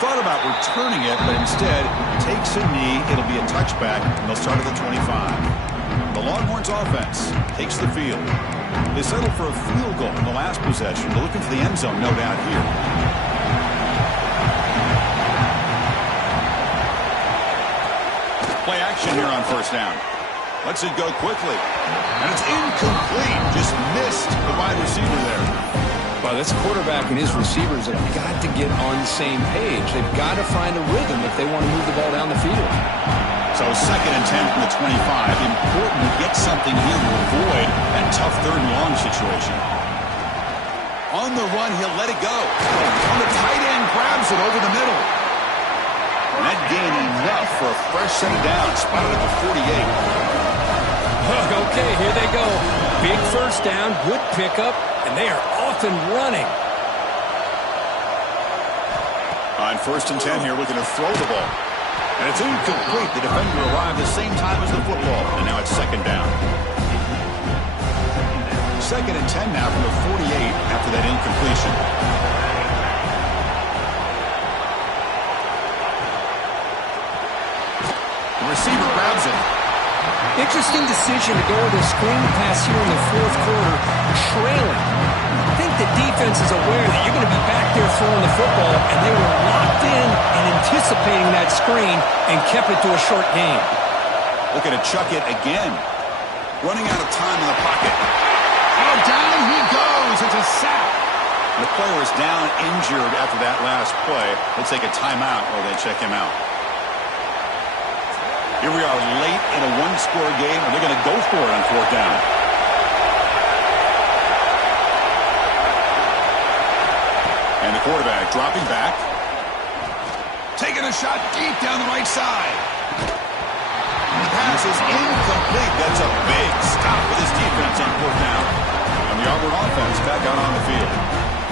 Thought about returning it, but instead takes a knee. It'll be a touchback, and they'll start at the 25. The Longhorns offense takes the field. They settled for a field goal in the last possession. They're looking for the end zone, no doubt here. Play action here on first down. Lets it go quickly. And it's incomplete. Just missed the wide receiver there. Well, this quarterback and his receivers have got to get on the same page. They've got to find a rhythm if they want to move the ball down the field. So second and 10 from the 25. Important to get something here to avoid that tough third and long situation. On the run, he'll let it go. On the tight end, grabs it over the middle. And that gain enough for a fresh set of downs. Spotted at the 48. Okay, here they go. Big first down, good pickup, and they are off and running. On first and 10 here, looking to throw the ball. And it's incomplete. The defender arrived the same time as the football, and now it's second down. Second and 10 now from the 48 after that incompletion. The receiver grabs it. Interesting decision to go with a screen pass here in the fourth quarter, trailing. I think the defense is aware that you're going to be back there throwing the football, and they were locked in and anticipating that screen and kept it to a short gain. Looking to chuck it again. Running out of time in the pocket. Oh, down he goes. It's a sack. The player is down injured after that last play. Let's take a timeout while they check him out. Here we are late in a one-score game, and they're going to go for it on fourth down. And the quarterback dropping back. Taking a shot deep down the right side. The pass is incomplete. That's a big stop for this defense on fourth down. And the Auburn offense back out on the field.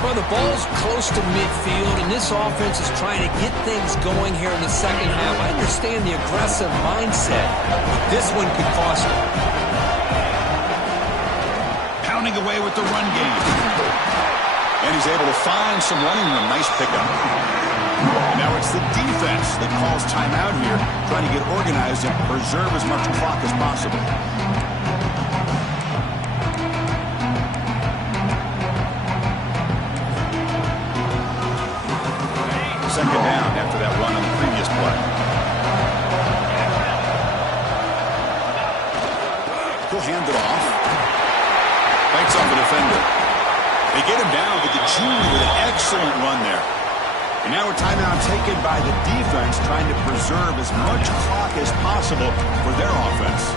Well, the ball's close to midfield, and this offense is trying to get things going here in the second half. I understand the aggressive mindset, but this one could cost them. Pounding away with the run game. And he's able to find some running room. Nice pickup. Now it's the defense that calls timeout here, trying to get organized and preserve as much clock as possible. Second down after that run on the previous play. He'll hand it off. Fights off the defender. They get him down, but the junior with an excellent run there. And now a timeout taken by the defense, trying to preserve as much clock as possible for their offense.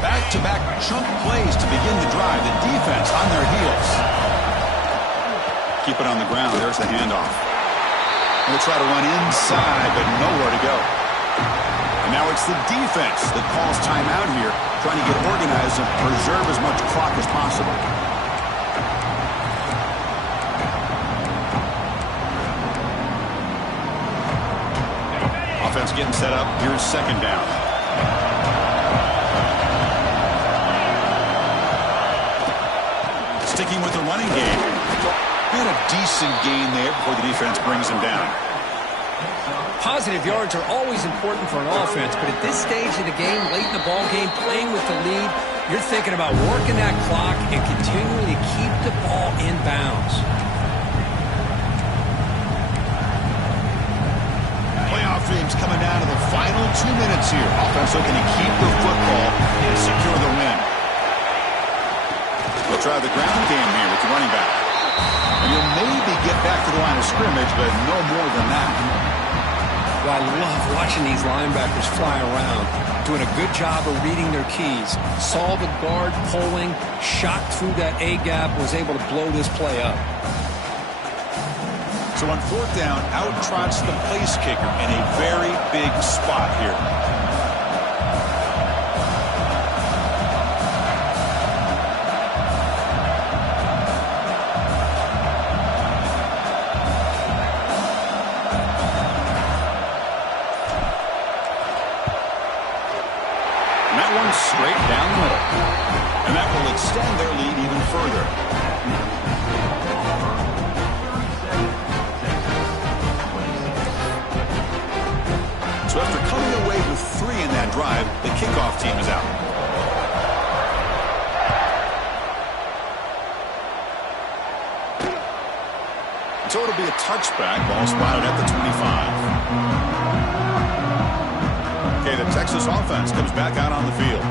Back-to-back chunk plays to begin the drive. The defense on their heels. Keep it on the ground. There's the handoff. We'll try to run inside, but nowhere to go. And now it's the defense that calls timeout here, trying to get organized and preserve as much clock as possible. Offense getting set up. Here's second down. Sticking with the running game. Had a decent gain there before the defense brings him down. Positive yards are always important for an offense, but at this stage of the game, late in the ball game, playing with the lead, you're thinking about working that clock and continuing to keep the ball in bounds. Playoff dreams coming down to the final 2 minutes here. Offense looking to keep the football and secure the win. They'll try the ground game here with the running back. And he'll maybe get back to the line of scrimmage, but no more than that. Well, I love watching these linebackers fly around, doing a good job of reading their keys. Saw the guard pulling, shot through that A-gap, was able to blow this play up. So on fourth down, out trots the place kicker in a very big spot here. Straight down the middle. And that will extend their lead even further. So after coming away with 3 in that drive, the kickoff team is out. So it'll be a touchback. Ball spotted at the 25. Okay, the Texas offense comes back out on the field.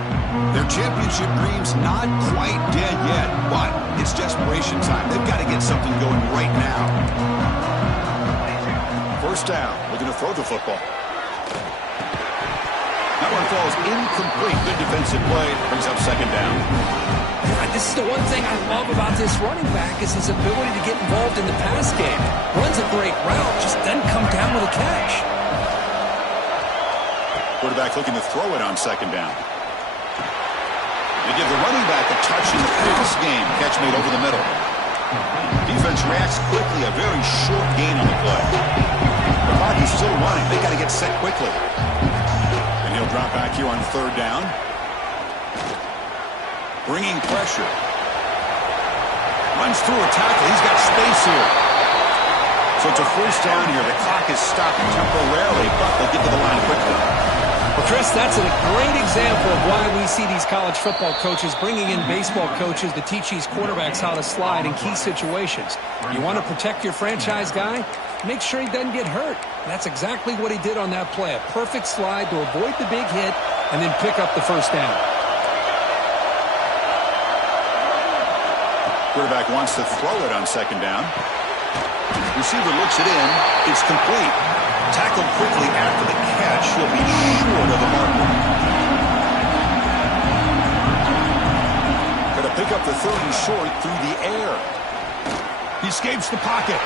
Their championship dreams not quite dead yet, but it's desperation time. They've got to get something going right now. First down, looking to throw the football. That one falls incomplete. Good defensive play, brings up second down. This is the one thing I love about this running back is his ability to get involved in the pass game. Runs a great route, just doesn't come down with a catch. Quarterback looking to throw it on second down. They give the running back a touch in the pass game. Catch made over the middle. Defense reacts quickly. A very short gain on the play. The clock is still running. They got to get set quickly. And he'll drop back here on third down. Bringing pressure. Runs through a tackle. He's got space here. So it's a first down here. The clock is stopped temporarily, but they'll get to the line quickly. Well, Chris, that's a great example of why we see these college football coaches bringing in baseball coaches to teach these quarterbacks how to slide in key situations. You want to protect your franchise guy? Make sure he doesn't get hurt. That's exactly what he did on that play. A perfect slide to avoid the big hit and then pick up the first down. Quarterback wants to throw it on second down. Receiver looks it in. It's complete. Tackled quickly after the catch. He'll be short of the marker. Going to pick up the third and short through the air. He escapes the pocket.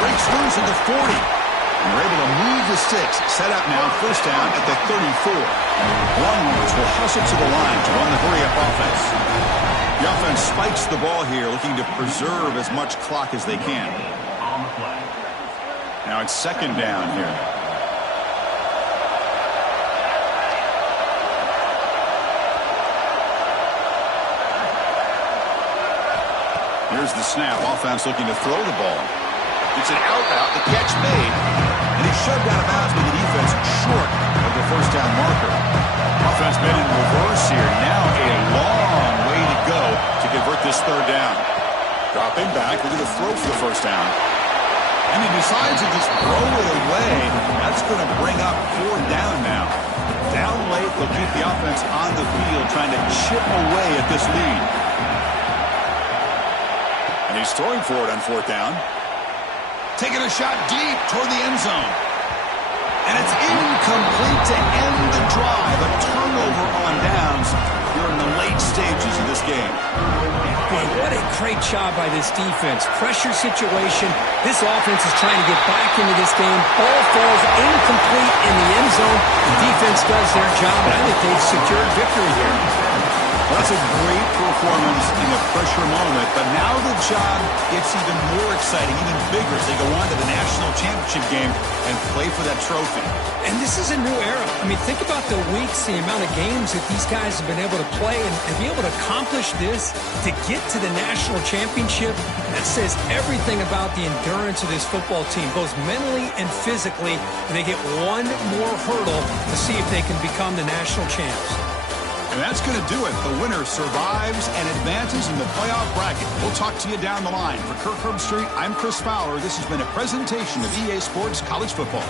Breaks loose at the 40. And we're able to move the sticks. Set up now, first down at the 34. Longhorns will hustle to the line to run the hurry-up offense. The offense spikes the ball here, looking to preserve as much clock as they can. Now it's second down here. Here's the snap. Offense looking to throw the ball. It's an out route. The catch made. And he's shoved out of bounds by the defense short of the first down marker. Offense been in reverse here. Now a long way to go to convert this third down. Dropping back, looking to throw for the first down. And he decides to just throw it away. That's going to bring up 4th down now. Down late, they'll keep the offense on the field, trying to chip away at this lead. And he's throwing for it on 4th down. Taking a shot deep toward the end zone. And it's incomplete to end the drive. A turnover on downs. You're in the late stages of this game. Boy, what a great job by this defense. Pressure situation. This offense is trying to get back into this game. Ball falls incomplete in the end zone. The defense does their job, and I think they've secured victory here. Well, that's a great performance in a pressure moment, but now the job gets even more exciting, even bigger as they go on to the national championship game and play for that trophy. And this is a new era. I mean, think about the weeks, the amount of games that these guys have been able to play, and to be able to accomplish this, to get to the national championship, that says everything about the endurance of this football team, both mentally and physically, and they get one more hurdle to see if they can become the national champs. And that's going to do it. The winner survives and advances in the playoff bracket. We'll talk to you down the line. For Kirk Herbstreit, I'm Chris Fowler. This has been a presentation of EA Sports College Football.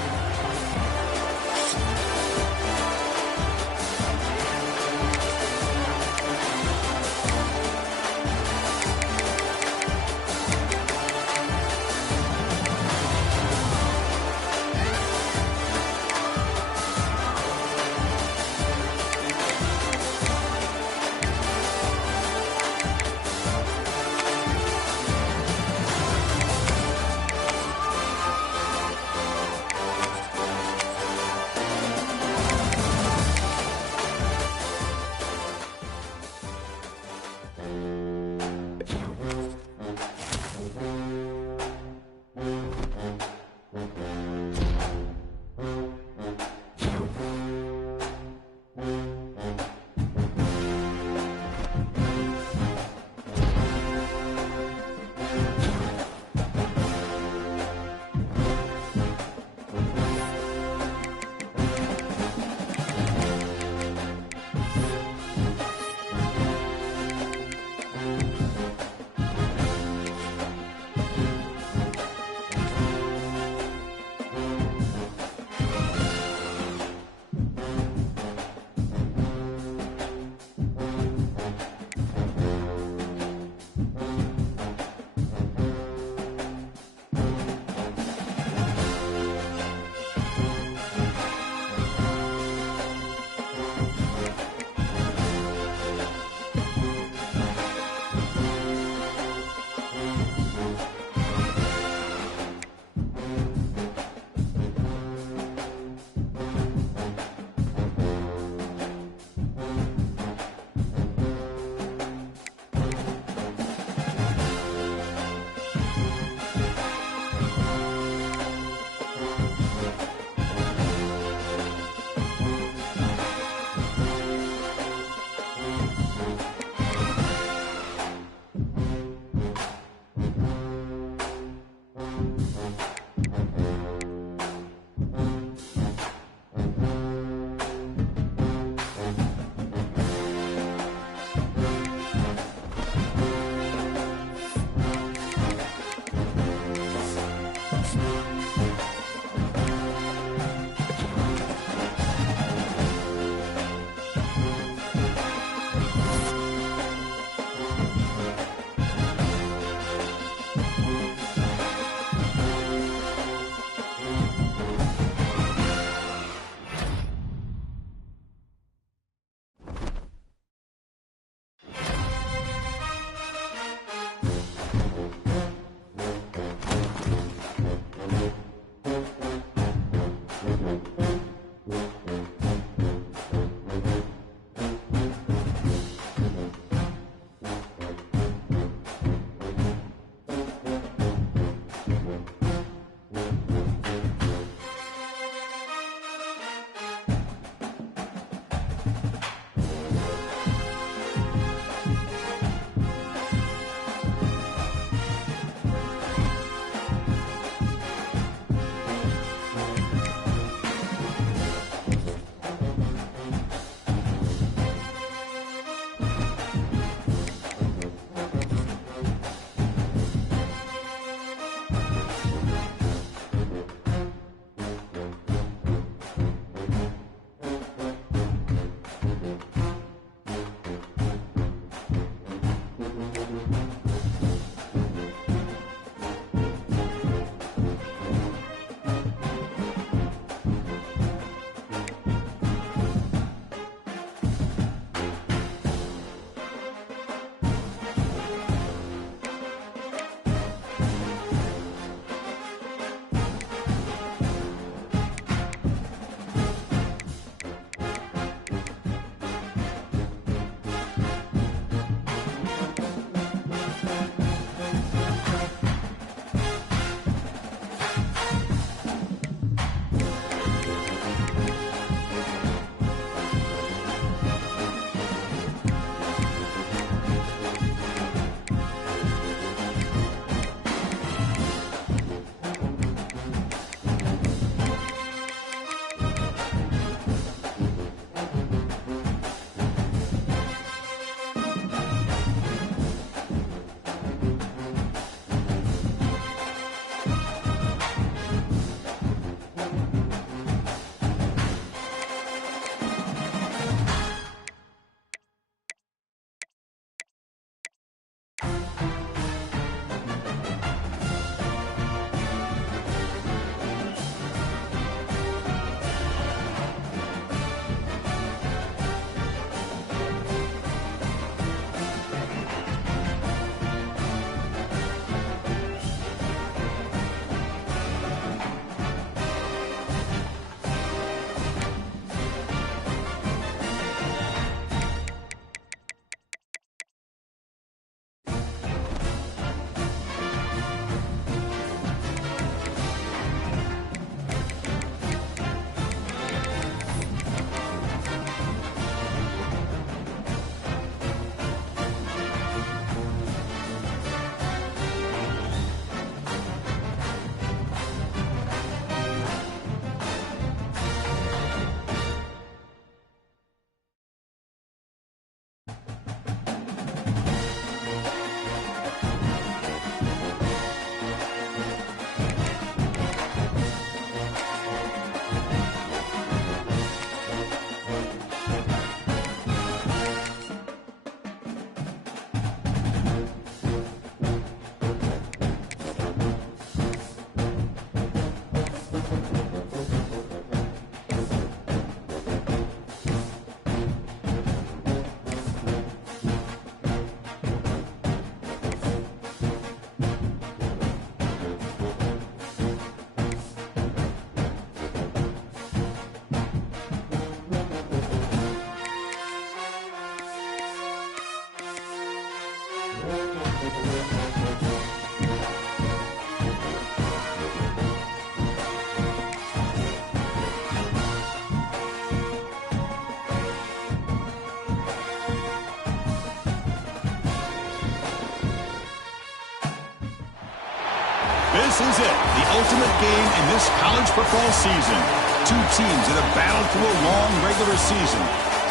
This is it, the ultimate game in this college football season. Two teams that have battled through a long regular season,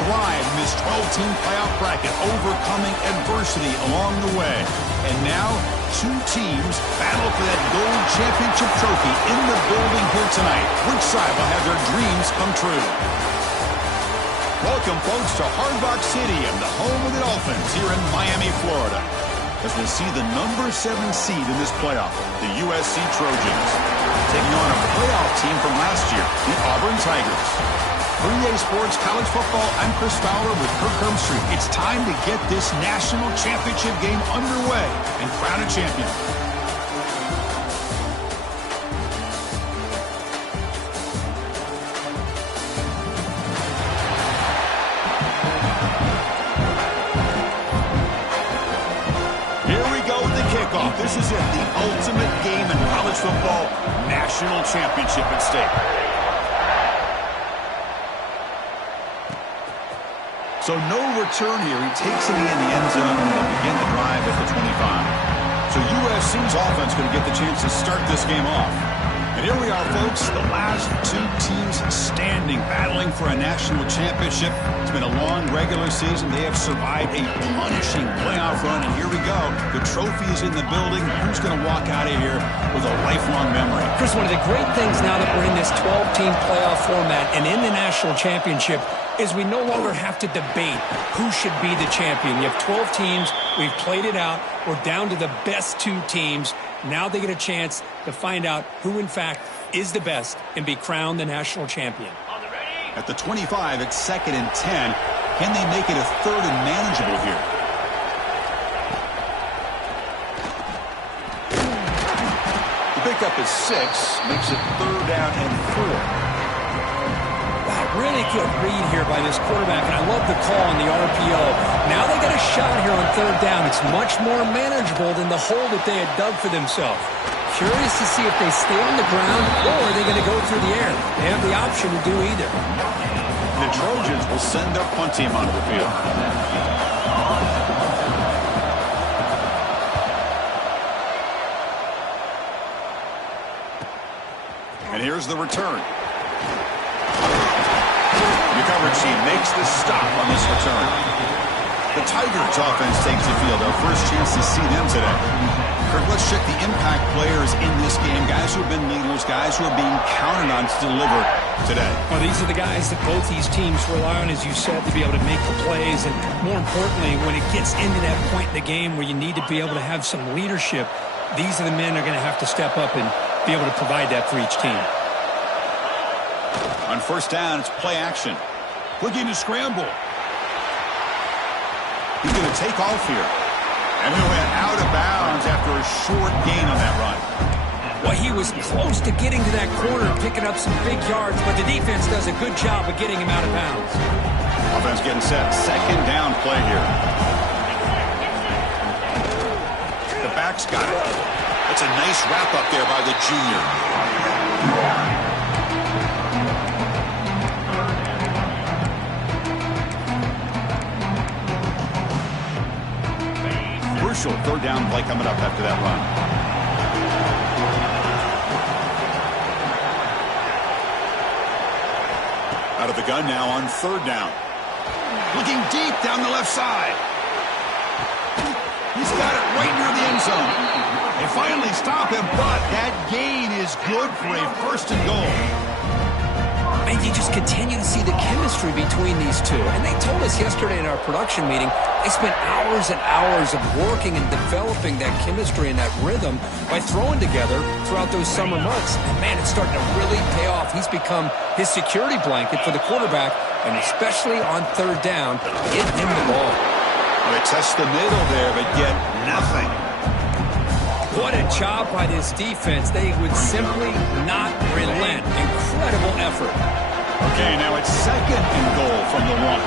thrived in this 12-team playoff bracket, overcoming adversity along the way. And now, two teams battle for that gold championship trophy in the building here tonight. Which side will have their dreams come true? Welcome, folks, to Hard Rock Stadium, the home of the Dolphins here in Miami, Florida, as we see the number 7 seed in this playoff, the USC Trojans, taking on a playoff team from last year, the Auburn Tigers. For EA Sports College Football, I'm Chris Fowler with Kirk Hermstreet. It's time to get this national championship game underway and crown a champion. This is it, the ultimate game in college football, national championship at stake. So no return here. He takes it in the end zone and they'll begin the drive at the 25. So USC's offense going to get the chance to start this game off. And here we are, folks, the last two teams standing, battling for a national championship. It's been a long regular season. They have survived a punishing playoff run, and here we go. The trophy is in the building. Who's going to walk out of here with a lifelong memory? Chris, one of the great things now that we're in this 12-team playoff format and in the national championship is we no longer have to debate who should be the champion. You have 12 teams. We've played it out. We're down to the best two teams. Now they get a chance to find out who, in fact, is the best and be crowned the national champion. At the 25, it's 2nd and 10. Can they make it a 3rd and manageable here? The pickup is 6, makes it 3rd down and 4. Really good read here by this quarterback, and I love the call on the RPO. Now they got a shot here on 3rd down. It's much more manageable than the hole that they had dug for themselves. Curious to see if they stay on the ground or are they going to go through the air. They have the option to do either. The Trojans will send their punt team onto the field. And here's the return. The coverage team makes the stop on this return. The Tigers offense takes the field. Our first chance to see them today. Kirk, let's check the impact players in this game. Guys who have been leaders, guys who are being counted on to deliver today. Well, these are the guys that both these teams rely on, as you said, to be able to make the plays. And more importantly, when it gets into that point in the game where you need to be able to have some leadership, these are the men that are going to have to step up and be able to provide that for each team. On 1st down, it's play action. Looking to scramble. He's going to take off here. And he went out of bounds after a short gain on that run. Well, he was close to getting to that corner and picking up some big yards, but the defense does a good job of getting him out of bounds. Offense getting set. 2nd down play here. The back's got it. That's a nice wrap up there by the junior. Crucial 3rd down play coming up after that run. Out of the gun now on 3rd down. Looking deep down the left side. He's got it right near the end zone. They finally stop him, but that gain is good for a 1st and goal. And you just continue to see the chemistry between these two. And they told us yesterday in our production meeting, they spent hours and hours of working and developing that chemistry and that rhythm by throwing together throughout those summer months. And, man, it's starting to really pay off. He's become his security blanket for the quarterback, and especially on 3rd down, get him the ball. Well, they test the middle there, but get nothing. What a job by this defense. They would simply not relent. Incredible effort. Okay, now it's 2nd and goal from the 1.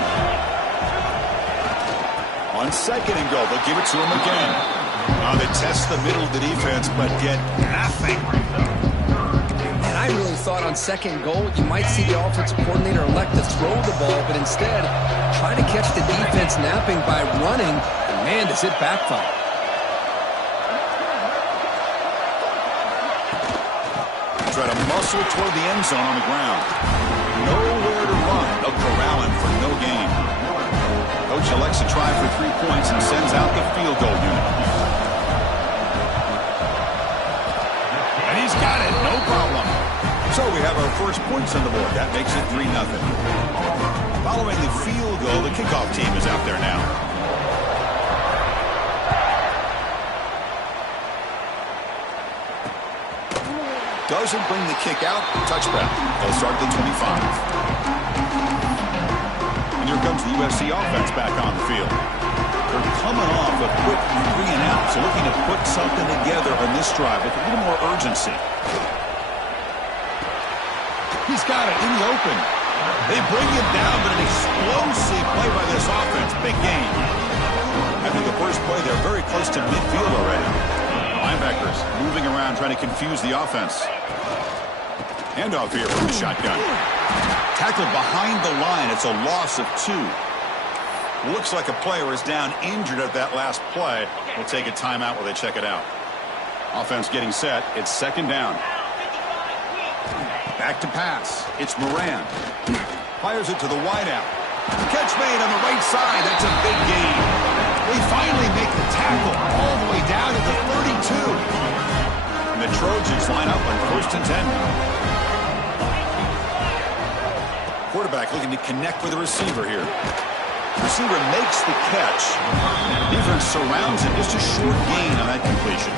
On 2nd and goal, they'll give it to him again. They test the middle of the defense, but get nothing. And I really thought on 2nd goal, you might see the offensive coordinator elect to throw the ball, but instead, try to catch the defense napping by running. And man, does it backfire. Try to muscle toward the end zone on the ground. Nowhere to run. They'll corral him for no gain. Coach elects to try for 3 points and sends out the field goal unit. And he's got it. No problem. So we have our first points on the board. That makes it 3-0. Following the field goal, the kickoff team is out there now. Doesn't bring the kick out. Touchdown. They'll start at the 25. And here comes the USC offense back on the field. They're coming off a quick 3 and out, so looking to put something together on this drive with a little more urgency. He's got it in the open. They bring him down, but an explosive play by this offense. Big gain. After the first play, they're very close to midfield already. Linebackers moving around, trying to confuse the offense. Handoff here from the shotgun. Tackled behind the line. It's a loss of 2. Looks like a player is down injured at that last play. We'll take a timeout while they check it out. Offense getting set. It's 2nd down. Back to pass. It's Moran. Fires it to the wideout. Catch made on the right side. That's a big gain. They finally make the tackle all the way down to the 32. And the Trojans line up on 1st and 10. Quarterback looking to connect with the receiver here. Receiver makes the catch. Defense surrounds him. Just a short gain on that completion.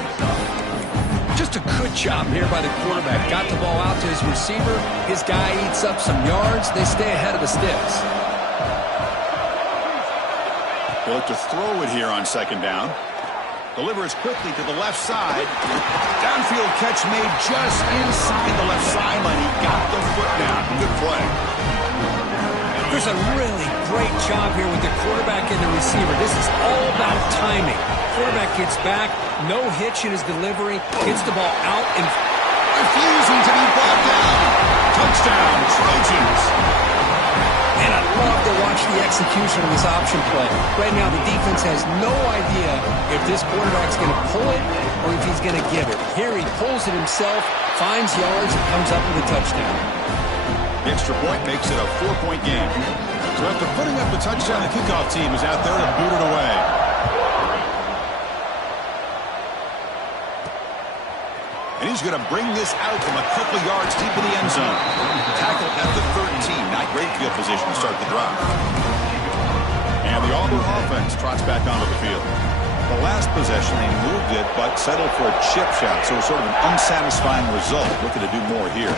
Just a good job here by the quarterback. Got the ball out to his receiver. His guy eats up some yards. They stay ahead of the sticks. They'll look to throw it here on 2nd down. Delivers quickly to the left side. Downfield catch made just inside the left sideline. He got the foot down. Good play. There's a really great job here with the quarterback and the receiver. This is all about timing. Quarterback gets back, no hitch in his delivery, gets the ball out and refusing to be brought down. Touchdown, Trojans. And I love to watch the execution of this option play. Right now, the defense has no idea if this quarterback's going to pull it or if he's going to give it. Here he pulls it himself, finds yards, and comes up with a touchdown. The extra point makes it a 4-point game. So after putting up the touchdown, the kickoff team is out there to boot it away. And he's going to bring this out from a couple yards deep in the end zone. Tackle at the 13. Not great field position to start the drive. And the Auburn offense trots back onto the field. The last possession, they moved it, but settled for a chip shot. So sort of an unsatisfying result. Looking to do more here.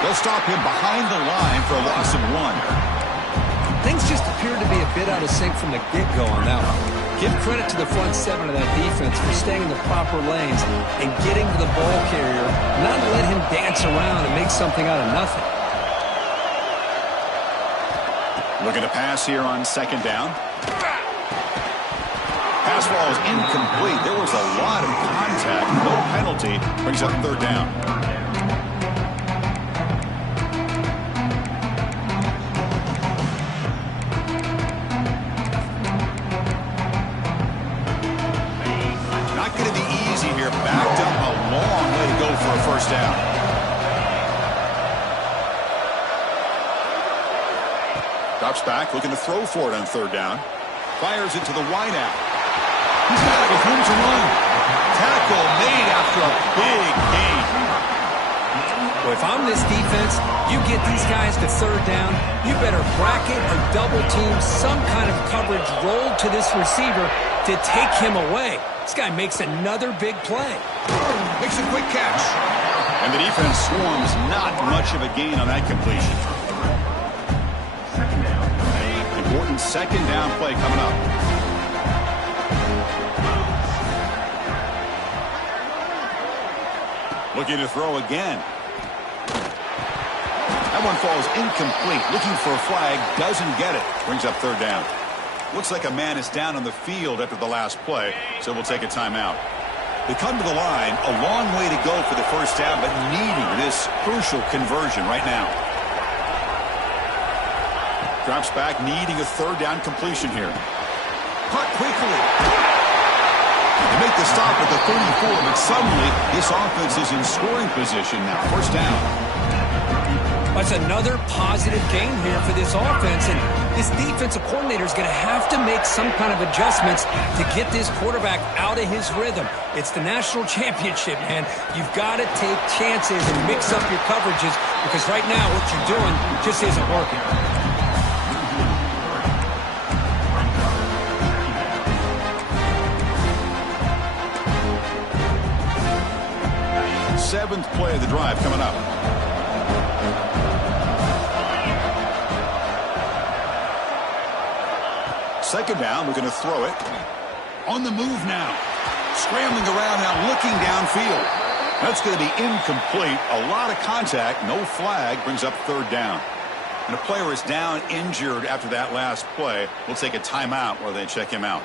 They'll stop him behind the line for a loss of 1. Things just appear to be a bit out of sync from the get-go on that one. Give credit to the front 7 of that defense for staying in the proper lanes and getting to the ball carrier, not let him dance around and make something out of nothing. Looking to pass here on 2nd down. Pass ball is incomplete. There was a lot of contact. No penalty. Brings up 3rd down. Backed up a long way to go for a 1st down. Drops back, looking to throw for it on 3rd down. Fires it to the wideout. He's got it with room to run. Tackle made after a big gain. Well, if I'm this defense, you get these guys to 3rd down, you better bracket or double team some kind of coverage rolled to this receiver to take him away. This guy makes another big play. Makes a quick catch. And the defense swarms. Not much of a gain on that completion. Important 2nd down play coming up. Looking to throw again. That one falls incomplete. Looking for a flag. Doesn't get it. Brings up 3rd down. Looks like a man is down on the field after the last play, so we'll take a timeout. They come to the line, a long way to go for the 1st down, but needing this crucial conversion right now. Drops back, needing a 3rd down completion here. Caught quickly. They make the stop at the 34, but suddenly this offense is in scoring position now. 1st down. That's another positive game here for this offense, and this defensive coordinator is going to have to make some kind of adjustments to get this quarterback out of his rhythm. It's the national championship, man. You've got to take chances and mix up your coverages because right now what you're doing just isn't working. Seventh play of the drive coming up. Second down, we're going to throw it. On the move now. Scrambling around now, looking downfield. That's going to be incomplete. A lot of contact, no flag, brings up 3rd down. And a player is down injured after that last play. We'll take a timeout while they check him out.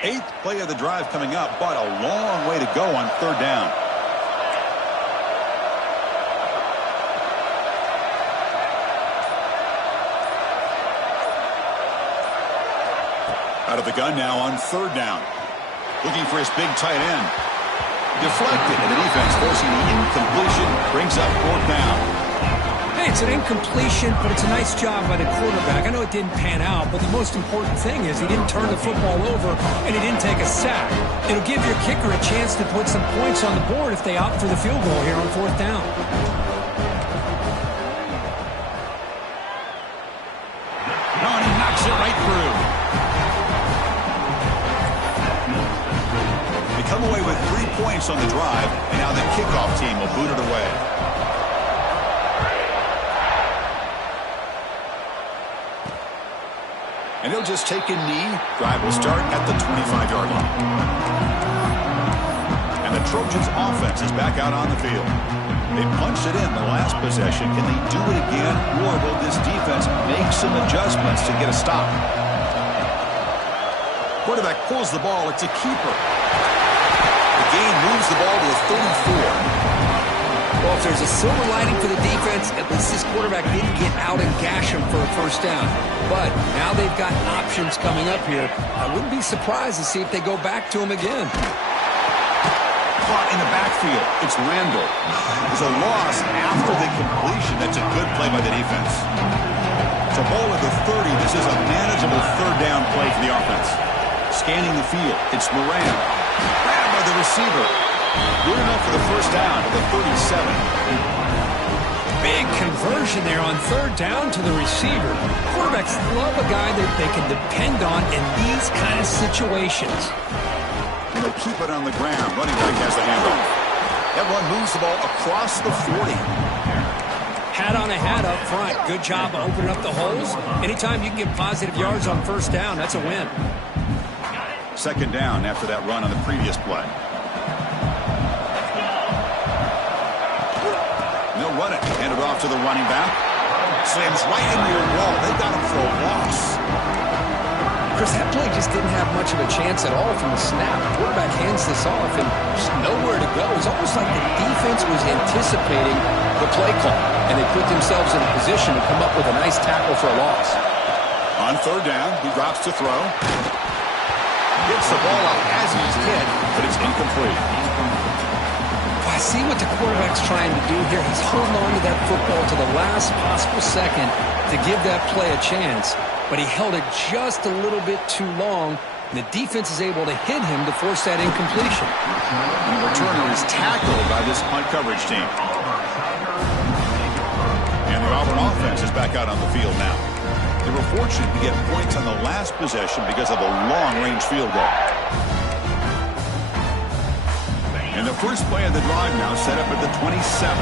Eighth play of the drive coming up, but a long way to go on 3rd down. Out of the gun now on third down. Looking for his big tight end. Deflected, and the defense forcing the incompletion. Brings up fourth down. Hey, it's an incompletion, but it's a nice job by the quarterback. I know it didn't pan out, but the most important thing is he didn't turn the football over and he didn't take a sack. It'll give your kicker a chance to put some points on the board if they opt for the field goal here on fourth down. No, and he knocks it right through. They come away with 3 points on the drive, and now the kickoff team will boot it away. And they'll just take a knee. Drive will start at the 25-yard line. And the Trojans' offense is back out on the field. They punched it in the last possession. Can they do it again, or will this defense make some adjustments to get a stop? Quarterback pulls the ball. It's a keeper. The game moves the ball to the 34. Well, if there's a silver lining for the defense, at least this quarterback didn't get out and gash him for a first down. But now they've got options coming up here. I wouldn't be surprised to see if they go back to him again. Caught in the backfield. It's Randall. There's a loss after the completion. That's a good play by the defense. It's a ball at the 30. This is a manageable third down play for the offense. Scanning the field. It's Moran. Grabbed by the receiver. Good enough for the first down at the 37. Big conversion there on third down to the receiver. Quarterbacks love a guy that they can depend on in these kind of situations. And they'll keep it on the ground. Running back has the handoff. That run moves the ball across the 40. Hat on a hat up front. Good job of opening up the holes. Anytime you can get positive yards on first down, that's a win. Second down after that run on the previous play. They'll run it. Hand it off to the running back. Slams right into your wall. They got him for a loss. Chris, that play just didn't have much of a chance at all from the snap. The quarterback hands this off and just nowhere to go. It's almost like the defense was anticipating the play call, and they put themselves in a position to come up with a nice tackle for a loss. On third down, he drops to throw. Gets the ball out as he's hit, but it's incomplete. I see what the quarterback's trying to do here. He's holding on to that football to the last possible second to give that play a chance. But he held it just a little bit too long, and the defense is able to hit him to force that incompletion. And the returner is tackled by this punt coverage team. And the Auburn offense is back out on the field now. They were fortunate to get points on the last possession because of a long-range field goal. And the first play of the drive now set up at the 27.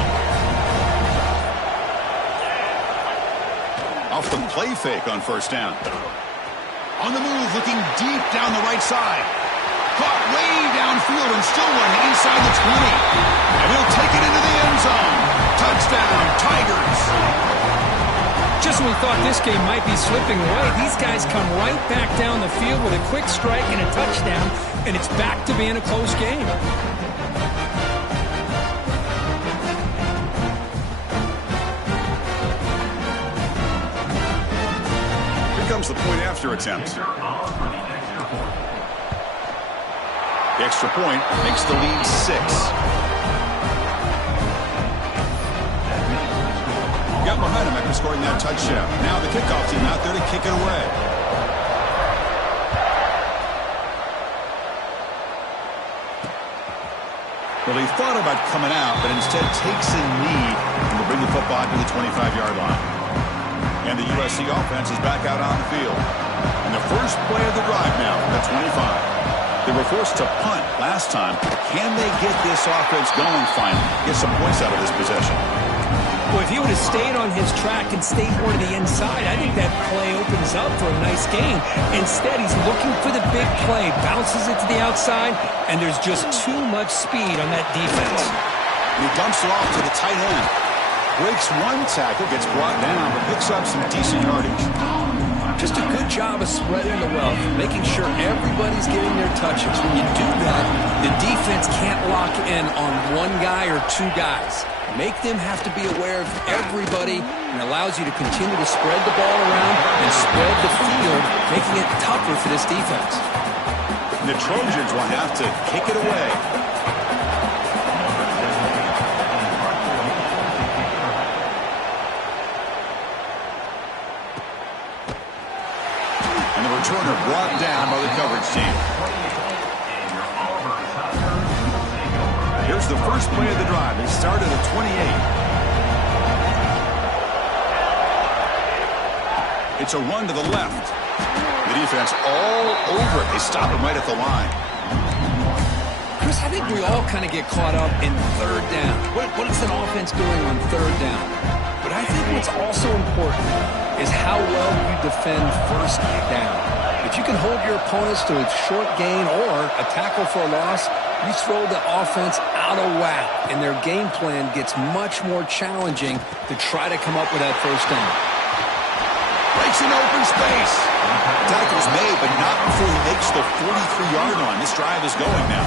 Off the play fake on first down. On the move, looking deep down the right side. Caught way downfield and still running inside the 20. And he'll take it into the end zone. Touchdown, Tigers. Just when we thought this game might be slipping away, these guys come right back down the field with a quick strike and a touchdown, and it's back to being a close game. Comes the point after attempt. The extra point makes the lead 6. Got behind him after scoring that touchdown. Now the kickoff team out there to kick it away. Well, he thought about coming out, but instead takes a knee and will bring the football to the 25-yard line. And the USC offense is back out on the field. And the first play of the drive now from the 25. They were forced to punt last time. Can they get this offense going finally? Get some points out of this possession. Well, if he would have stayed on his track and stayed more to the inside, I think that play opens up for a nice game. Instead, he's looking for the big play, bounces it to the outside, and there's just too much speed on that defense. And he dumps it off to the tight end. Breaks one tackle, gets brought down, but picks up some decent yardage. Just a good job of spreading the wealth, making sure everybody's getting their touches. When you do that, the defense can't lock in on one guy or two guys. Make them have to be aware of everybody, and allows you to continue to spread the ball around and spread the field, making it tougher for this defense. The Trojans will have to kick it away. And the returner brought down by the coverage team. Here's the first play of the drive. They start at the 28. It's a run to the left. The defense all over it. They stop him right at the line. Chris, I think we all kind of get caught up in third down. What is an offense doing on third down? But I think what's also important is how well you defend first down. If you can hold your opponents to a short gain or a tackle for a loss, you throw the offense out of whack, and their game plan gets much more challenging to try to come up with that first down. Breaks an open space. Tackle's made, but not before he makes the 43-yard line. This drive is going now.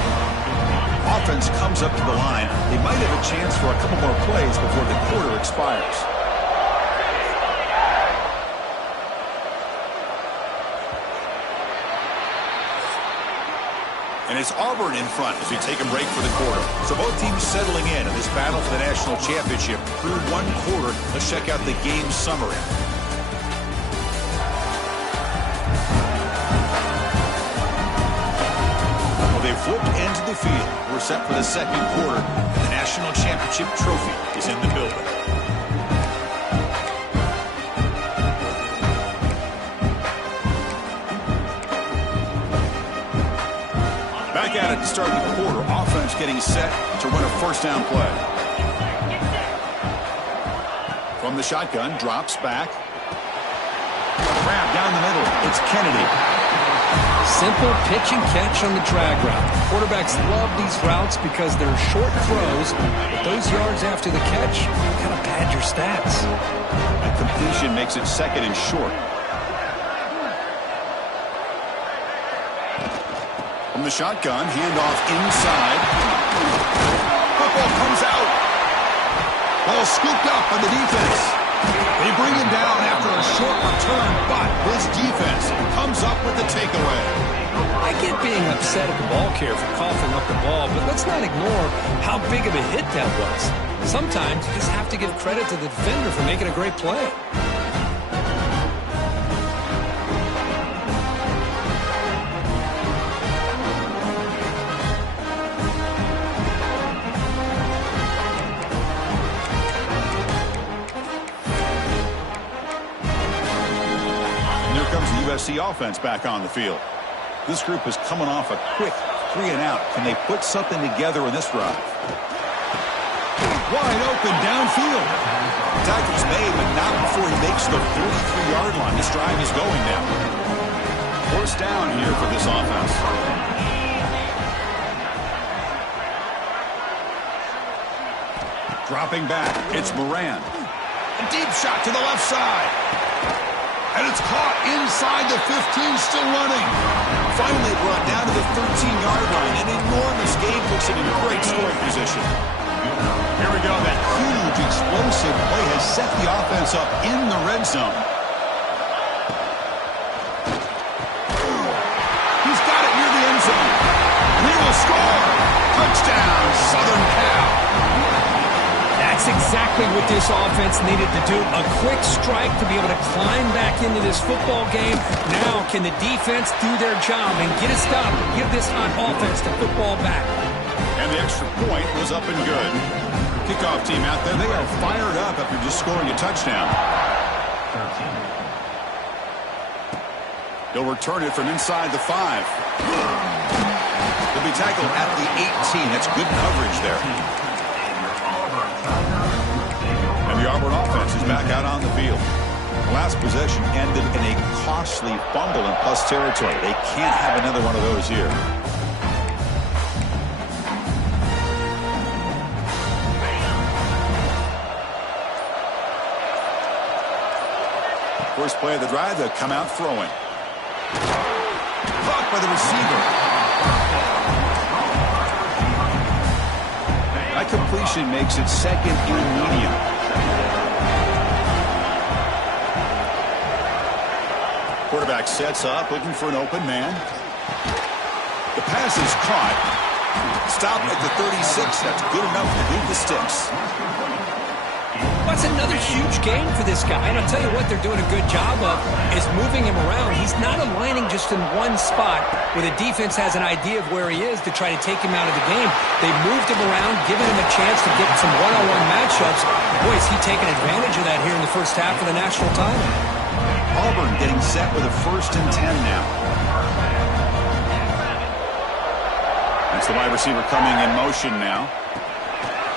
Offense comes up to the line. They might have a chance for a couple more plays before the quarter expires. And it's Auburn in front as we take a break for the quarter. So both teams settling in this battle for the national championship through one quarter. Let's check out the game summary. Well, they flipped into the field. We're set for the second quarter. The national championship trophy is in the building. Back at it to start the quarter. Offense getting set to run a first down play. From the shotgun, drops back. Grab down the middle. It's Kennedy. Simple pitch and catch on the drag route. Quarterbacks love these routes because they're short throws, but those yards after the catch kind of pad your stats. That completion makes it second and short. From the shotgun, handoff inside. Football comes out. Ball scooped up by the defense. They bring him down after a short return, but this defense comes up with the takeaway. I get being upset at the ball carrier for coughing up the ball, but let's not ignore how big of a hit that was. Sometimes you just have to give credit to the defender for making a great play. USC offense back on the field. This group is coming off a quick 3-and-out. Can they put something together in this drive? Wide open downfield. Tackle's made, but not before he makes the 43-yard line. This drive is going now. Forced down here for this offense. Dropping back, it's Moran. A deep shot to the left side. And it's caught inside the 15, still running. Finally brought down to the 13-yard line. An enormous gain puts him in great scoring position. Here we go. That huge, explosive play has set the offense up in the red zone. He's got it near the end zone. He will score. Touchdown, Southern Cal. That's exactly what this offense needed to do. A quick strike to be able to climb back into this football game. Now can the defense do their job and get a stop and give this hot offense the football back? And the extra point was up and good. Kickoff team out there, they are fired up after just scoring a touchdown. They'll return it from inside the 5. They'll be tackled at the 18. That's good coverage there. The Auburn offense is back out on the field. The last possession ended in a costly fumble in plus territory. They can't have another one of those here. First play of the drive, they'll come out throwing. Caught by the receiver. That completion makes it second and medium. Quarterback sets up, looking for an open man. The pass is caught. Stop at the 36. That's good enough to leave the sticks. That's another huge gain for this guy. And I'll tell you what they're doing a good job of is moving him around. He's not aligning just in one spot where the defense has an idea of where he is to try to take him out of the game. They moved him around, giving him a chance to get some one-on-one matchups. Boy, is he taking advantage of that here in the first half of the national title. Auburn getting set with a 1st and 10 now. That's the wide receiver coming in motion now.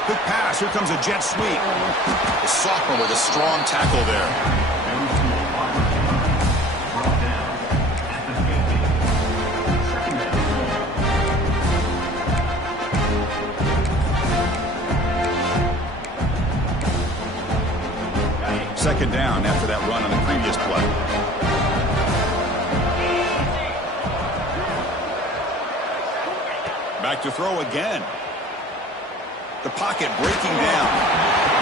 Quick pass. Here comes a jet sweep. The sophomore with a strong tackle there. Second down after that run on the previous play. Back to throw again. The pocket breaking down.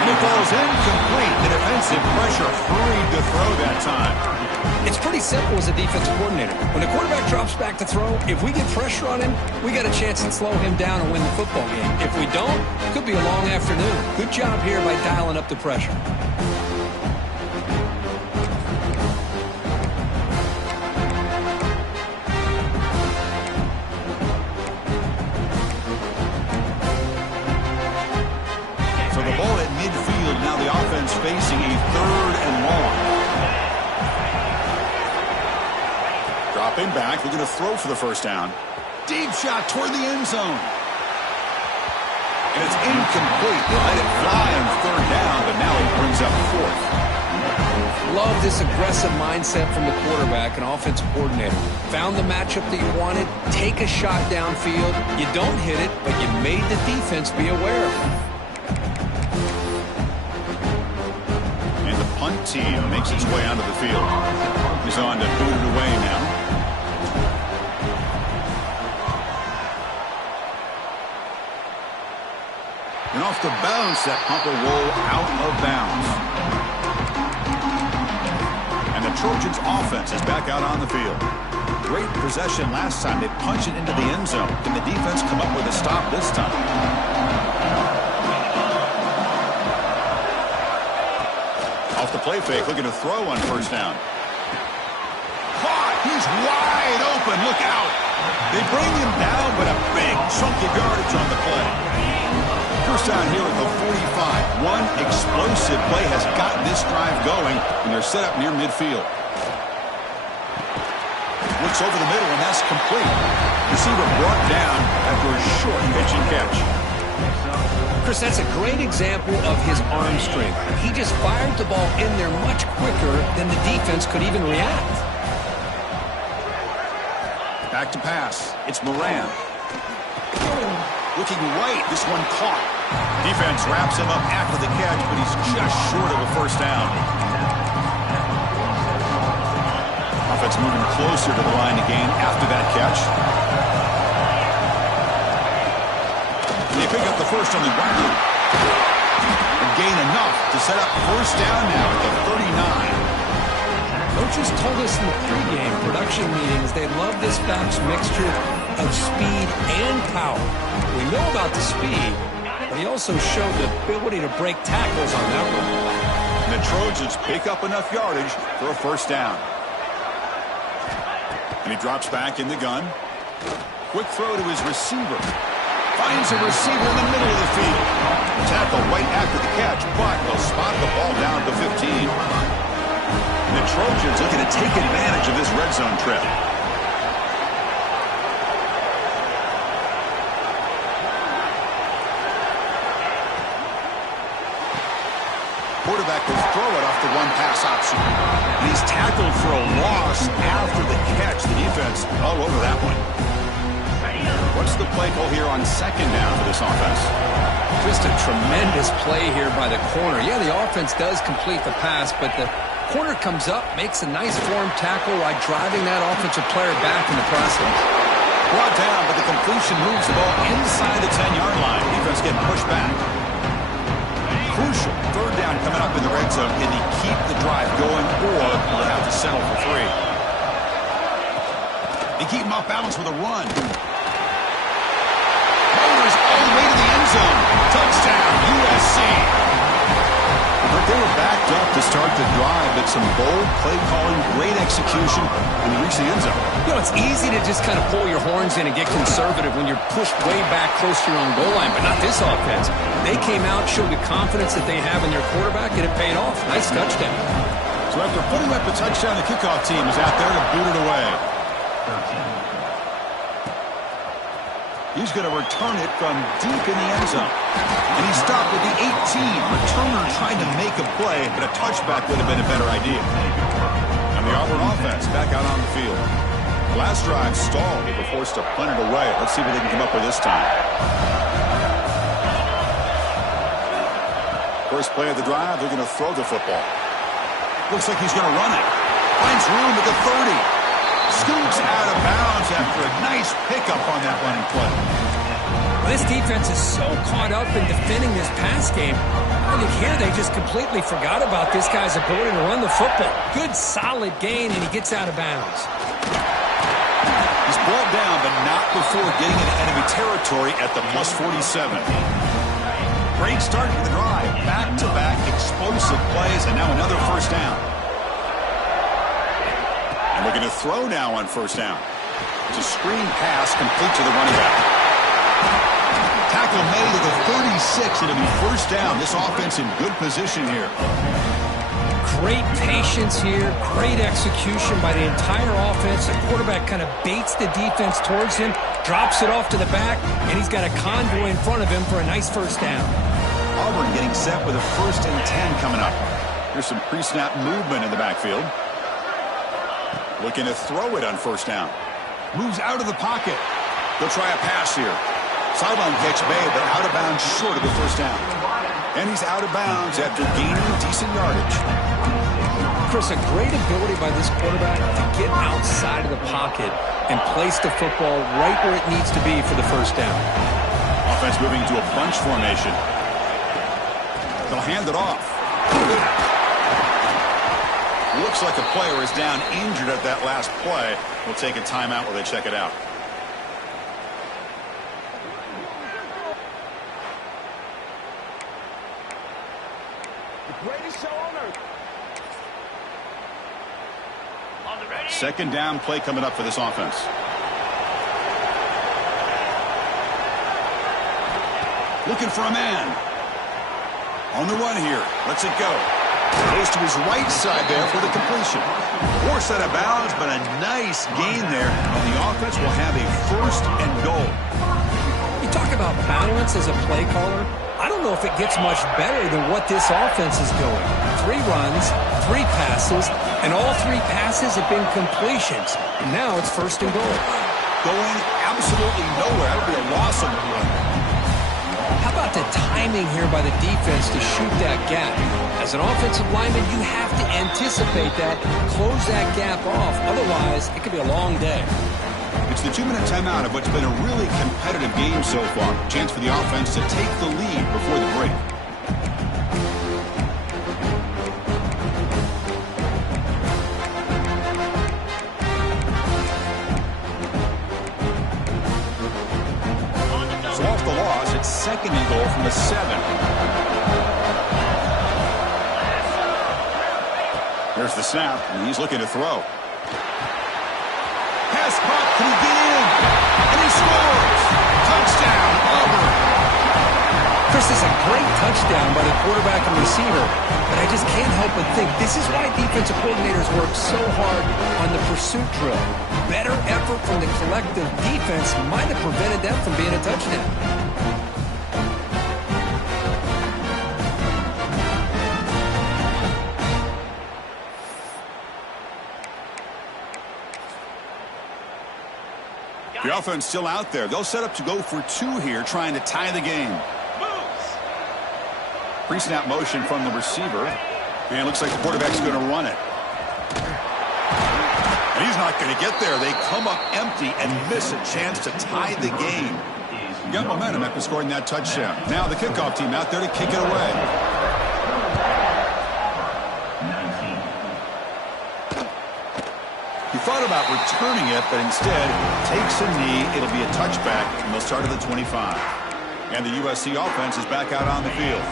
And it falls incomplete. The defensive pressure hurried to throw that time. It's pretty simple as a defensive coordinator. When the quarterback drops back to throw, if we get pressure on him, we got a chance to slow him down and win the football game. If we don't, it could be a long afternoon. Good job here by dialing up the pressure. Facing a 3rd and long. Dropping back, looking to throw for the first down. Deep shot toward the end zone. And it's incomplete. They let it fly on 3rd down, but now he brings up 4th. Love this aggressive mindset from the quarterback and offensive coordinator. Found the matchup that you wanted, take a shot downfield. You don't hit it, but you made the defense be aware of it. Punt team makes its way onto the field. He's on to boot it away now. And off the bounce, that punt will roll out of bounds. And the Trojans' offense is back out on the field. Great possession last time. They punch it into the end zone. Can the defense come up with a stop this time? Off the play fake, looking to throw on 1st down. Caught! He's wide open. Look out! They bring him down, but a big chunk of yardage on the play. First down here at the 45. One explosive play has gotten this drive going, and they're set up near midfield. Looks over the middle, and that's complete. Receiver brought down after a short pitch and catch. Chris, that's a great example of his arm strength. He just fired the ball in there much quicker than the defense could even react. Back to pass. It's Moran. Looking right. This one caught. Defense wraps him up after the catch, but he's just short of a 1st down. Offense moving closer to the line to gain after that catch. They pick up the first on the ground and gain enough to set up 1st down now at the 39. Coaches told us in the pregame production meetings they love this back's mixture of speed and power. We know about the speed, but he also showed the ability to break tackles on that one. And the Trojans pick up enough yardage for a 1st down. And he drops back in the gun. Quick throw to his receiver. Finds a receiver in the middle of the field. Tackle right after the catch, but they'll spot the ball down to 15. And the Trojans looking to take advantage of this red zone trip. Quarterback will throw it off the one-pass option. And he's tackled for a loss after the catch. The defense all over that one. What's the play call here on second down for this offense? Just a tremendous play here by the corner. Yeah, the offense does complete the pass, but the corner comes up, makes a nice form tackle while driving that offensive player back in the process. Brought down, but the completion moves the ball inside the 10-yard line. Defense getting pushed back. Crucial third down coming up in the red zone. Can he keep the drive going, or will they have to settle for 3? They keep him off balance with a run. Motors all the way to the end zone. Touchdown, USC. But they were backed up to start the drive, but some bold play calling, great execution, and they reached the end zone. You know, it's easy to just kind of pull your horns in and get conservative when you're pushed way back close to your own goal line, but not this offense. They came out, showed the confidence that they have in their quarterback, and it paid off. Nice touchdown. So after putting up a touchdown, the kickoff team is out there to boot it away. He's going to return it from deep in the end zone. And he stopped with the 18. Returner trying to make a play, but a touchback would have been a better idea. And the Auburn offense back out on the field. The last drive stalled. They were forced to punt it away. Let's see what they can come up with this time. First play of the drive, they're going to throw the football. Looks like he's going to run it. Finds room at the 30. Scoots out of bounds after a nice pickup on that running play. This defense is so caught up in defending this pass game. I think here they just completely forgot about this guy's ability to run the football. Good, solid gain, and he gets out of bounds. He's brought down, but not before getting into enemy territory at the +47. Great start to the drive. Back-to-back explosive plays, and now another first down. And looking to throw now on first down. It's a screen pass complete to the running back. Tackle made to the 36, and it'll be first down. This offense in good position here. Great patience here, great execution by the entire offense. The quarterback kind of baits the defense towards him, drops it off to the back, and he's got a convoy in front of him for a nice first down. Auburn getting set with a 1st and 10 coming up. Here's some pre-snap movement in the backfield. Looking to throw it on first down. Moves out of the pocket. They'll try a pass here. Sideline catch made, but out of bounds short of the first down. And he's out of bounds after gaining decent yardage. Chris, a great ability by this quarterback to get outside of the pocket and place the football right where it needs to be for the first down. Offense moving to a bunch formation. They'll hand it off. Looks like a player is down injured at that last play. We'll take a timeout while they check it out. The greatest show on earth. Second down play coming up for this offense. Looking for a man. On the run here. Lets it go. Goes to his right side there for the completion. Forced out of bounds, but a nice gain there. And the offense will have a 1st and goal. You talk about balance as a play caller. I don't know if it gets much better than what this offense is doing. 3 runs, 3 passes, and all 3 passes have been completions. And now it's 1st and goal. Going absolutely nowhere. That would be a loss on the run. How about the timing here by the defense to shoot that gap? As an offensive lineman, you have to anticipate that, close that gap off. Otherwise, it could be a long day. It's the 2-minute timeout of what's been a really competitive game so far. Chance for the offense to take the lead before the break. So off the loss, it's 2nd and goal from the 7. There's the snap, and he's looking to throw. Pass caught, can he get in? And he scores! Touchdown, Auburn! Chris, this is a great touchdown by the quarterback and receiver, but I just can't help but think this is why defensive coordinators work so hard on the pursuit drill. Better effort from the collective defense might have prevented that from being a touchdown. The The offense still out there. They'll set up to go for 2 here, trying to tie the game. Pre-snap motion from the receiver. And looks like the quarterback's going to run it. And he's not going to get there. They come up empty and miss a chance to tie the game. Got momentum after scoring that touchdown. Now the kickoff team out there to kick it away. He thought about returning it, but instead takes a knee. It'll be a touchback, and they'll start at the 25. And the USC offense is back out on the field.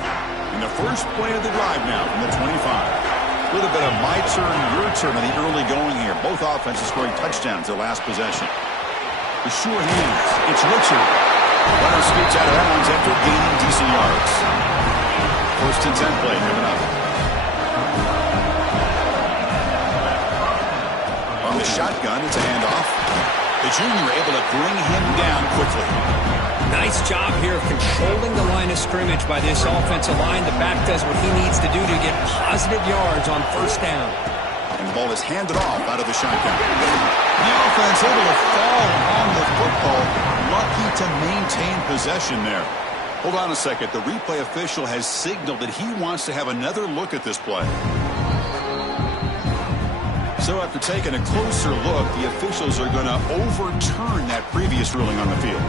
In the first play of the drive now from the 25. A little bit of my turn, your turn in the early going here. Both offenses scoring touchdowns their last possession. The sure hands. It's Richard. Runner scoots out of bounds after gaining decent yards. First and 10 play coming up. From the shotgun, it's a handoff. The junior able to bring him down quickly. Nice job here of controlling the line of scrimmage by this offensive line. The back does what he needs to do to get positive yards on first down. And the ball is handed off out of the shotgun. The offense able to fall on the football. Lucky to maintain possession there. Hold on a second. The replay official has signaled that he wants to have another look at this play. So after taking a closer look, the officials are going to overturn that previous ruling on the field.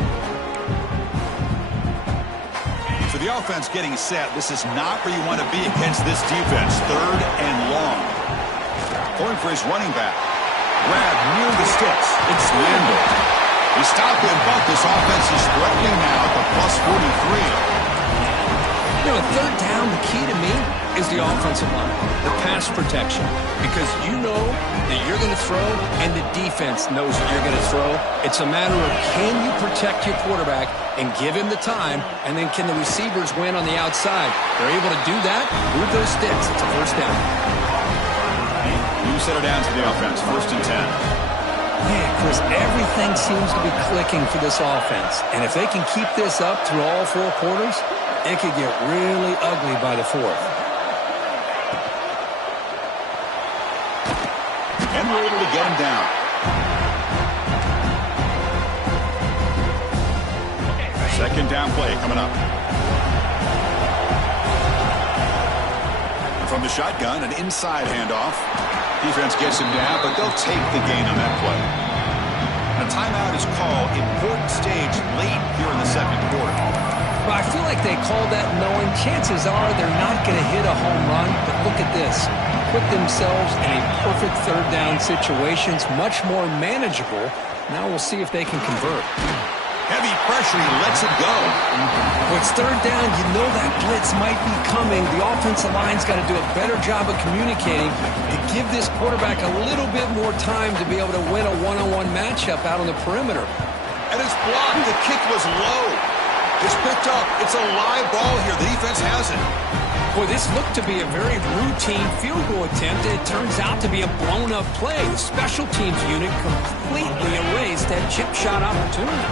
So the offense getting set. This is not where you want to be against this defense. 3rd and long. Going for his running back. Grab near the sticks. It's Landor. He stopped him, but this offense is threatening now at the +43. You know, 3rd down, the key to me is the offensive line, the pass protection, because you know that you're going to throw and the defense knows that you're going to throw. It's a matter of can you protect your quarterback and give him the time, and then can the receivers win on the outside? They're able to do that, move those sticks. It's a first down. New set of downs to the offense, 1st and 10. Man, Chris, everything seems to be clicking for this offense. And if they can keep this up through all 4 quarters, it could get really ugly by the 4th. And we're able to get him down. Second down play coming up. And from the shotgun, an inside handoff. Defense gets him down, but they'll take the gain on that play. A timeout is called. Important stage late here in the 2nd quarter. Well, I feel like they called that knowing chances are they're not going to hit a home run, but look at this. Put themselves in a perfect 3rd down situation. It's much more manageable. Now we'll see if they can convert. Heavy pressure, he lets it go. When it's 3rd down, you know that blitz might be coming. The offensive line's got to do a better job of communicating to give this quarterback a little bit more time to be able to win a one-on-one matchup out on the perimeter. And it's blocked. The kick was low. It's picked up. It's a live ball here. The defense has it. Boy, this looked to be a very routine field goal attempt. It turns out to be a blown-up play. The special teams unit completely erased that chip shot opportunity.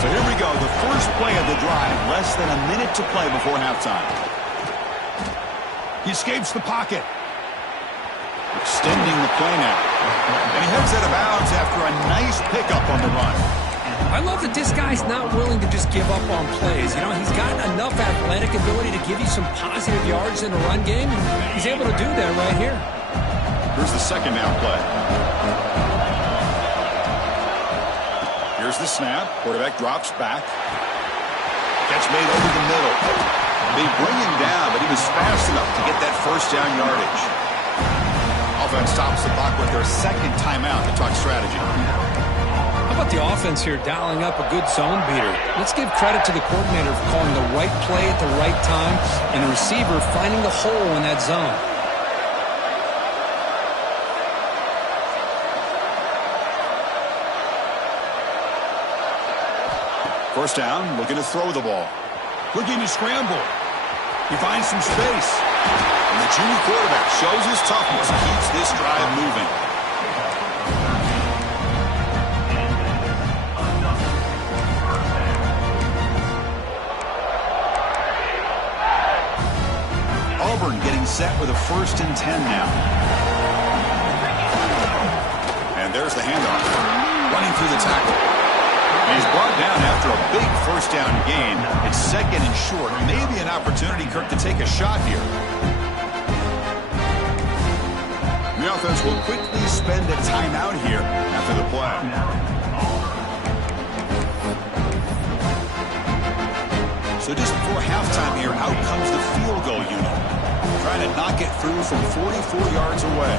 So here we go. The first play of the drive. Less than a minute to play before halftime. He escapes the pocket. Extending the play now. And he heads out of bounds after a nice pickup on the run. I love that this guy's not willing to just give up on plays. You know, he's got enough athletic ability to give you some positive yards in the run game, and he's able to do that right here. Here's the 2nd down play. Here's the snap. Quarterback drops back. Catch made over the middle. They bring him down, but he was fast enough to get that first down yardage. Offense stops the clock with their 2nd timeout to talk strategy. How about the offense here dialing up a good zone beater? Let's give credit to the coordinator for calling the right play at the right time and the receiver finding the hole in that zone. First down, looking to throw the ball. Looking to scramble. He finds some space. And the junior quarterback shows his toughness, keeps this drive moving. Auburn getting set with a 1st and 10 now. And there's the handoff. Running through the tackle. He's brought down after a big first down gain. It's second and short. Maybe an opportunity, Kirk, to take a shot here. The offense will quickly spend a timeout here after the play. So just before halftime here, out comes the field goal unit. Trying to knock it through from 44 yards away.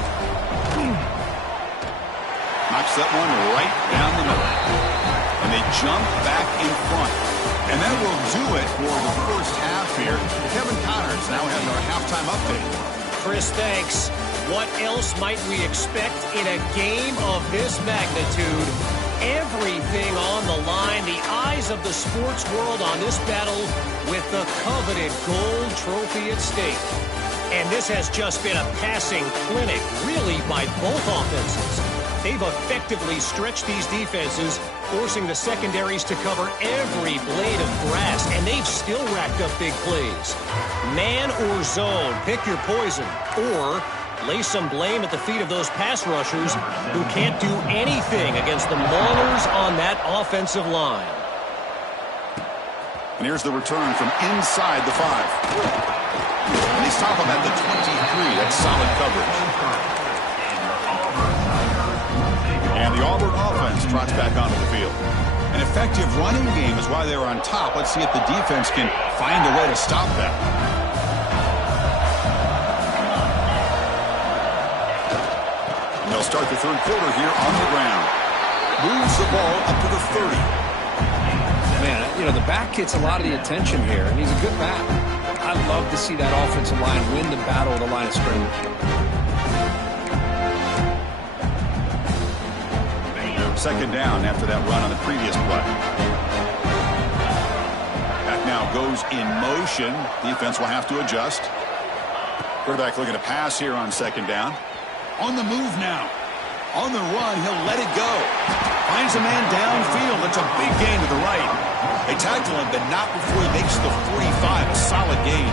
Knocks that one right down the middle. And they jump back in front. And that will do it for the first half here. Kevin Connors now has our halftime update. Chris, thanks. What else might we expect in a game of this magnitude? Everything on the line. The eyes of the sports world on this battle with the coveted gold trophy at stake. And this has just been a passing clinic, really, by both offenses. They've effectively stretched these defenses, forcing the secondaries to cover every blade of grass, and they've still racked up big plays. Man or zone, pick your poison, or lay some blame at the feet of those pass rushers who can't do anything against the maulers on that offensive line. And here's the return from inside the 5. And they stop him at the 23. That's solid coverage. And the Auburn offense trots back onto the field. An effective running game is why they were on top. Let's see if the defense can find a way to stop that. And they'll start the third quarter here on the ground. Moves the ball up to the 30. Man, you know, the back gets a lot of the attention here, and he's a good back. I love to see that offensive line win the battle of the line of scrimmage. Second down after that run on the previous play. Back now goes in motion. Defense will have to adjust. Quarterback looking to pass here on second down. On the move now. On the run, he'll let it go. Finds a man downfield. It's a big gain to the right. They tackle him, but not before he makes the 45. A solid gain.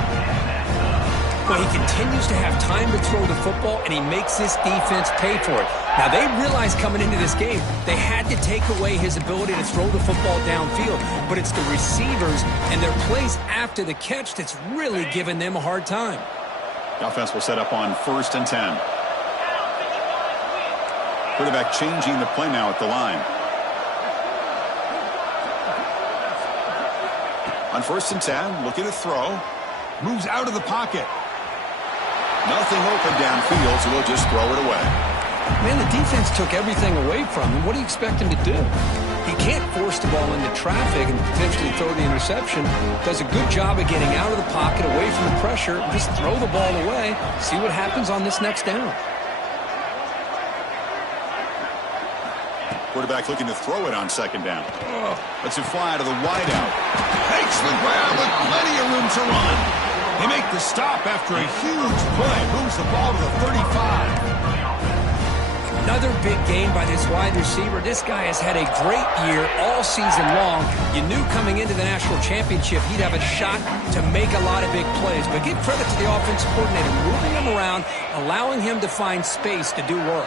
Well, he continues to have time to throw the football, and he makes this defense pay for it. Now, they realized coming into this game, they had to take away his ability to throw the football downfield. But it's the receivers and their plays after the catch that's really giving them a hard time. The offense will set up on 1st and 10. Quarterback changing the play now at the line. On 1st and 10, looking to throw. Moves out of the pocket. Nothing open downfield, so he'll just throw it away. Man, the defense took everything away from him. What do you expect him to do? He can't force the ball into traffic and potentially throw the interception. Does a good job of getting out of the pocket, away from the pressure, and just throw the ball away. See what happens on this next down. Quarterback looking to throw it on second down. Lets it fly to the wideout. Takes the grab with plenty of room to run. They make the stop after a huge play. Moves the ball to the 35. Another big game by this wide receiver. This guy has had a great year all season long. You knew coming into the national championship he'd have a shot to make a lot of big plays. But give credit to the offensive coordinator, moving him around, allowing him to find space to do work.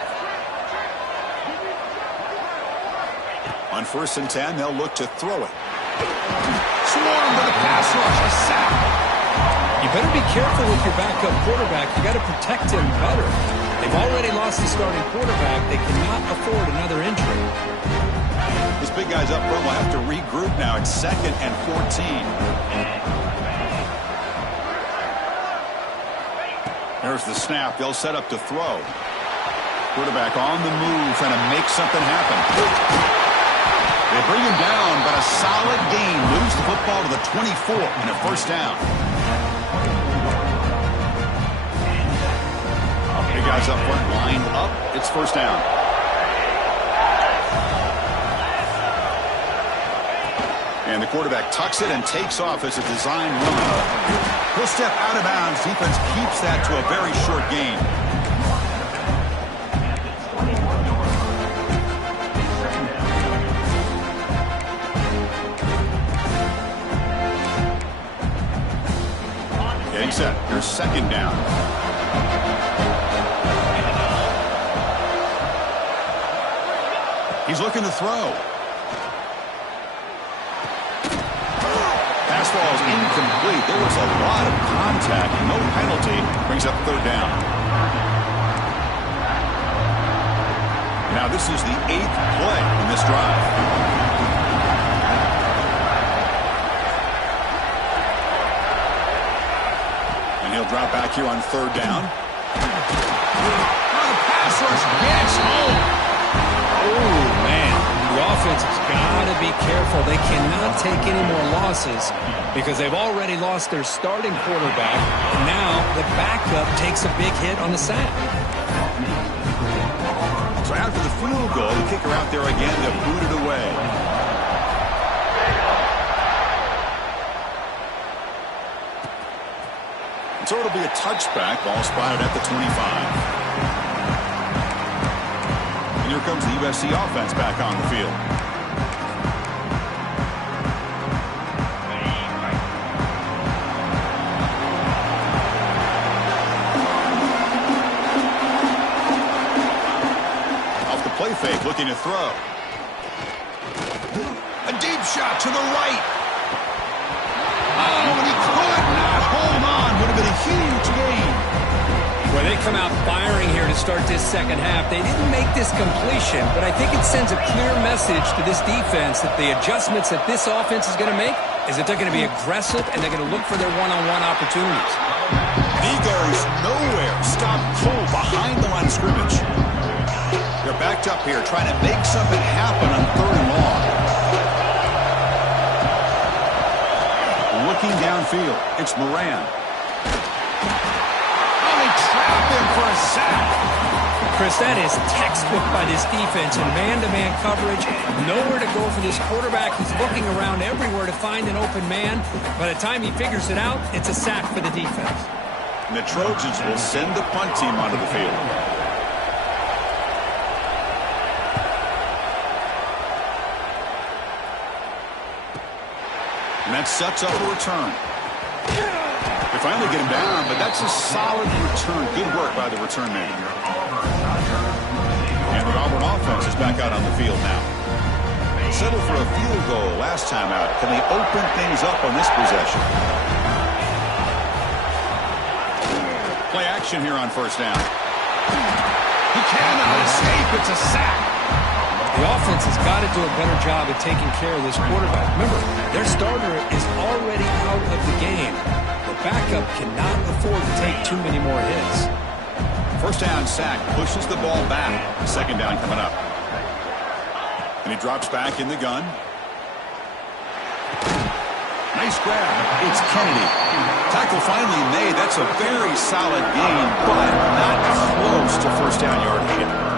On 1st and 10, they'll look to throw it. Swarmed with a pass rush, a sack. You better be careful with your backup quarterback. You got to protect him better. They've already lost the starting quarterback. They cannot afford another injury. This big guy's up front will have to regroup now. It's 2nd and 14. There's the snap. They'll set up to throw. Quarterback on the move, trying to make something happen. They bring him down, but a solid gain. Moves the football to the 24 and a 1st down. Big guys up front, lined up. It's 1st down. And the quarterback tucks it and takes off as a design run. He'll step out of bounds. Defense keeps that to a very short gain. Getting set. Here's 2nd down. He's looking to throw. pass falls incomplete. There was a lot of contact. No penalty. Brings up third down. Now this is the 8th play in this drive. And he'll drop back here on third down. The pass rush gets home. Oh, man. The offense has got to be careful. They cannot take any more losses because they've already lost their starting quarterback. Now the backup takes a big hit on the sack. So after the field goal, the kicker out there again to boot it away. So it'll be a touchback. Ball spotted at the 25. And here comes the USC offense back on the field. Off the play fake, looking to throw. A deep shot to the right. Oh, and he could not hold on. Would have been a huge gain. Well, they come out firing here to start this second half. They didn't make this completion, but I think it sends a clear message to this defense that the adjustments that this offense is going to make is that they're going to be aggressive and they're going to look for their one-on-one opportunities. And he goes nowhere. Stop cold behind the line of scrimmage. They're backed up here trying to make something happen on third and long. Looking downfield, it's Moran. Oh, they trap him for a sack. Chris, that is textbook by this defense in man-to-man coverage. Nowhere to go for this quarterback. He's looking around everywhere to find an open man. By the time he figures it out, it's a sack for the defense. And the Trojans will send the punt team onto the field. And that sets up a return. They finally get him down, but that's a solid return. Good work by the return man. And the Auburn offense is back out on the field now. Settled for a field goal last time out. Can they open things up on this possession? Play action here on first down. He cannot escape. It's a sack. The offense has got to do a better job at taking care of this quarterback. Remember, their starter is already out of the game. The backup cannot afford to take too many more hits. First down sack pushes the ball back. Second down coming up. And he drops back in the gun. Nice grab. It's Kennedy. Tackle finally made. That's a very solid gain, but not close to first down yardage.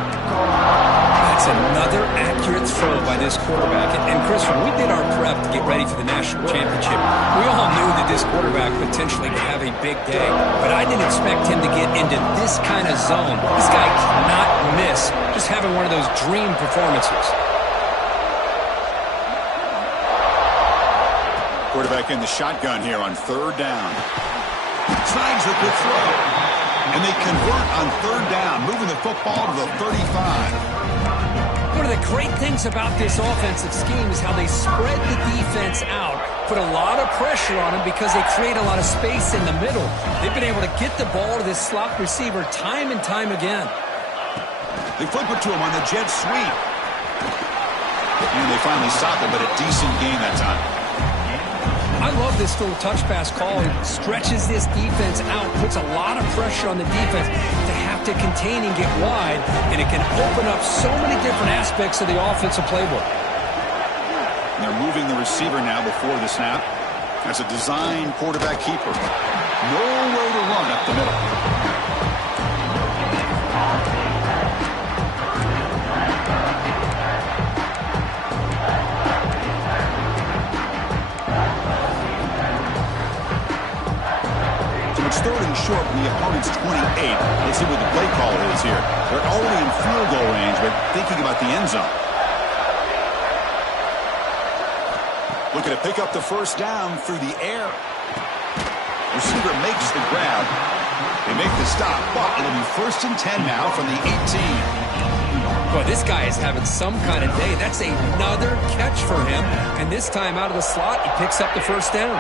That's another accurate throw by this quarterback. And Chris, when we did our prep to get ready for the national championship, we all knew that this quarterback potentially could have a big day. But I didn't expect him to get into this kind of zone. This guy cannot miss. Just having one of those dream performances. Quarterback in the shotgun here on third down. Snags a good throw. And they convert on third down, moving the football to the 35. One of the great things about this offensive scheme is how they spread the defense out, put a lot of pressure on them because they create a lot of space in the middle. They've been able to get the ball to this slot receiver time and time again. They flip it to him on the jet sweep. And they finally stop it, but a decent gain that time. I love this little touch pass call. It stretches this defense out, puts a lot of pressure on the defense to have to contain and get wide, and it can open up so many different aspects of the offensive playbook. And they're moving the receiver now before the snap. That's a design quarterback keeper. Nowhere to run up the middle. It's third and short from the opponent's 28. Let's see what the play call is here. They're already in field goal range, but thinking about the end zone. Looking to pick up the first down through the air. Receiver makes the grab. They make the stop, but it'll be 1st and 10 now from the 18. Boy, this guy is having some kind of day. That's another catch for him. And this time out of the slot, he picks up the first down.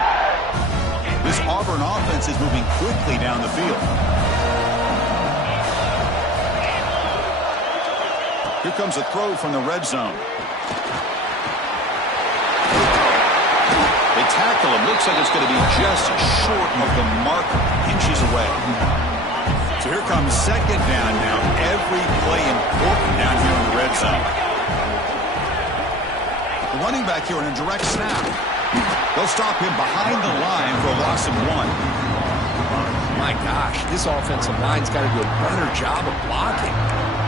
This Auburn offense is moving quickly down the field. Here comes a throw from the red zone. They tackle him. Looks like it's going to be just short of the mark, inches away. So here comes second down now. Every play important down here in the red zone. The running back here in a direct snap. They'll stop him behind the line for a loss of 1. My gosh, this offensive line's got to do a better job of blocking.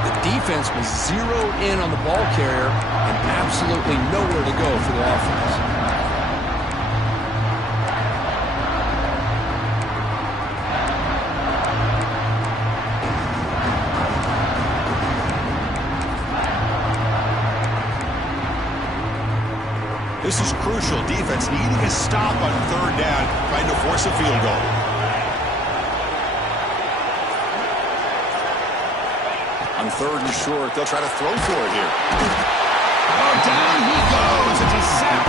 The defense was zeroed in on the ball carrier and absolutely nowhere to go for the offense. This is crucial. Defense needing a stop on third down, trying to force a field goal. On third and short, they'll try to throw for it here. Oh, down he goes. It's a sack.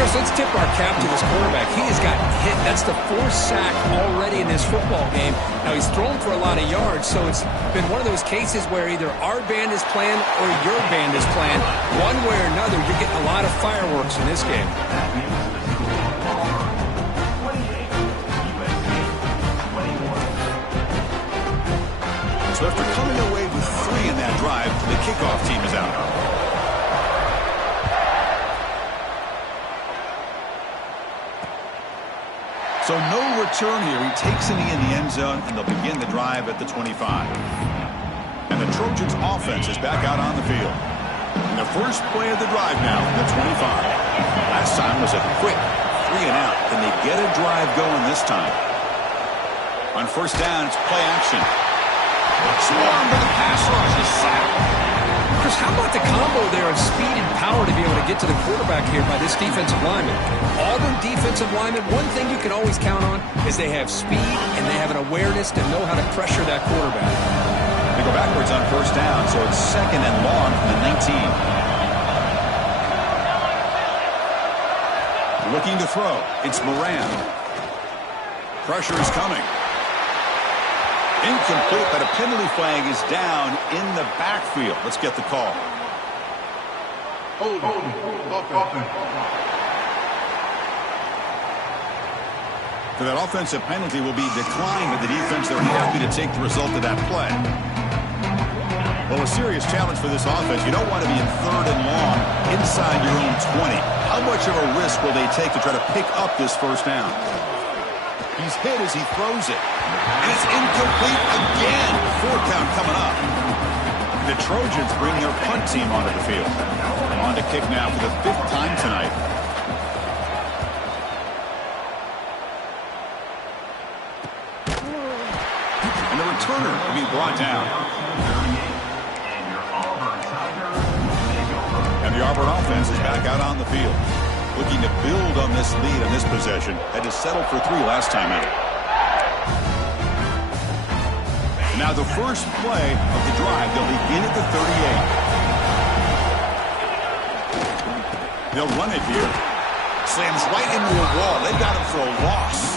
Chris, let's tip our cap to this quarterback. He has gotten hit. That's the 4th sack already in this football game. Now, he's thrown for a lot of yards, so it's been one of those cases where either our band is playing or your band is playing. One way or another, you're getting a lot of fireworks in this game. So after coming away with 3 in that drive, the kickoff team is out. So no return here. He takes it in the end zone, and they'll begin the drive at the 25. And the Trojans' offense is back out on the field. And the first play of the drive now, the 25. Last time was a quick 3 and out. Can they get a drive going this time? On first down, it's play action. Swarm to the pass rush is sacked. Chris, how about the combo there of speed and power to be able to get to the quarterback here by this defensive lineman? Auburn defensive lineman, one thing you can always count on is they have speed and they have an awareness to know how to pressure that quarterback. They go backwards on first down, so it's second and long from the 19. Looking to throw. It's Moran. Pressure is coming. Incomplete, but a penalty flag is down in the backfield. Let's get the call. Hold. For that offensive penalty will be declined, but the defense, they're happy to take the result of that play. Well, a serious challenge for this offense. You don't want to be in third and long inside your own 20. How much of a risk will they take to try to pick up this first down? He's hit as he throws it. And it's incomplete again. 4 count coming up. The Trojans bring their punt team onto the field. On to kick now for the 5th time tonight. And the returner will be brought down. And the Auburn offense is back out on the field. Looking to build on this lead on this possession. Had to settle for 3 last time out. Now the first play of the drive, they'll begin at the 38. They'll run it here. Slams right into a wall. They've got him for a loss.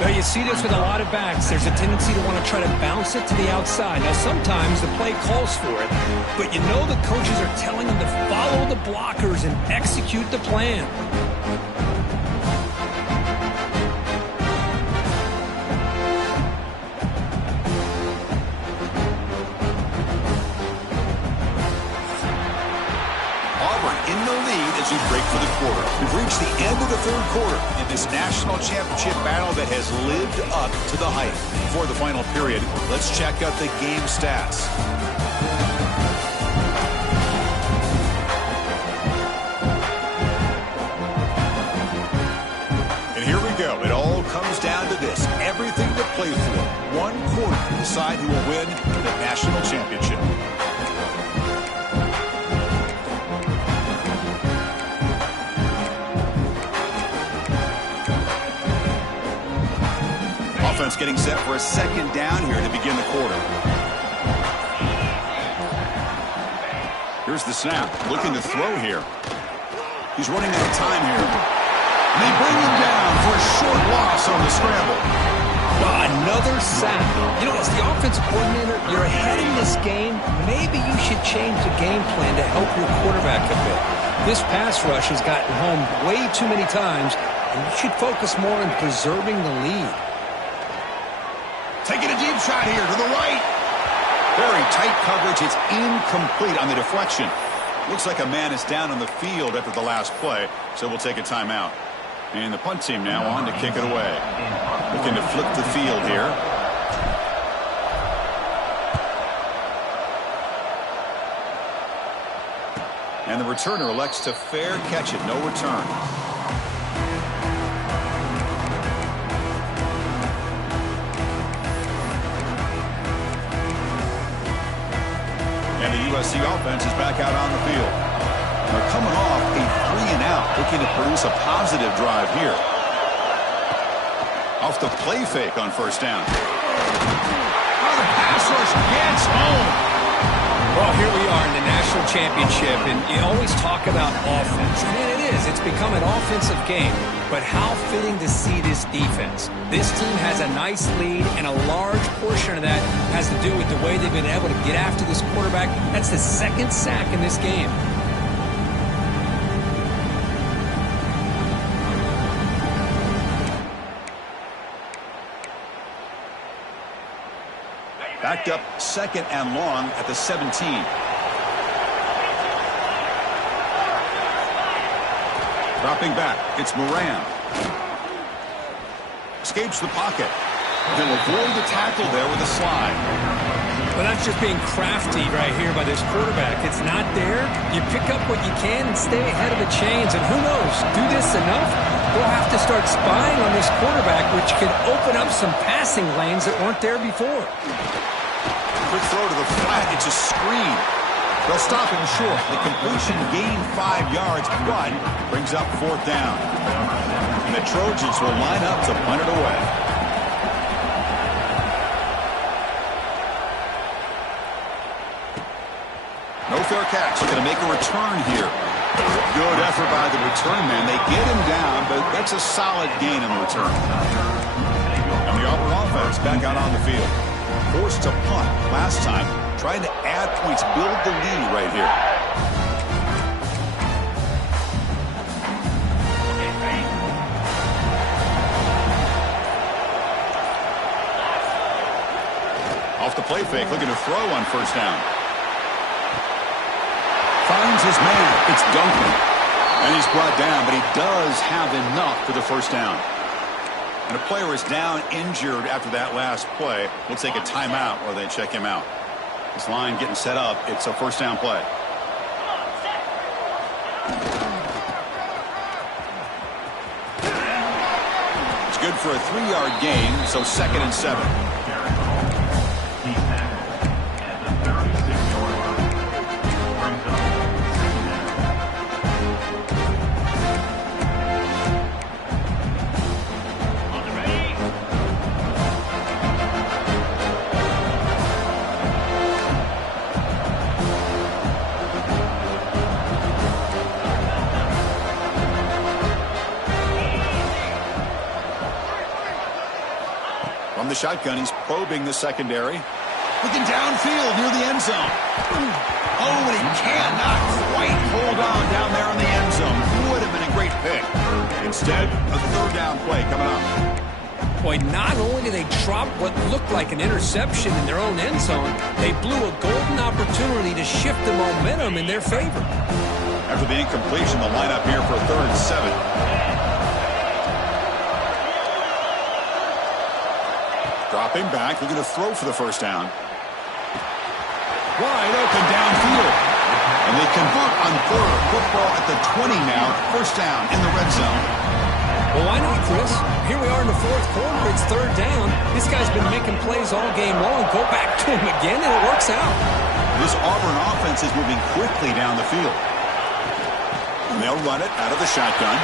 Now you see this with a lot of backs. There's a tendency to want to try to bounce it to the outside. Now sometimes the play calls for it, but you know the coaches are telling them to follow the blockers and execute the plan. In the lead as we break for the quarter. We've reached the end of the 3rd quarter in this national championship battle that has lived up to the hype. Before the final period, let's check out the game stats. And here we go. It all comes down to this. Everything to play for. 1 quarter to decide who will win the national championship. Offense getting set for a 2nd down here to begin the quarter. Here's the snap. Looking to throw here. He's running out of time here. And they bring him down for a short loss on the scramble. Another sack. You know, as the offensive coordinator, you're ahead in this game. Maybe you should change the game plan to help your quarterback a bit. This pass rush has gotten home way too many times, and you should focus more on preserving the lead. Taking a deep shot here to the right. Very tight coverage. It's incomplete on the deflection. Looks like a man is down on the field after the last play, so we'll take a timeout. And the punt team now on to kick it away. Looking to flip the field here. And the returner elects to fair catch it. No return. And the USC offense is back out on the field. They're coming off a 3-and-out, looking to produce a positive drive here. Off the play fake on first down. Oh, the pass rush gets home. Well, here we are in the national championship, and you always talk about offense. And it is. It's become an offensive game. But how fitting to see this defense. This team has a nice lead, and a large portion of that has to do with the way they've been able to get after this quarterback. That's the second sack in this game. Backed up 2nd and long at the 17. Dropping back, it's Moran. Escapes the pocket. He'll avoid the tackle there with a slide. Well, that's just being crafty right here by this quarterback. It's not there. You pick up what you can and stay ahead of the chains. And who knows, do this enough, we'll have to start spying on this quarterback, which can open up some passing lanes that weren't there before. Quick throw to the flat. It's a screen. They'll stop him short. The completion gained 5 yards, but brings up 4th down. And the Trojans will line up to punt it away. No fair catch. Going to make a return here. Good effort by the return man. They get him down, but that's a solid gain in the return. And the Auburn offense back out on the field. Forced to punt last time, trying to add points, build the lead right here. Off the play fake, looking to throw on first down. Finds his man. It's Duncan. And he's brought down, but he does have enough for the first down. And a player is down injured after that last play. We'll take a timeout while they check him out. This line getting set up. It's a first down play. It's good for a 3-yard gain, so 2nd and 7. From the shotgun, he's probing the secondary. Looking downfield near the end zone. Oh, and he cannot quite hold on down there in the end zone. Would have been a great pick. Instead, a 3rd down play coming up. Boy, not only did they drop what looked like an interception in their own end zone, they blew a golden opportunity to shift the momentum in their favor. After the incompletion, the lineup here for a 3rd and 7. Dropping back, looking to throw for the first down. Wide open downfield. And they convert on 3rd. Football at the 20 now. First down in the red zone. Well, why not, Chris? Here we are in the 4th quarter. It's 3rd down. This guy's been making plays all game long. Go back to him again, and it works out. This Auburn offense is moving quickly down the field. And they'll run it out of the shotgun.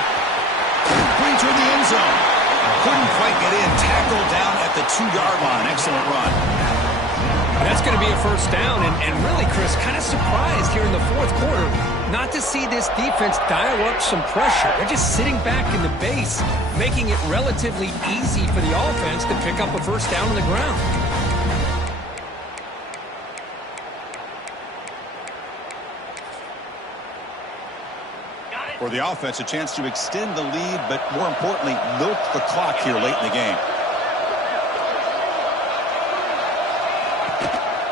Clean toward the end zone. Couldn't quite get in. Tackled down at the 2-yard line. Excellent run. That's going to be a first down, and really, Chris, kind of surprised here in the fourth quarter not to see this defense dial up some pressure. They're just sitting back in the base, making it relatively easy for the offense to pick up a first down on the ground. For the offense, a chance to extend the lead, but more importantly, milk the clock here late in the game.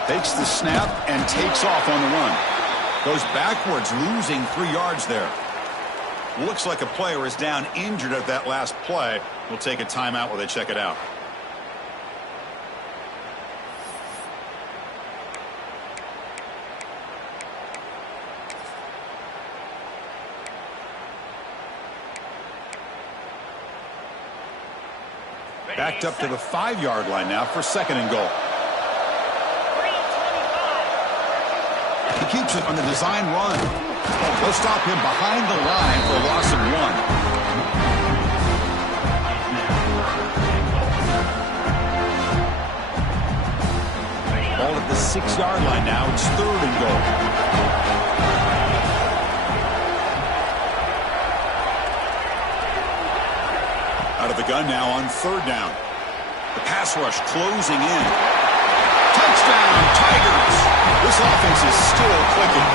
Takes the snap and takes off on the run. Goes backwards, losing 3 yards there. Looks like a player is down injured at that last play. We'll take a timeout while they check it out. Backed up to the 5-yard line now for 2nd and goal. He keeps it on the design run. They'll stop him behind the line for a loss of 1. Ball at the 6-yard line now. It's 3rd and goal. Out of the gun now on 3rd down. The pass rush closing in. Touchdown, Tigers! This offense is still clicking.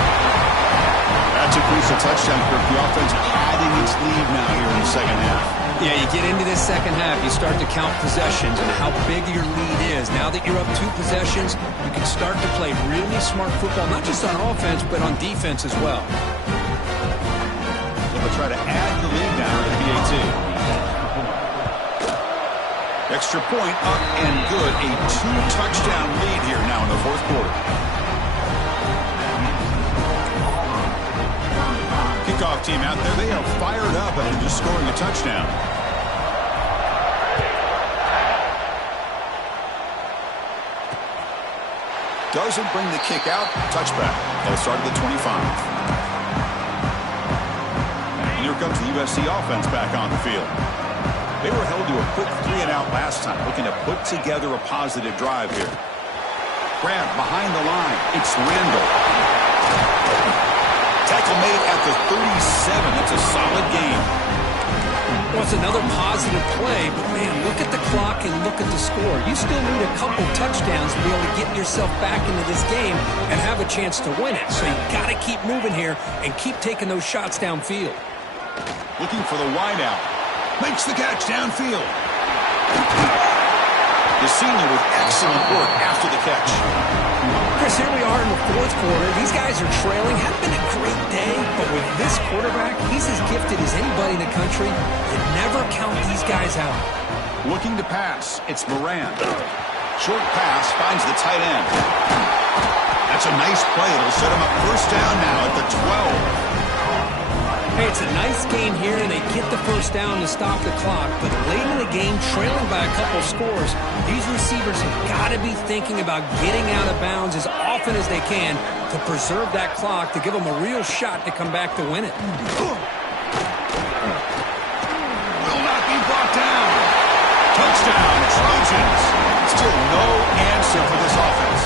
That's a crucial touchdown, Kirk. The offense padding its lead now here in the second half. Yeah, you get into this second half, you start to count possessions and how big your lead is. Now that you're up 2 possessions, you can start to play really smart football, not just on offense, but on defense as well. So they'll try to add the lead now to the PAT. Extra point up and good. A 2-touchdown lead here now in the fourth quarter. Kickoff team out there. They are fired up after just scoring a touchdown. Doesn't bring the kick out. Touchback. That'll start at the 25. And here comes the USC offense back on the field. They were held to a quick 3-and-out last time, looking to put together a positive drive here. Grab behind the line. It's Randall. Tackle made at the 37. That's a solid game. Well, it's another positive play, but, man, look at the clock and look at the score. You still need a couple touchdowns to be able to get yourself back into this game and have a chance to win it. So you got to keep moving here and keep taking those shots downfield. Looking for the wideout. Makes the catch downfield. The senior with excellent work after the catch. Chris, here we are in the fourth quarter. These guys are trailing. Hadn't been a great day, but with this quarterback, he's as gifted as anybody in the country. You never count these guys out. Looking to pass. It's Moran. Short pass finds the tight end. That's a nice play. It'll set him up first down now at the 12. Hey, it's a nice game here, and they get the first down to stop the clock. But late in the game, trailing by a couple scores, these receivers have got to be thinking about getting out of bounds as often as they can to preserve that clock, to give them a real shot to come back to win it. Will not be brought down. Touchdown, Trojans. Still no answer for this offense.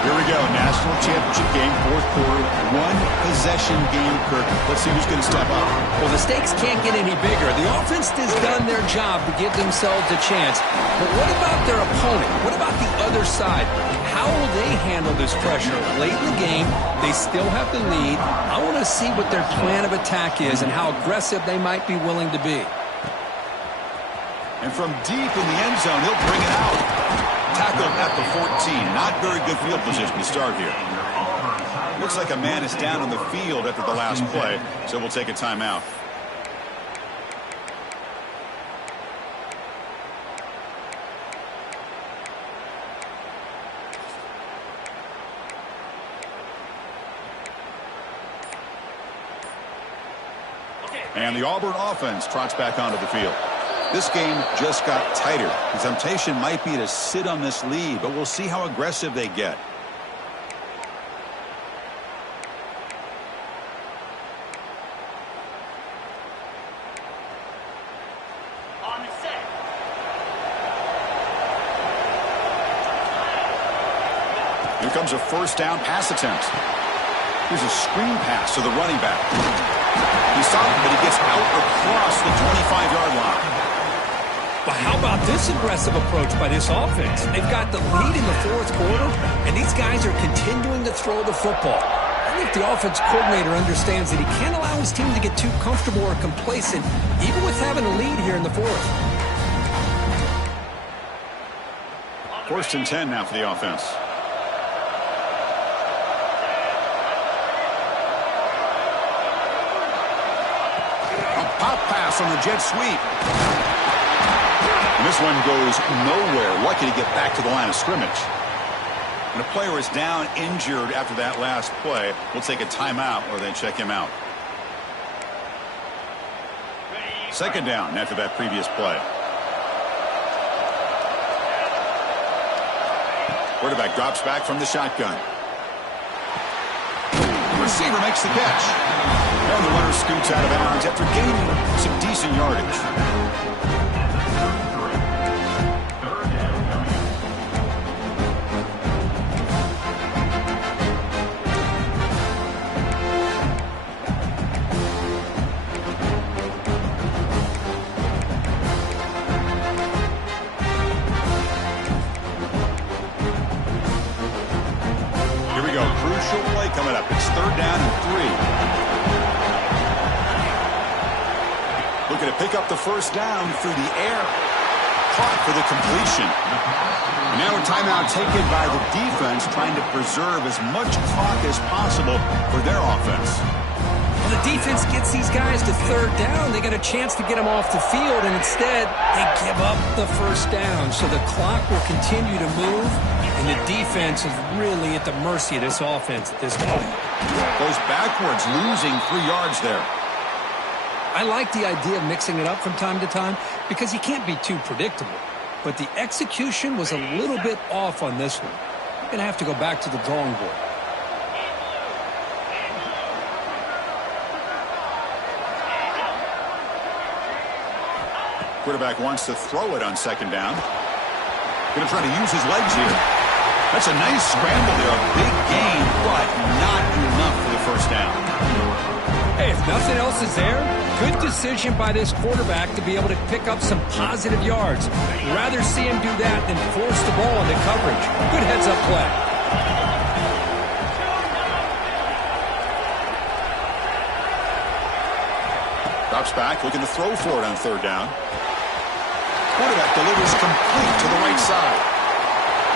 Here we go, national championship game, fourth quarter, 1-possession game, Kirk. Let's see who's going to step up. Well, the stakes can't get any bigger. The offense has done their job to give themselves a chance. But what about their opponent? What about the other side? How will they handle this pressure? Late in the game, they still have the lead. I want to see what their plan of attack is and how aggressive they might be willing to be. And from deep in the end zone, he'll bring it out. Tackled at the 14. Not very good field position to start here. Looks like a man is down on the field after the last play, so we'll take a timeout. And the Auburn offense trots back onto the field. This game just got tighter. The temptation might be to sit on this lead, but we'll see how aggressive they get. Here comes a first down pass attempt. Here's a screen pass to the running back. He saw it, but he gets out across the 25-yard line. But how about this aggressive approach by this offense? They've got the lead in the fourth quarter, and these guys are continuing to throw the football. I think the offense coordinator understands that he can't allow his team to get too comfortable or complacent, even with having a lead here in the fourth. 1st and 10 now for the offense. A pop pass on the jet sweep. And this one goes nowhere. Lucky to get back to the line of scrimmage. When a player is down injured after that last play, we'll take a timeout or then check him out. 2nd down after that previous play. Quarterback drops back from the shotgun. The receiver makes the catch. And the runner scoots out of bounds after gaining some decent yardage. Coming up, it's 3rd down and 3. Looking to pick up the first down through the air. Caught for the completion. And now a timeout taken by the defense, trying to preserve as much clock as possible for their offense. Well, the defense gets these guys to 3rd down. They got a chance to get them off the field, and instead they give up the first down. So the clock will continue to move. And the defense is really at the mercy of this offense at this point. Goes backwards, losing 3 yards there. I like the idea of mixing it up from time to time because you can't be too predictable. But the execution was a little bit off on this one. You're going to have to go back to the drawing board. Quarterback wants to throw it on 2nd down. Going to try to use his legs here. That's a nice scramble there. A big gain, but not enough for the first down. Hey, if nothing else is there, good decision by this quarterback to be able to pick up some positive yards. Rather see him do that than force the ball into coverage. Good heads-up play. Drops back, looking to throw for it on 3rd down. Quarterback delivers complete to the right side.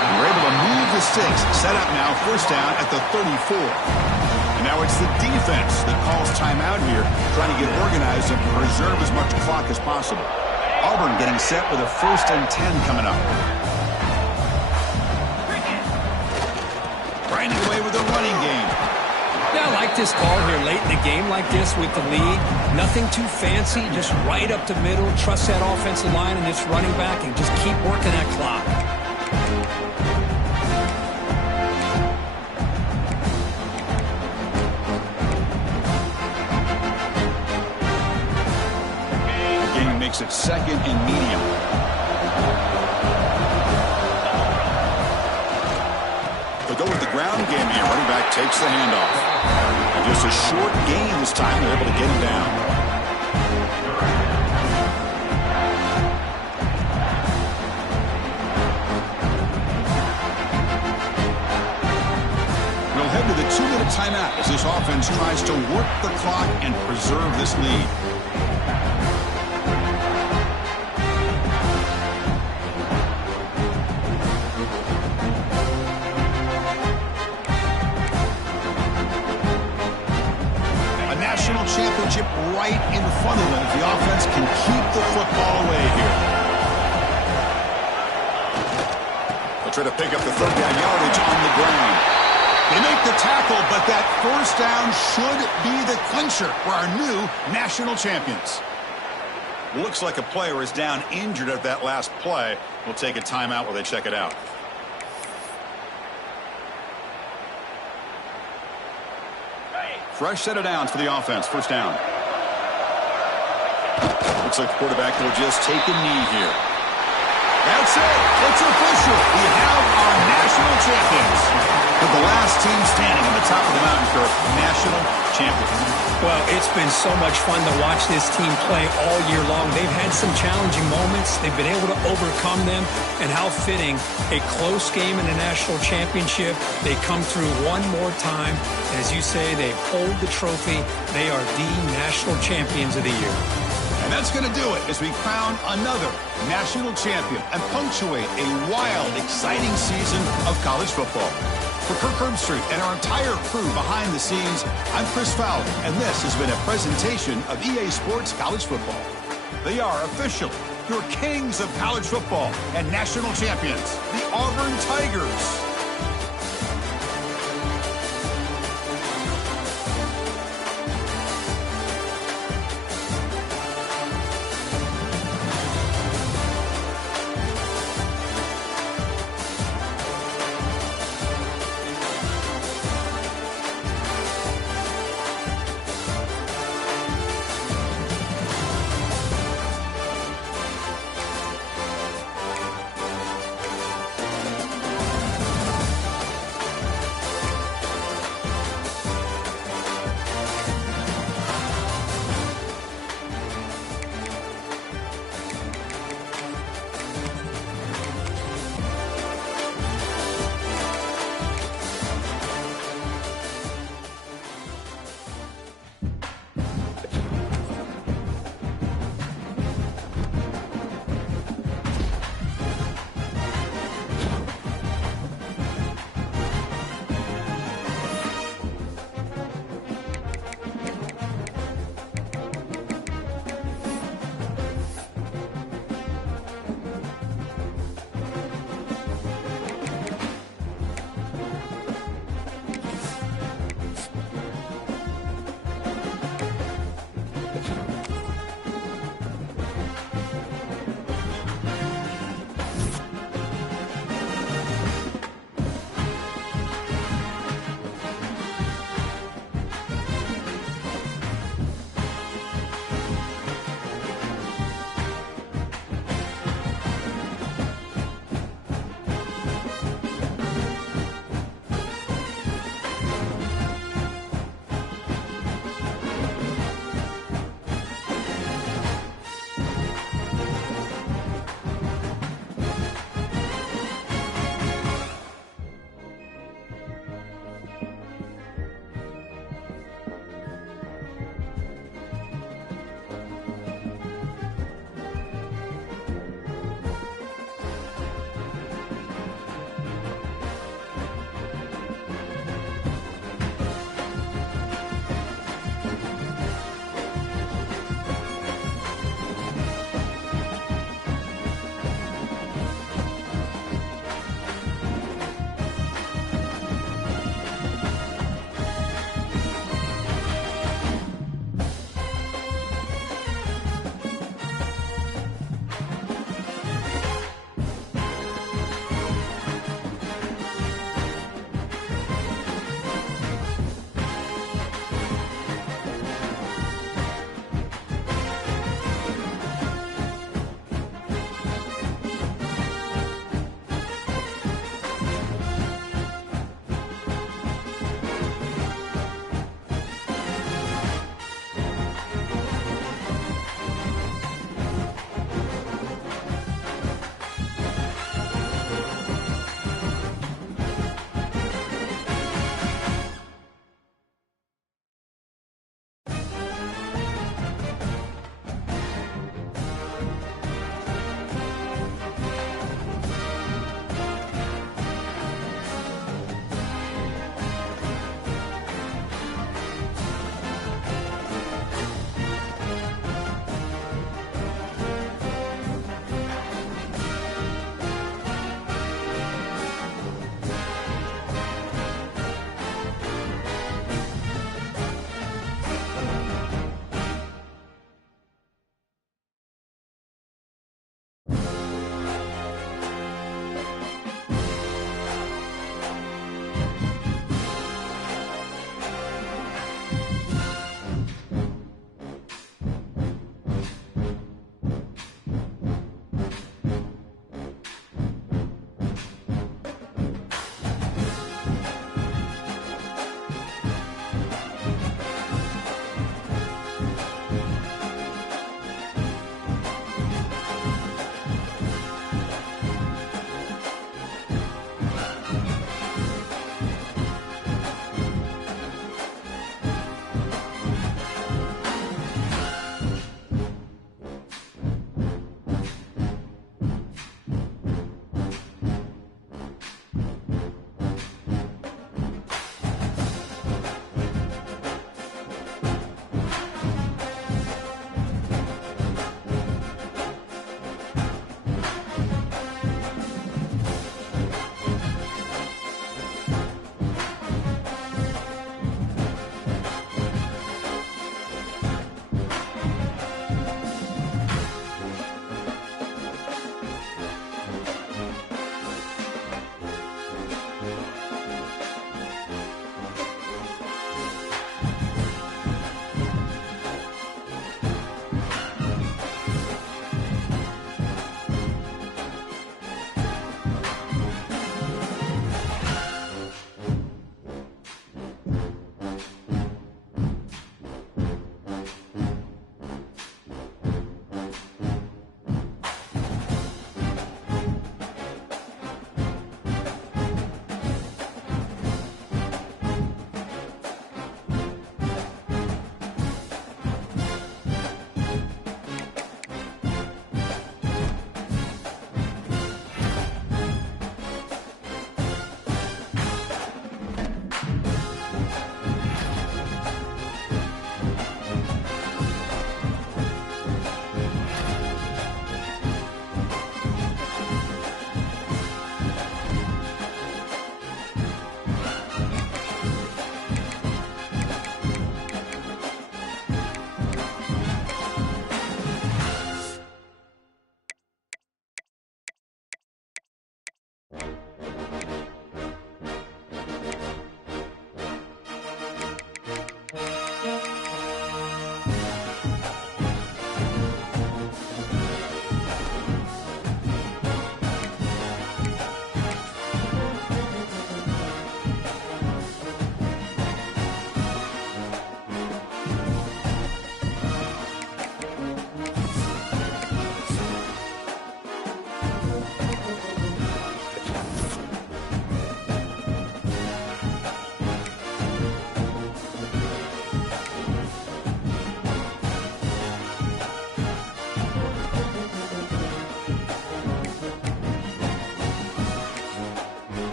And we're able to move the sticks. Set up now, 1st down at the 34. And now it's the defense that calls timeout here, trying to get organized and preserve as much clock as possible. Auburn getting set with a 1st and 10 coming up. Grinding away with a running game. Yeah, I like this call here late in the game like this with the lead. Nothing too fancy, just right up the middle. Trust that offensive line and this running back and just keep working that clock. The game makes it 2nd and medium. They'll go with the ground game here. Running back takes the handoff. And just a short gain this time. They're able to get him down. We'll head to the 2-minute timeout as this offense tries to work the clock and preserve this lead. Championship right in front of them if the offense can keep the football away here. They'll try to pick up the 3rd down yardage on the ground. They make the tackle, but that 1st down should be the clincher for our new national champions. Looks like a player is down injured at that last play. We'll take a timeout while they check it out. Fresh set of downs for the offense. 1st down. Looks like the quarterback will just take a knee here. That's it. It's official. We have our national champions. with the last team standing at the top of the mountain curve, national champions. Well, it's been so much fun to watch this team play all year long. They've had some challenging moments. They've been able to overcome them. And how fitting, a close game in a national championship. They come through one more time. And as you say, they hold the trophy. They are the national champions of the year. And that's going to do it as we crown another national champion and punctuate a wild, exciting season of college football. For Kirk Herbstreit and our entire crew behind the scenes, I'm Chris Fowler, and this has been a presentation of EA Sports College Football. They are officially your kings of college football and national champions, the Auburn Tigers.